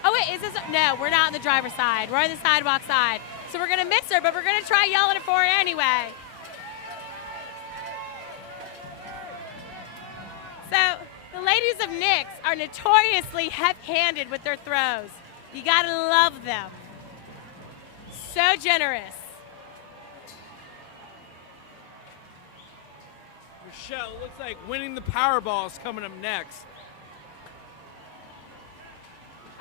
oh wait, is this, no, we're not on the driver's side. We're on the sidewalk side. So we're gonna miss her, but we're gonna try yelling it for her anyway. So the ladies of Nyx are notoriously heavy-handed with their throws. You gotta love them. So generous. Michelle, it looks like winning the Powerball is coming up next.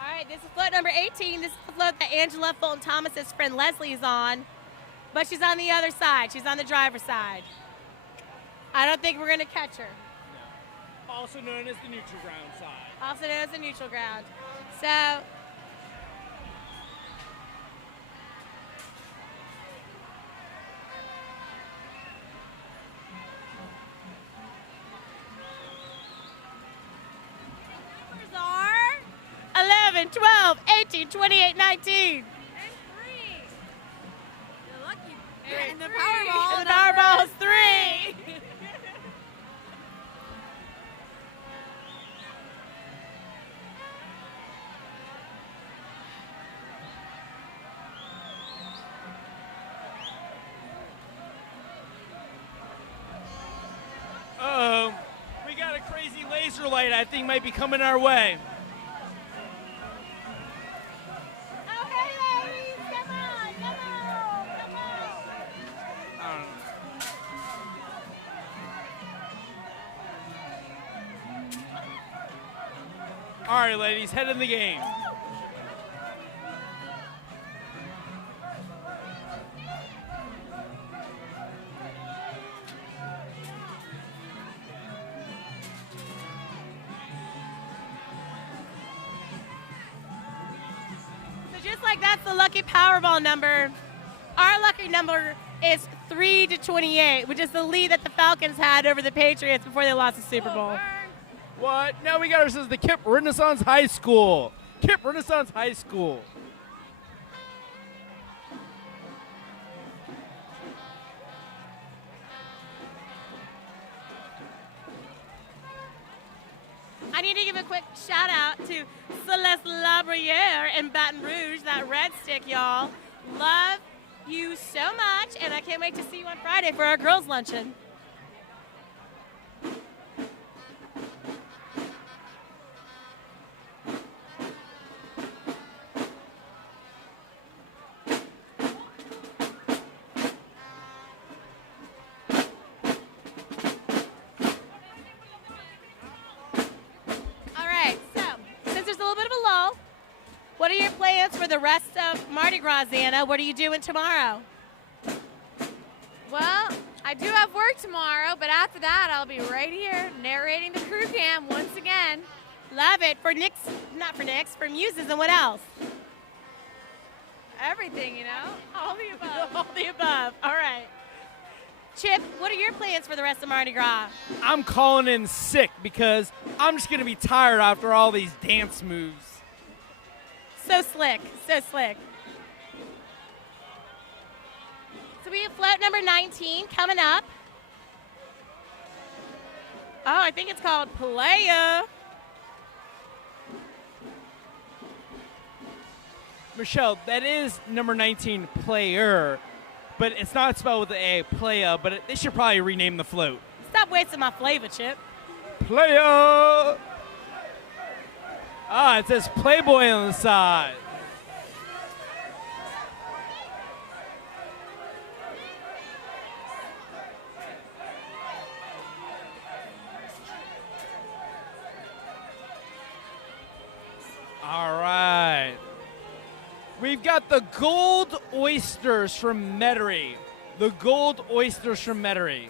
All right, this is float number 18. This is the float that Angela Fulton Thomas's friend Leslie is on, but she's on the other side. She's on the driver's side. I don't think we're gonna catch her. No. Also known as the neutral ground side. Also known as the neutral ground. So, numbers are 11, 12, 18, 28, 19. You're lucky. And the Powerball. And the Powerball is 3. Uh-oh. We got a crazy laser light I think might be coming our way. Oh, hey, ladies, come on, come on, come on. I don't know. All right, ladies, head in the game. So just like that's the lucky Powerball number, our lucky number is 3 to 28, which is the lead that the Falcons had over the Patriots before they lost the Super Bowl. What? Now we got ourselves the Kip Renaissance High School. Kip Renaissance High School. I need to give a quick shout out to Celeste Labriere in Baton Rouge, that red stick, y'all. Love you so much, and I can't wait to see you on Friday for our girls' luncheon. What are your plans for the rest of Mardi Gras, Xana? What are you doing tomorrow? Well, I do have work tomorrow, but after that, I'll be right here narrating the crew cam once again. Love it. For Nyx, not for Nyx, for Muses, and what else? Everything, you know? All the above. All the above. All right. Chip, what are your plans for the rest of Mardi Gras? I'm calling in sick because I'm just going to be tired after all these dance moves. So slick, so slick. So we have float number 19 coming up. Oh, I think it's called Playa. Michelle, that is number 19, player, but it's not spelled with the A, playa, but they should probably rename the float. Stop wasting my flavor, Chip. Playa! Ah, it says Playboy on the side. All right. we've got the gold oysters from Metairie. The gold oysters from Metairie.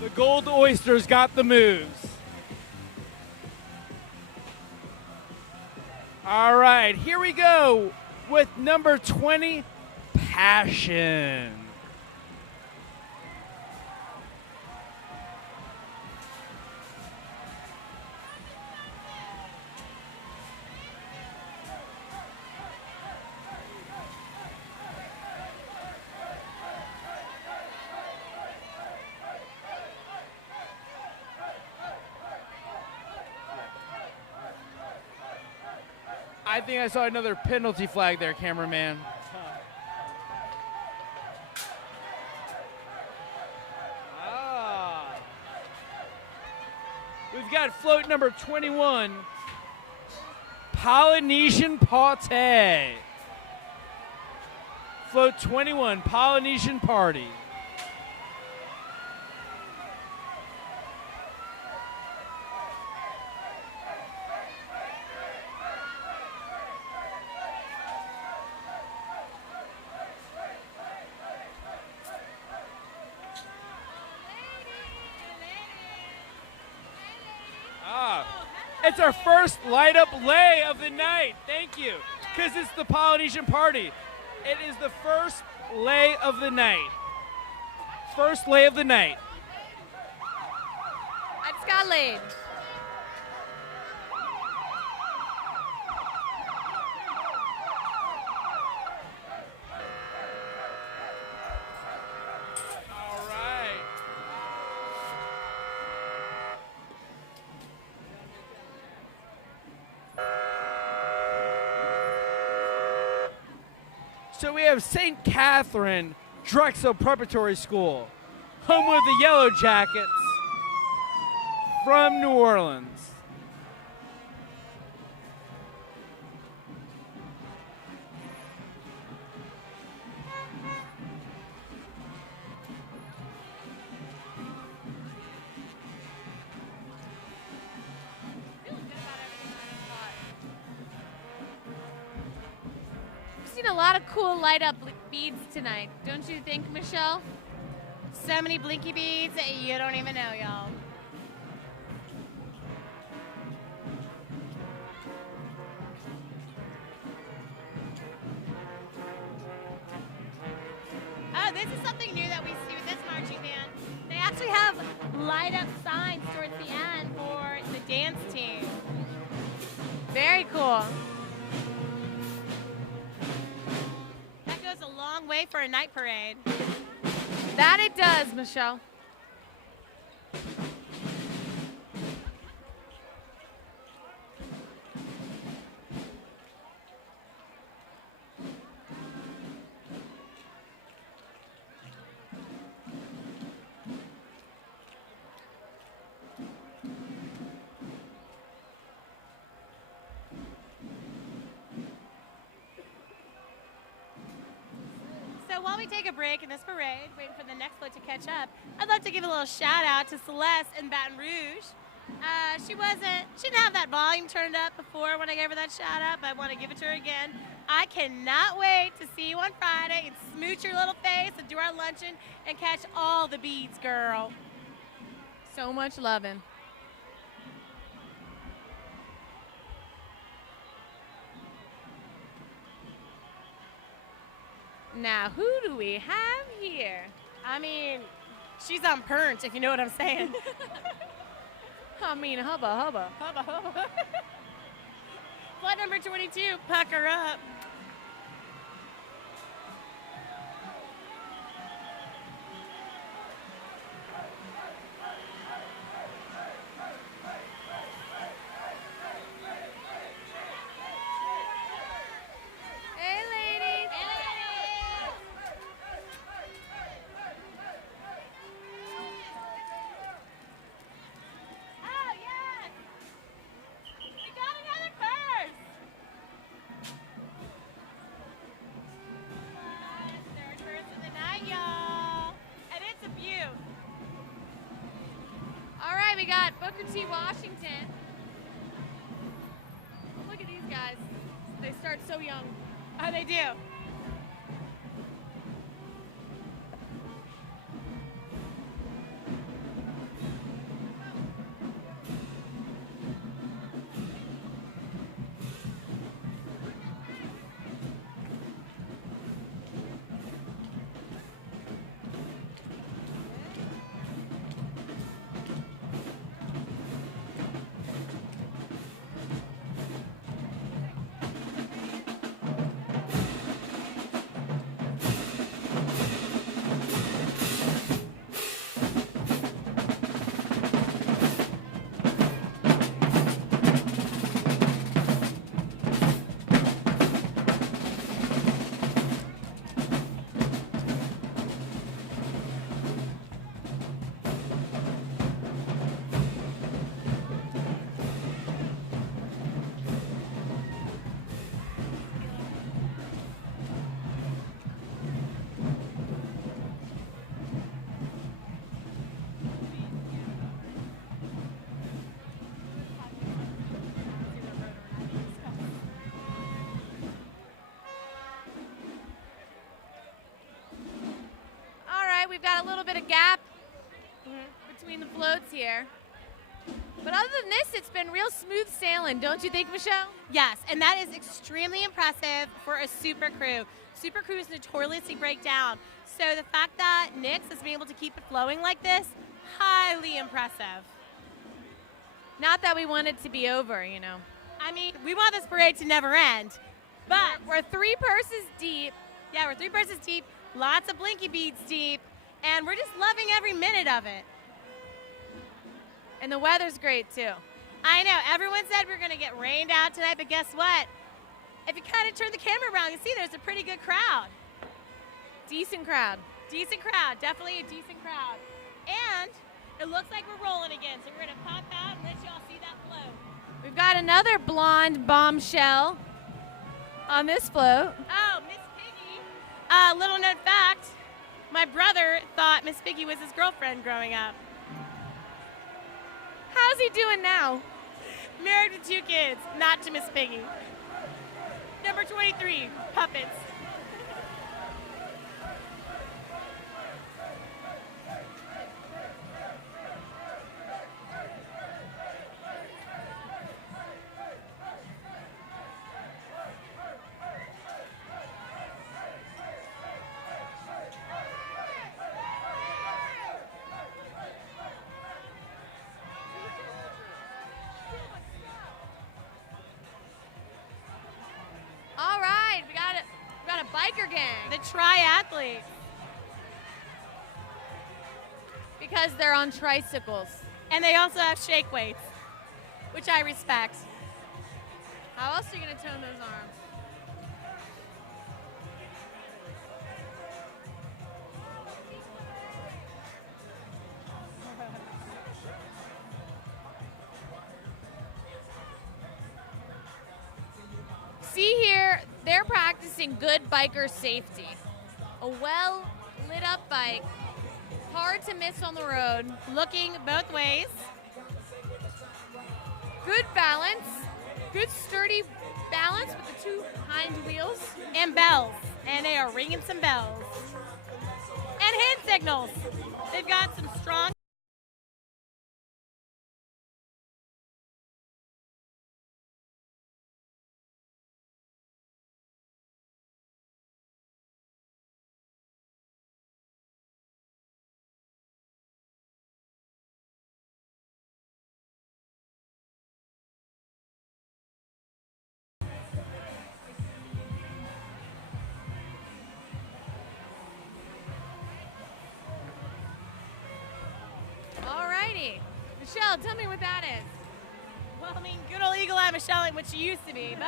The gold oysters got the moves. All right, here we go with number 20, Passion. I think I saw another penalty flag there, cameraman. We've got float number 21, Polynesian Party. Float 21, Polynesian Party. It's our first light up lay of the night. Thank you. Because it's the Polynesian Party. It is the first lay of the night. First lay of the night. I just got laid. All right. So we have St. Catherine Drexel Preparatory School, home of the Yellow Jackets from New Orleans. We've seen a lot of cool light up beads tonight, don't you think, Michelle? So many blinky beads, you don't even know, y'all. Oh, this is something new that we see with this marching band. They actually have light up signs towards the end for the dance team. Very cool. That goes a long way for a night parade. That it does, Michelle. So while we take a break in this parade, waiting for the next float to catch up, I'd love to give a little shout out to Celeste in Baton Rouge. She didn't have that volume turned up before when I gave her that shout out, but I want to give it to her again. I cannot wait to see you on Friday and smooch your little face and do our luncheon and catch all the beads, girl. So much loving. Now, who do we have here? I mean, she's on perch, if you know what I'm saying. I mean, hubba hubba. Hubba, hubba. Flight number 22, pucker up. Hey, ladies. Oh, yes! We got another purse! Third purse of the night, y'all. And it's a beaut. All right, we got Booker T. Washington. Look at these guys. They start so young. Oh, they do. We've got a little bit of gap between the floats here. But other than this, it's been real smooth sailing, don't you think, Michelle? Yes, and that is extremely impressive for a super crew. Super crews notoriously break down. So the fact that Nyx has been able to keep it flowing like this, highly impressive. Not that we want it to be over, you know. I mean, we want this parade to never end, but we're 3 purses deep. Yeah, we're 3 purses deep, lots of blinky beads deep, and we're just loving every minute of it. And the weather's great, too. I know. Everyone said we're going to get rained out tonight, but guess what? If you kind of turn the camera around, you see there's a pretty good crowd. Decent crowd. Decent crowd. Definitely a decent crowd. And it looks like we're rolling again, so we're going to pop out and let you all see that float. We've got another blonde bombshell on this float. Oh, Miss Piggy. Little known fact, my brother thought Miss Piggy was his girlfriend growing up. How's he doing now? Married with 2 kids, not to Miss Piggy. Number 23, puppets. All right, we got a biker gang. The triathletes. Because they're on tricycles. And they also have shake weights, which I respect. How else are you going to tone those arms? See here, they're practicing good biker safety. A well lit up bike, hard to miss on the road, Looking both ways. good balance, good sturdy balance with the two hind wheels. And bells. And they are ringing some bells. And hand signals. They've got some strong. Alrighty. Michelle, tell me what that is. Well, I mean, good old Eagle Eye Michelle ain't what she used to be, but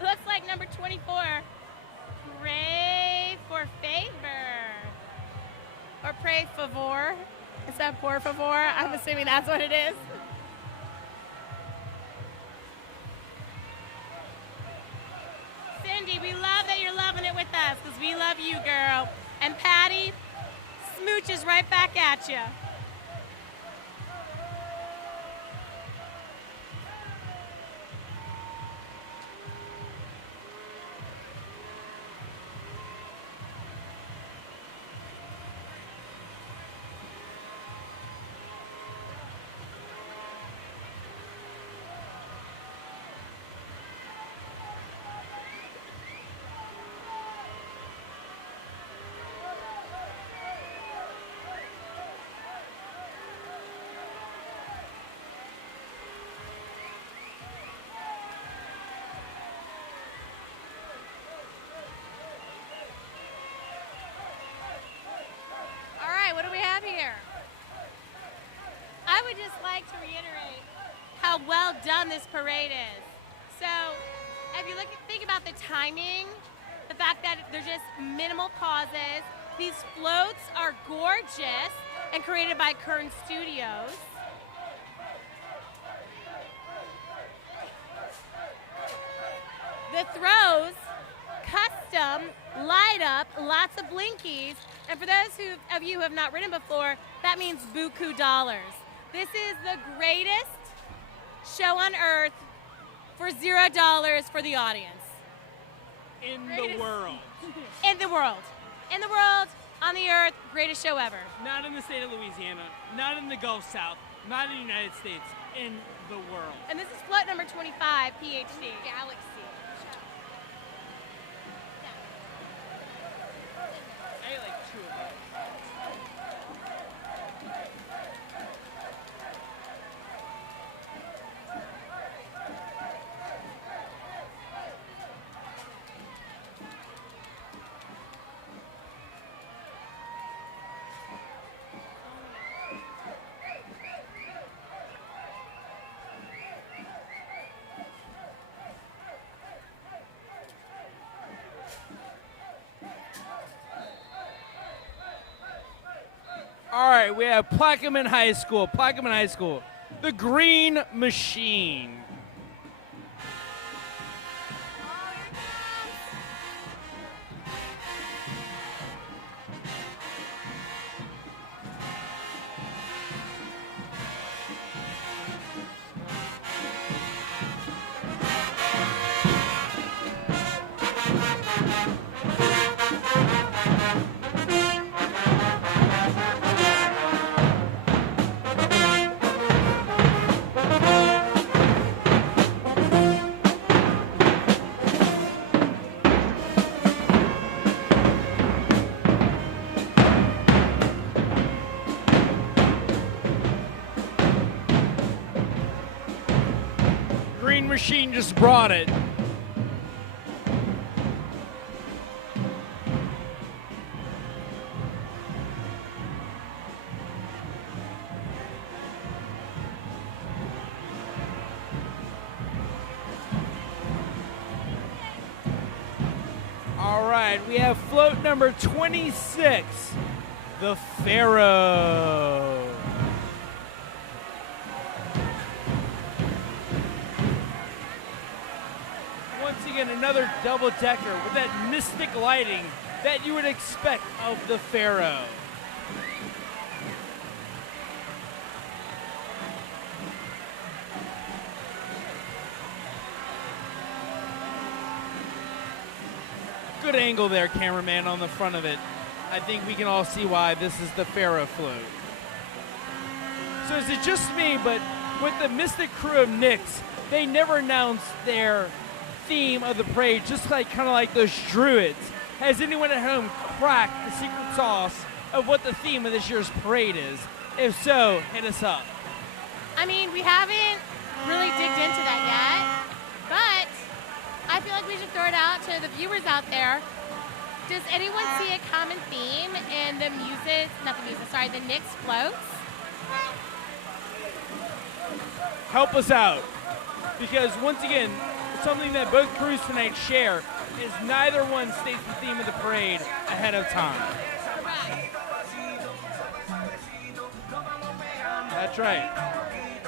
it looks like number 24, Pray for Favor. Or Pray Favor. Is that por favor? I'm assuming that's what it is. Cindy, we love that you're loving it with us because we love you, girl. And Patty, smooches right back at you. What do we have here? I would just like to reiterate how well done this parade is. So, if you think about the timing, the fact that there's just minimal pauses, these floats are gorgeous and created by Kern Studios. The throws, custom, light up, lots of blinkies, and for those of you who have not ridden before, that means buku dollars. This is the greatest show on earth for $0 for the audience. In the world. In the world. In the world, on the earth, greatest show ever. Not in the state of Louisiana, not in the Gulf South, not in the United States, in the world. And this is float number 25, PhD. Galaxy. I like two of them. All right, we have Plaquemine High School. Plaquemine High School, the Green Machine. Green Machine just brought it. All right, we have float number 26, the Pharaoh. Once again, another double-decker with that mystic lighting that you would expect of the Pharaoh. Good angle there, cameraman, on the front of it. I think we can all see why this is the Pharaoh float. So is it just me, but with the Mystic Krewe of Nyx, they never announced their theme of the parade, just like kind of like those Druids. Has anyone at home cracked the secret sauce of what the theme of this year's parade is? If so, hit us up. I mean, we haven't really digged into that yet, but I feel like we should throw it out to the viewers out there. Does anyone see a common theme in the Nyx floats? Help us out, because once again, something that both crews tonight share is neither one states the theme of the parade ahead of time. That's right.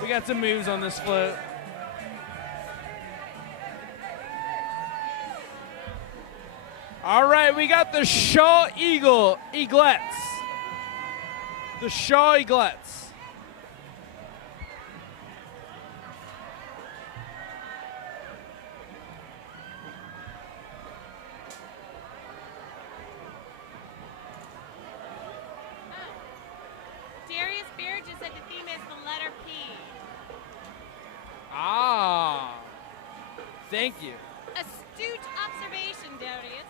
We got some moves on this float. All right, we got the Shaw Eaglets. The Shaw Eaglets. Darius Beard just said the theme is the letter P. Ah, thank you. Astute observation, Darius.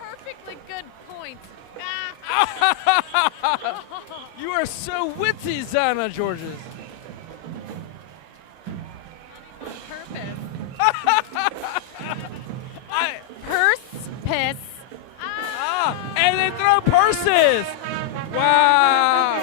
Perfectly good point. You are so witty, Zana Georges. Purse piss. And they throw purses. Wow.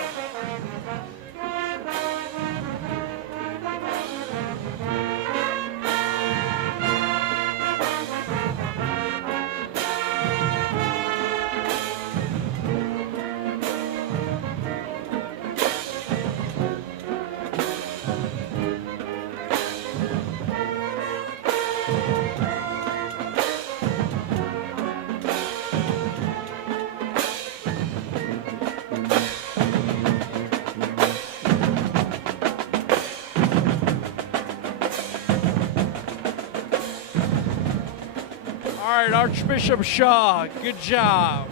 All right, Archbishop Shaw, good job.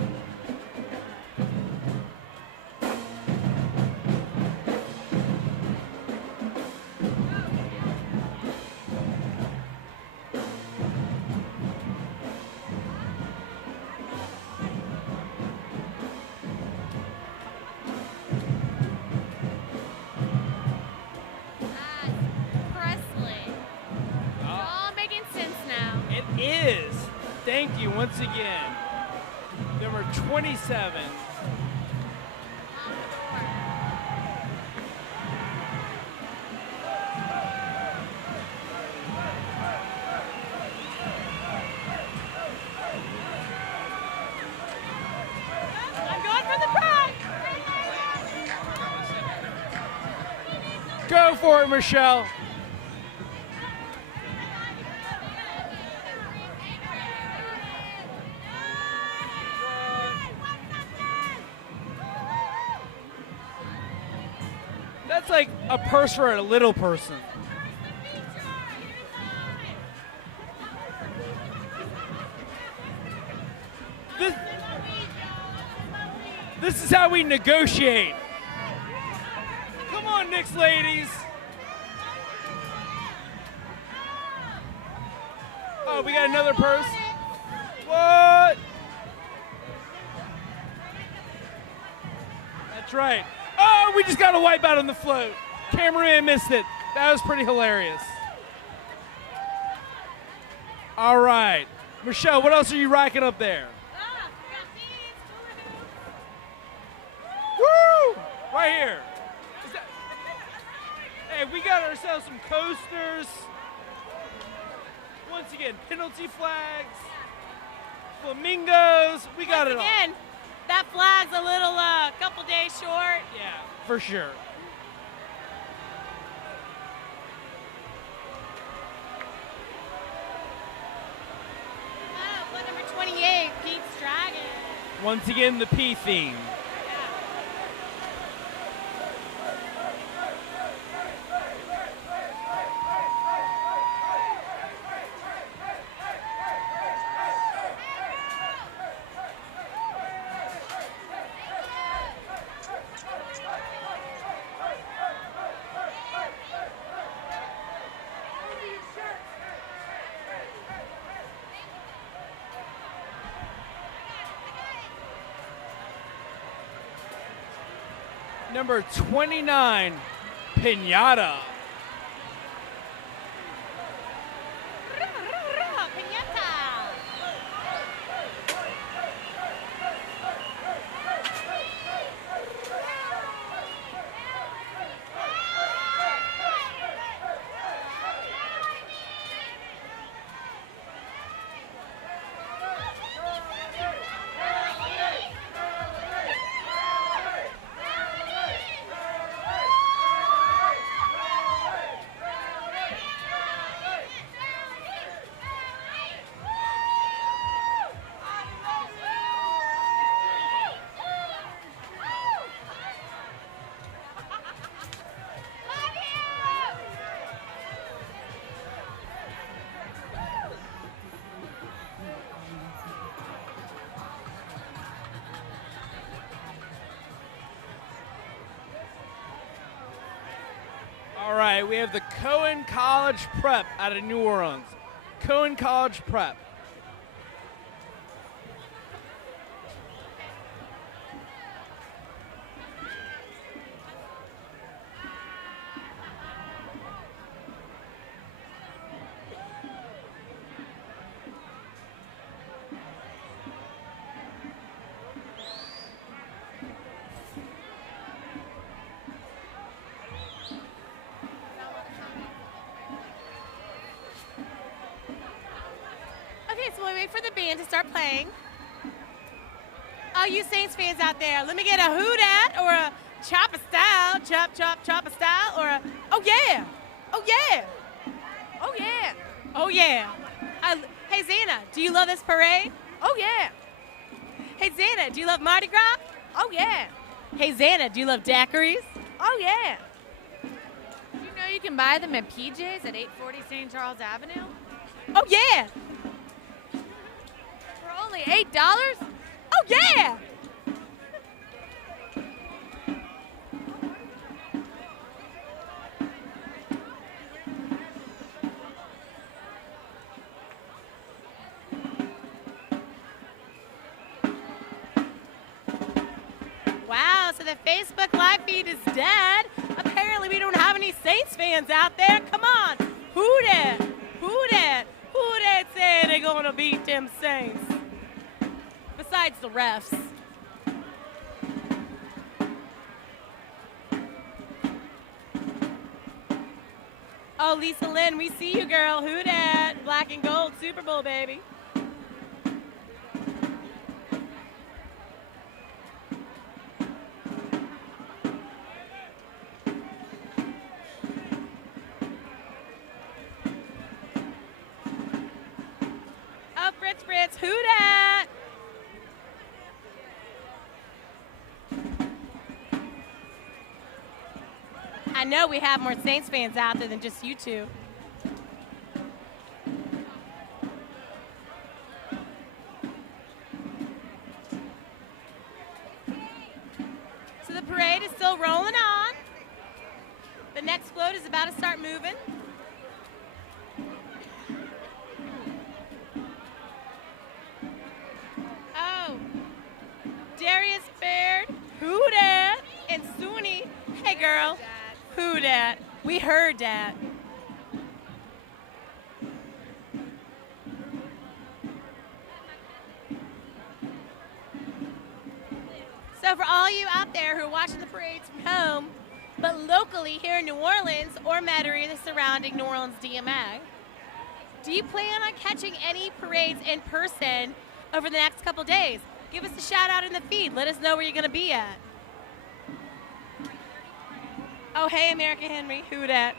Presley. It's all making sense now. It is. Thank you once again. Number 27. I'm going for the front. Go for it, Michelle. That's like a purse for a little person. This is how we negotiate. Come on, Nyx ladies. Oh, we got another purse. What? That's right. Oh, we just got a wipe out on the float. Cameraman missed it. That was pretty hilarious. All right. Michelle, what else are you racking up there? Woo! Right here. Hey, we got ourselves some coasters. Once again, penalty flags, flamingos. We got it all. Again, that flag's a little, couple days short. Yeah, for sure. Oh, float number 28, Pete's Dragon. Once again, the P theme. number 29, Pinata. All right, we have the Cohen College Prep out of New Orleans. Cohen College Prep. Okay, so we wait for the band to start playing. All you Saints fans out there, let me get a who dat or a chop a style, chop, chop, chop a style, or a oh yeah, oh yeah, oh yeah, oh yeah. Hey Xana, do you love this parade? Oh yeah. Hey Xana, do you love Mardi Gras? Oh yeah. Hey Xana, do you love daiquiris? Oh yeah. Do you know you can buy them at PJ's at 840 St. Charles Avenue? Oh yeah. For only $8? Oh yeah. Wow, so the Facebook live feed is dead. Apparently we don't have any Saints fans out there. Come on. Who dat? Who dat? Who dat say they're gonna beat them Saints? Besides the refs. Oh, Lisa Lynn, we see you, girl. Who dat? Black and gold Super Bowl, baby. Oh, Fritz, who dat? I know we have more Saints fans out there than just you two. So the parade is still rolling on. The next float is about to start moving. Oh, Darius Baird, who dat? And Suni, hey girl. Who dat? We heard that. So for all you out there who are watching the parades from home, but locally here in New Orleans or Metairie, the surrounding New Orleans DMA, do you plan on catching any parades in person over the next couple days? Give us a shout out in the feed. Let us know where you're going to be at. Oh, hey, America Henry, who dat?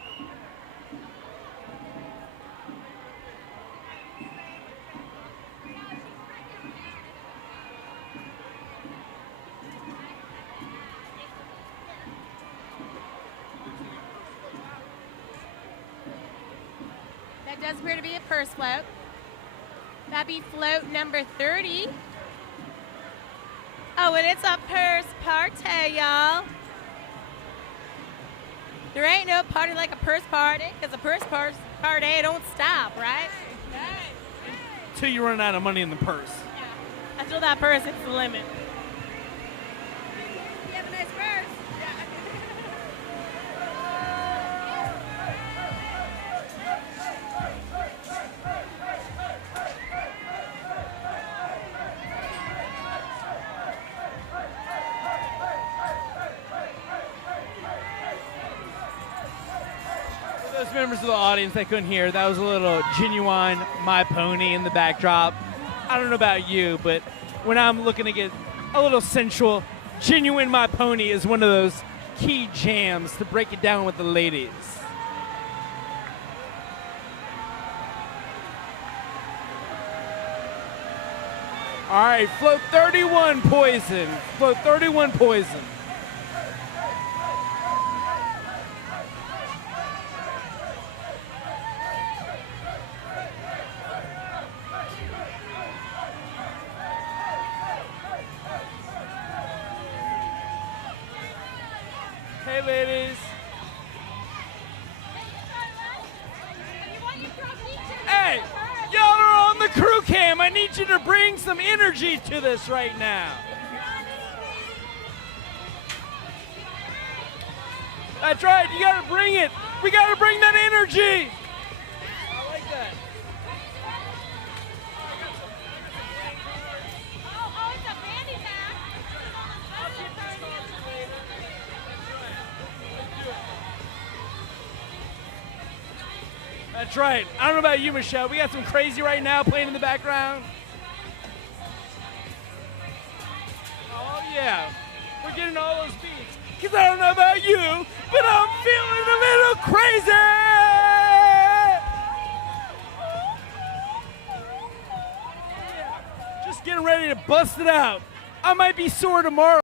That does appear to be a purse float. That'd be float number 30. Oh, and it's a purse party, y'all. There ain't no party like a purse party, because a purse party don't stop, right? Until you run out of money in the purse. Yeah. Until that purse hits the limit. You have a nice purse. those members of the audience that couldn't hear, that was a little Genuine My Pony in the backdrop. I don't know about you, but when I'm looking to get a little sensual, Genuine My Pony is one of those key jams to break it down with the ladies. All right, float 31 Poison. Float 31 Poison. Hey, ladies. Hey, y'all are on the crew cam. I need you to bring some energy to this right now. That's right. You got to bring it. We got to bring that energy. I like that. That's right. I don't know about you, Michelle. We got some crazy right now playing in the background. Oh, yeah. We're getting all those beats. Because I don't know about you, but I'm feeling a little crazy. Yeah. Just getting ready to bust it out. I might be sore tomorrow.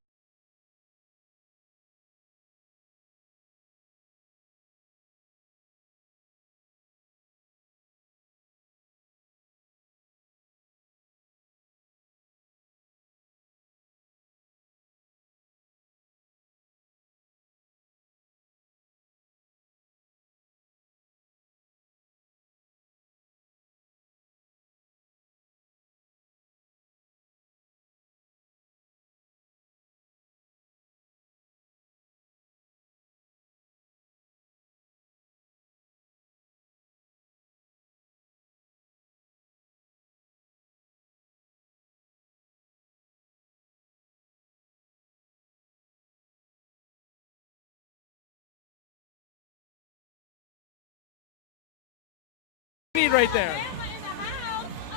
Need right there.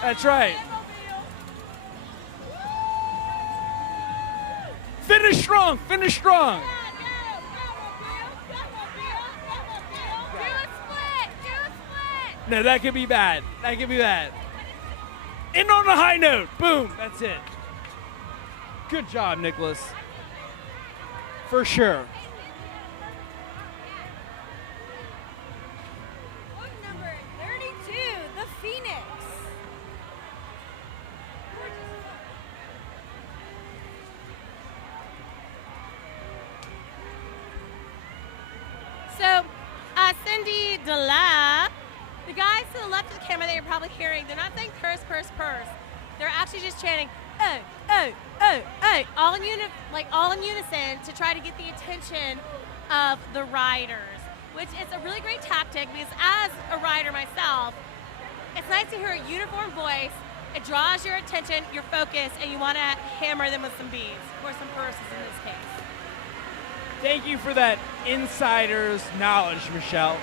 That's right. Finish strong. Finish strong. No, that could be bad. That could be bad. End on a high note. Boom. That's it. Good job, Nicholas. For sure. So, Cindy DeLa, the guys to the left of the camera that you're probably hearing, they're not saying purse, purse, purse. They're actually just chanting, oh, oh, oh, oh, all in unison to try to get the attention of the riders, which is a really great tactic because as a rider myself, it's nice to hear a uniform voice. It draws your attention, your focus, and you want to hammer them with some beads, or some purses in this case. Thank you for that insider's knowledge, Michelle.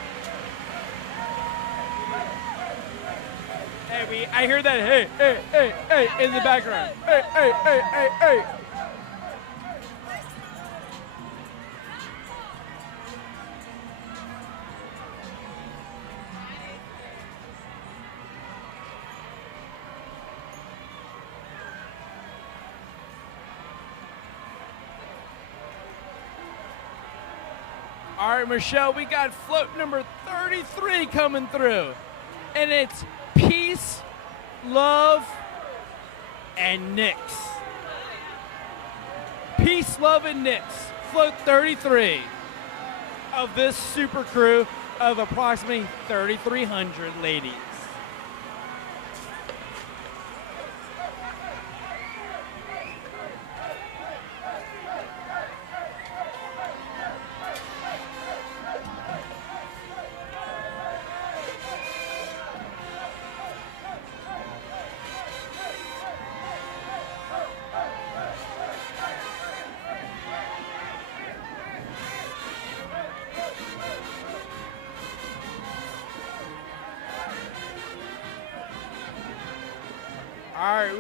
Hey, I hear that hey, hey, hey, hey in the background. Hey, hey, hey, hey, hey. All right, Michelle, we got float number 33 coming through. And it's Peace, Love, and Nyx. Peace, Love, and Nyx. Float 33 of this super crew of approximately 3,300 ladies.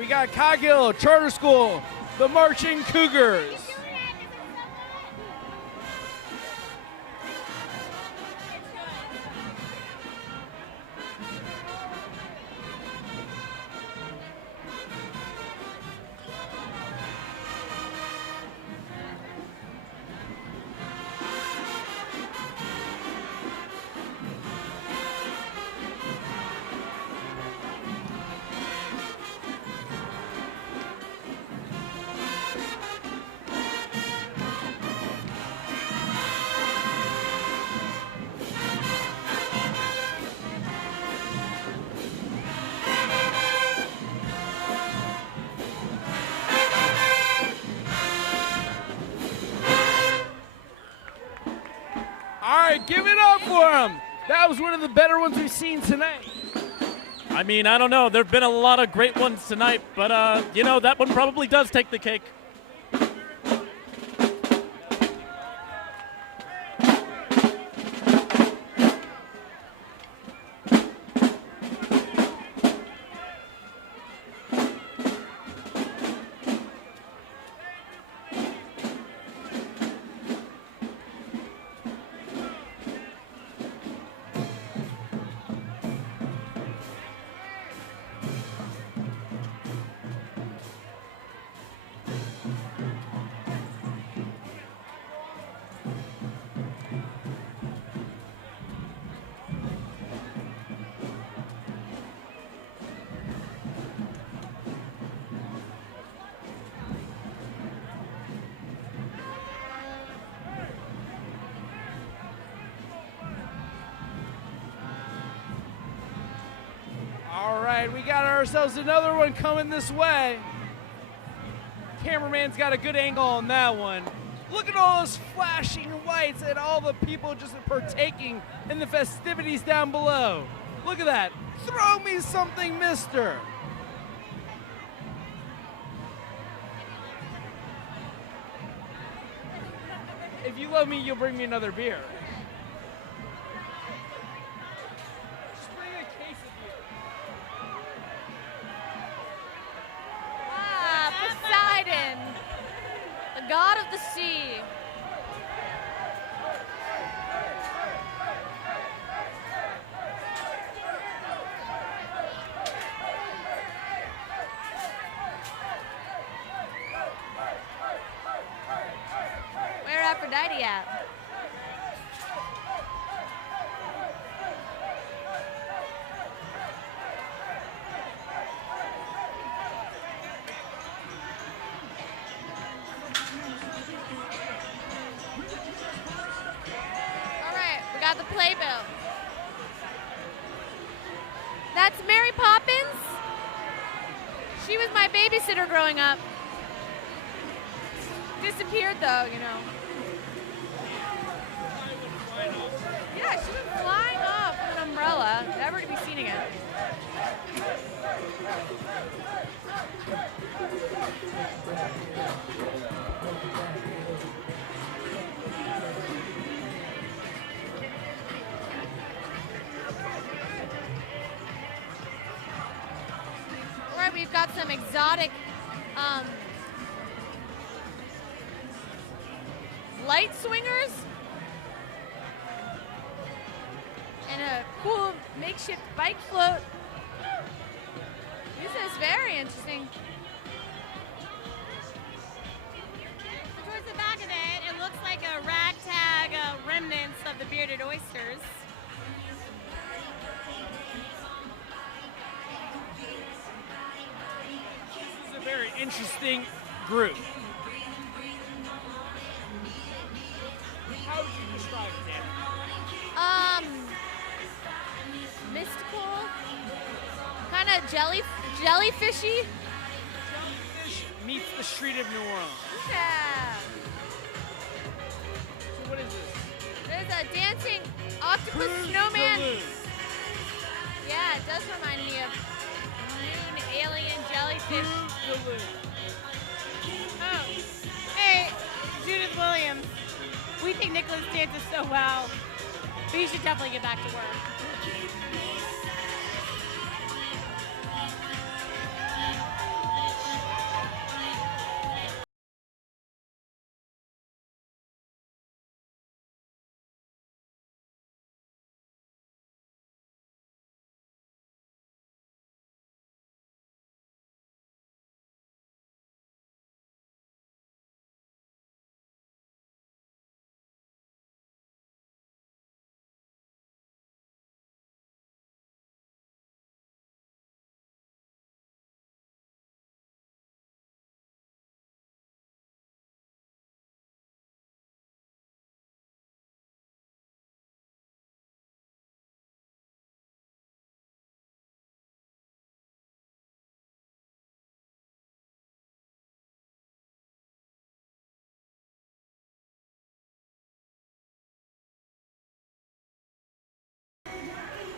we got Coghill Charter School, the Marching Cougars. Give it up for him. That was one of the better ones we've seen tonight. I mean, I don't know. There have been a lot of great ones tonight, but, that one probably does take the cake. We got ourselves another one coming this way. Cameraman's got a good angle on that one. Look at all those flashing lights and all the people just partaking in the festivities down below. Look at that. Throw me something, mister. If you love me, you'll bring me another beer. God of the sea. Where Aphrodite at? Got the playbill. That's Mary Poppins. She was my babysitter growing up. Disappeared though, you know. Yeah, she was flying off with an umbrella, never to be seen again. We've got some exotic light swingers and a cool makeshift bike float. This is very interesting. Towards the back of it, it looks like a ragtag remnants of the bearded oysters. Very interesting group. How would you describe it, Dan? Mystical, kind of jellyfishy. Jellyfish meets the street of New Orleans. Yeah. So what is this? There's a dancing octopus snowman. Yeah, it does remind me of moon alien jellyfish. Oh, hey, Judith Williams. We think Nicholas dances so well, but you should definitely get back to work.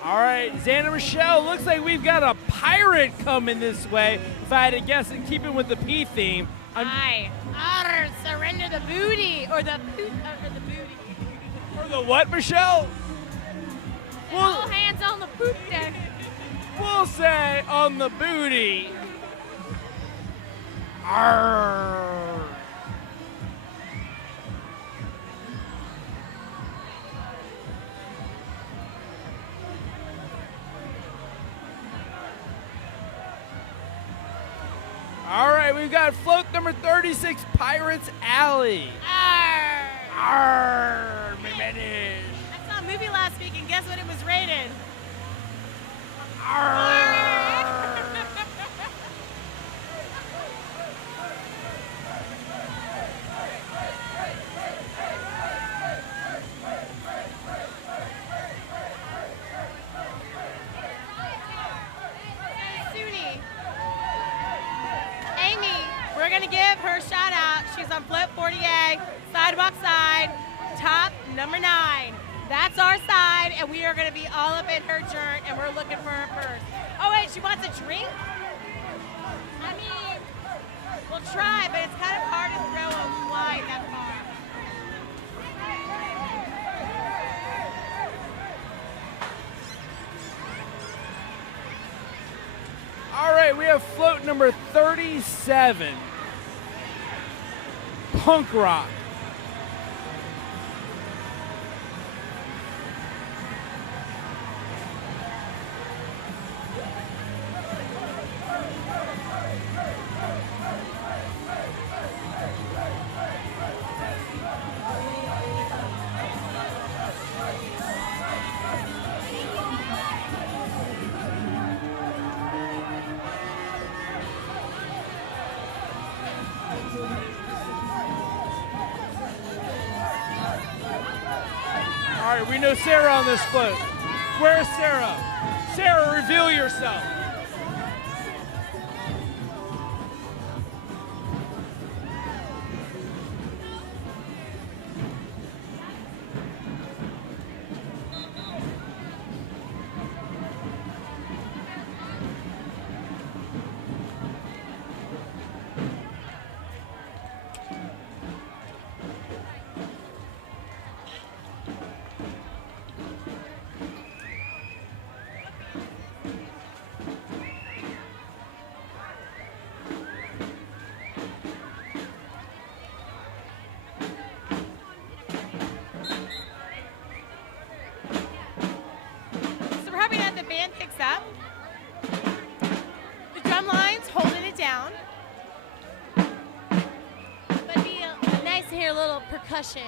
All right, Xander Michelle, looks like we've got a pirate coming this way. If I had to guess and keep it with the P theme. Aye. Arr, surrender the booty, or the booty. Or the what, Michelle? All hands on the poop deck. We'll say on the booty. Arr. All right, we've got float number 36, Pirates Alley. Arr. Arr, me manage. I saw a movie last week, and guess what it was rated? Suni. Amy, we're gonna give her a shout out. She's on float 40A, sidewalk side, top number 9. That's our side, and we are gonna be all up in her joint, and we're looking for her purse. Oh wait, she wants a drink? I mean, we'll try, but it's kind of hard to throw a wine that far. All right, we have float number 37, Punk Rock. All right, we know Sarah on this float. Where's Sarah? Sarah, reveal yourself. So we're hoping that the band picks up. The drum line's holding it down. But it'd be nice to hear a little percussion.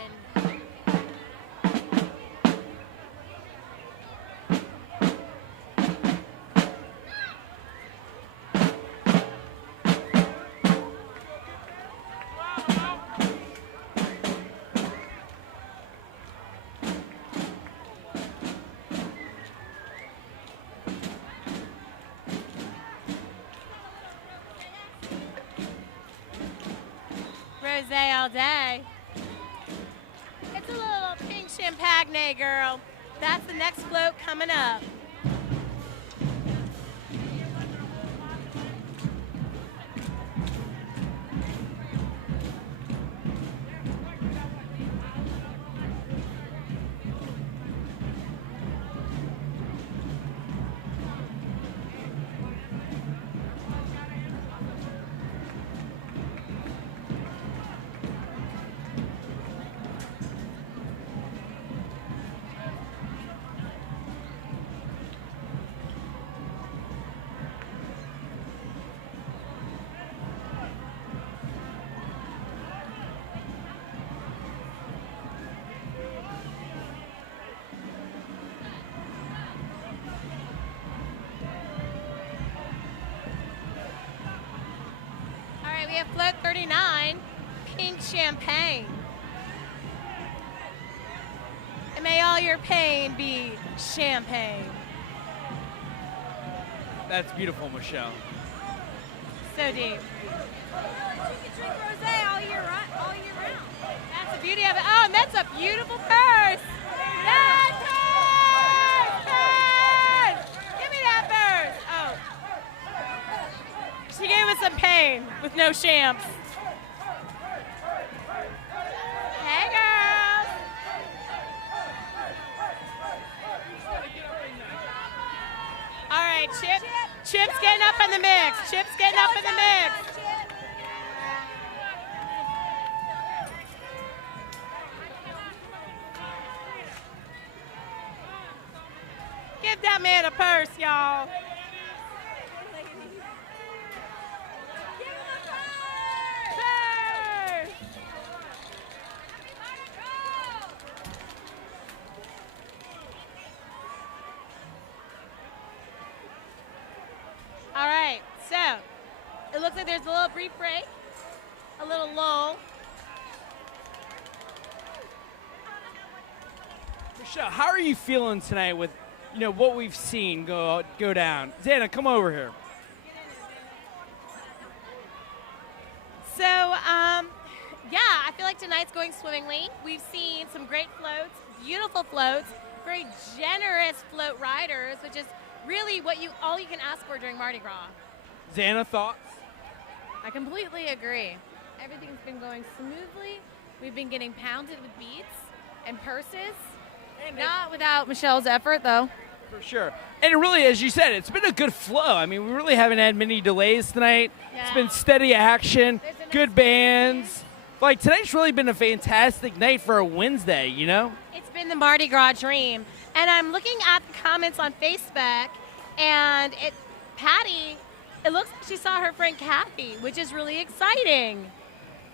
Rosé all day. It's a little pink champagne, girl. That's the next float coming up. We have float 39, pink champagne. And may all your pain be champagne. That's beautiful, Michelle. So deep. You can drink rosé all year round. That's the beauty of it. Oh, and that's a beautiful purse. That purse! some pain with no champs. Hey, girls. All right, Chip's getting up in the mix. Chip's getting up in the mix. Give that man a purse, y'all. Purse. All right, so it looks like there's a little brief break, a little lull. Michelle, how are you feeling tonight with, what we've seen go down? Xana, come over here. So, yeah, I feel like tonight's going swimmingly. We've seen some great floats, beautiful floats, very generous float riders, which is really all you can ask for during Mardi Gras. Xana, thoughts? I completely agree. Everything's been going smoothly. We've been getting pounded with beats and purses. Not without Michelle's effort, though. For sure. And really, as you said, it's been a good flow. I mean, we really haven't had many delays tonight. Yeah. It's been steady action, good bands. Like, tonight's really been a fantastic night for a Wednesday, It's been the Mardi Gras dream. And I'm looking at the comments on Facebook, and Patty, it looks like she saw her friend Kathy, which is really exciting.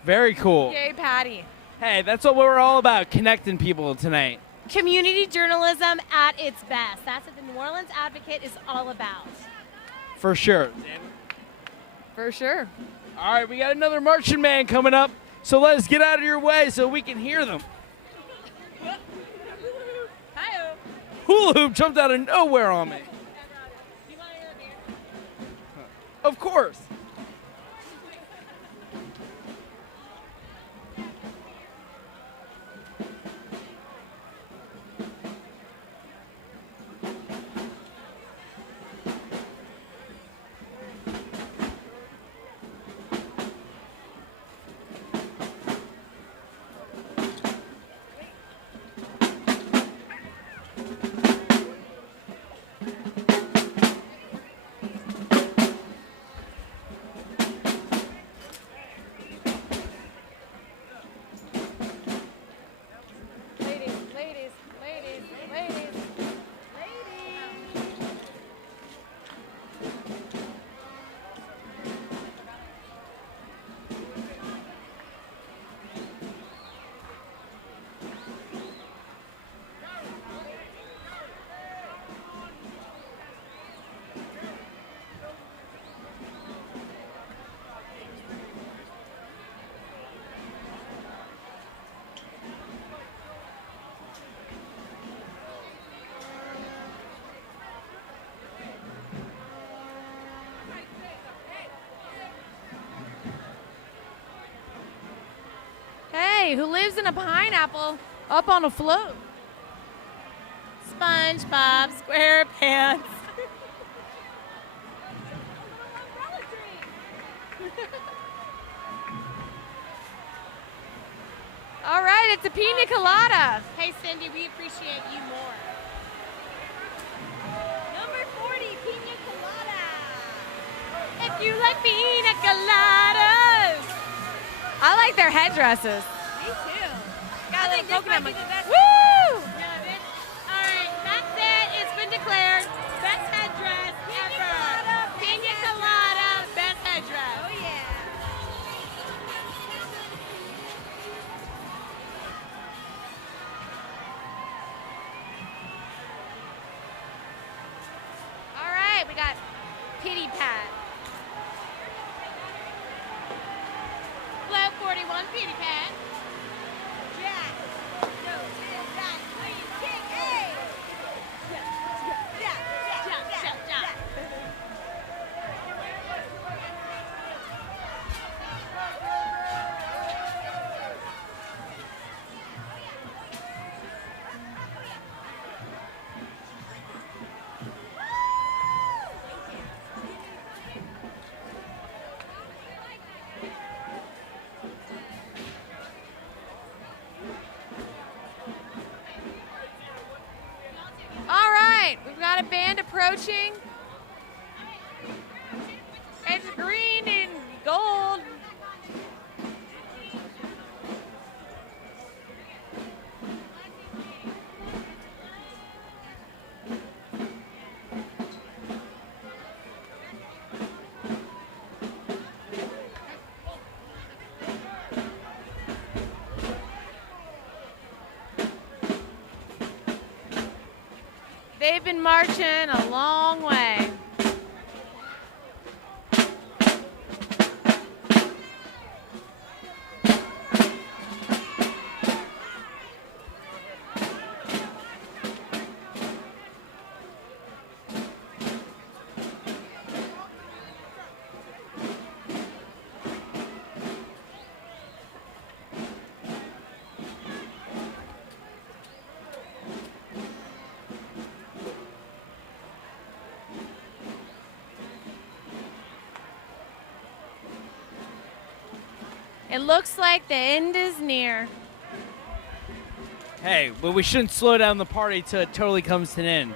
Very cool. Yay, Patty. Hey, that's what we're all about, connecting people tonight. Community journalism at its best. That's what the New Orleans Advocate is all about. For sure. For sure. All right, we got another marching band coming up, so let us get out of your way so we can hear them. Hi-oh. Hula hoop jumped out of nowhere on me. Of course. Hey, who lives in a pineapple up on a float? SpongeBob SquarePants. All right, it's a pina colada. Hey, Cindy, we appreciate you more. Number 40, pina colada. If you like pina coladas. I like their headdresses. Me too. Got I think this might be the best. All Woo! right, that's it. It's been declared best headdress ever. Pina colada, best headdress. Oh, yeah. All right, we got Pity Pat. Float 41, Pity Pat. Jack. No, Jack, please, kick, hey. Jack. approaching. It's green and gold. They've been marching a long way. It looks like the end is near. Hey, but we shouldn't slow down the party till it totally comes to an end.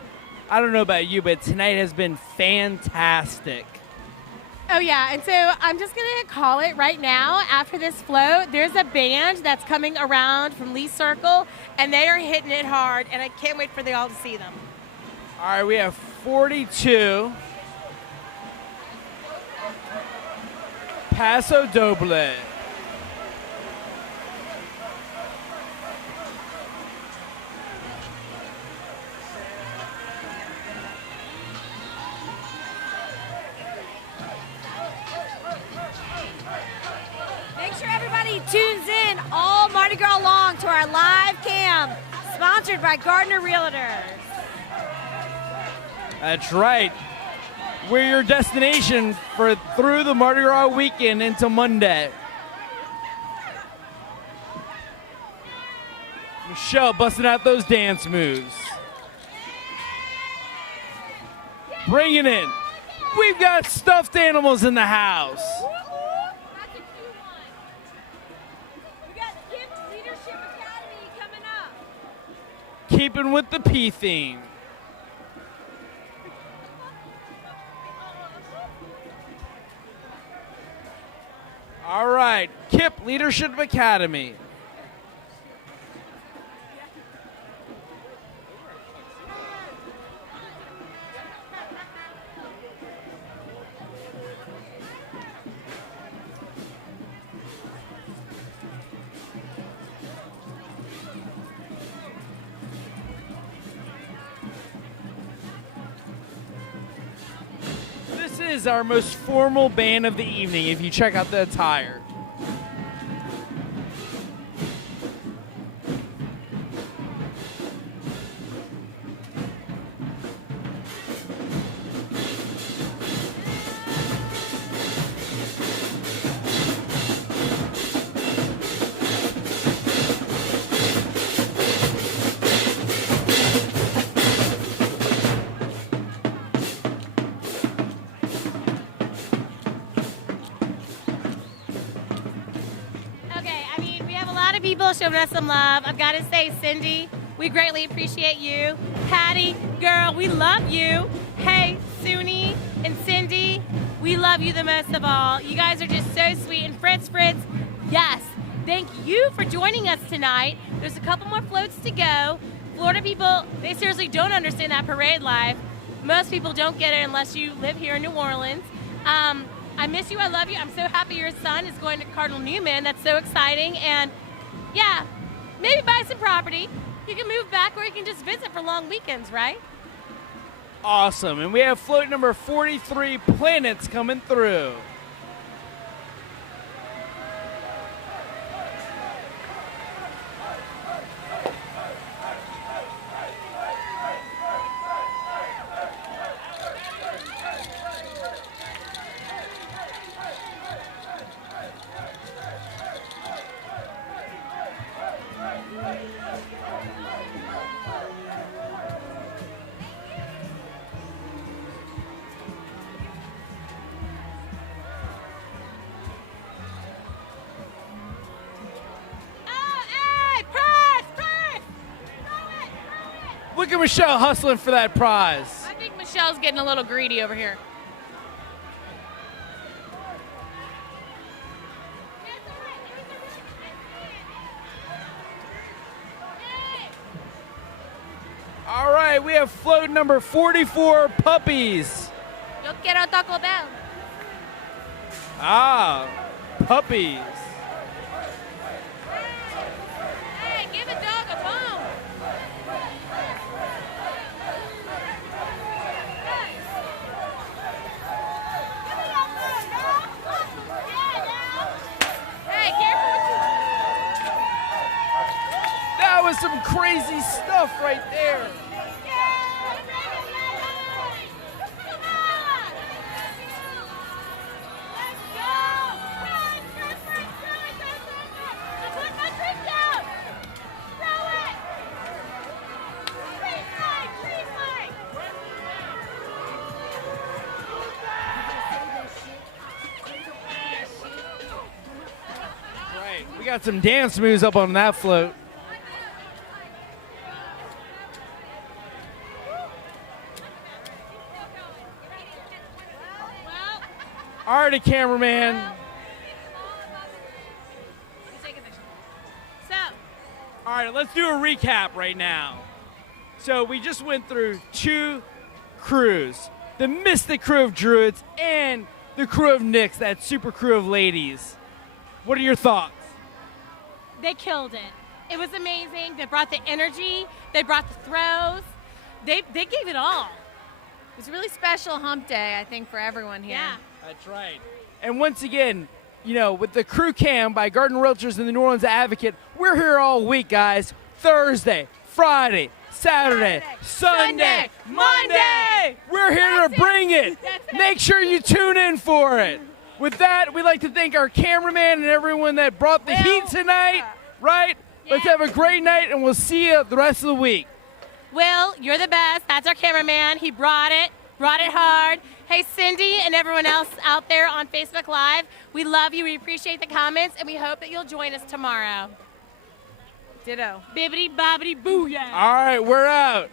I don't know about you, but tonight has been fantastic. Oh, yeah, and so I'm just going to call it right now. After this float, there's a band that's coming around from Lee Circle, and they are hitting it hard, and I can't wait for they all to see them. All right, we have 42. Paso Doble. Make sure everybody tunes in all Mardi Gras long to our live cam, sponsored by Gardner Realtors. That's right. We're your destination for through the Mardi Gras weekend into Monday. Michelle busting out those dance moves. Bring it in. We've got stuffed animals in the house. We got Kids Leadership Academy coming up. Keeping with the P theme. All right, KIP Leadership Academy. This is our most formal band of the evening if you check out the attire. People showing us some love. I've got to say, Cindy, we greatly appreciate you. Patty, girl, we love you. Hey, Suni and Cindy, we love you the most of all. You guys are just so sweet. And Fritz, yes, thank you for joining us tonight. There's a couple more floats to go. Florida people, they seriously don't understand that parade life. Most people don't get it unless you live here in New Orleans. I miss you. I love you. I'm so happy your son is going to Cardinal Newman. That's so exciting. And yeah, maybe buy some property. You can move back or you can just visit for long weekends, right? Awesome. And we have float number 43, Planets, coming through. Oh, Look at Michelle hustling for that prize. I think Michelle Michelle's getting a little greedy over here. All right, we have float number 44, Puppies. Yo quiero Taco Bell. Ah, puppies. Hey, give a dog a bone. Hey, careful with That was some crazy stuff right there. Right, we got some dance moves up on that float. All right, cameraman. So, All right, let's do a recap right now. So we just went through 2 crews, the Mystic Crew of Druids and the Krewe of Nyx, that super crew of ladies. What are your thoughts? They killed it. It was amazing. They brought the energy. They brought the throws. They gave it all. it was a really special hump day, I think, for everyone here. Yeah. That's right. And once again, you know, with the Crew Cam by Garden Realtors and the New Orleans Advocate, we're here all week, guys. Thursday, Friday, Saturday, Sunday, Monday. We're here to bring it. Make sure you tune in for it. With that, we'd like to thank our cameraman and everyone that brought the heat tonight, right? Let's have a great night, and we'll see you the rest of the week. Will, you're the best. That's our cameraman. He brought it hard. Hey, Cindy and everyone else out there on Facebook Live, we love you. We appreciate the comments, and we hope that you'll join us tomorrow. Ditto. Bibbidi bobbidi booyah. All right, we're out.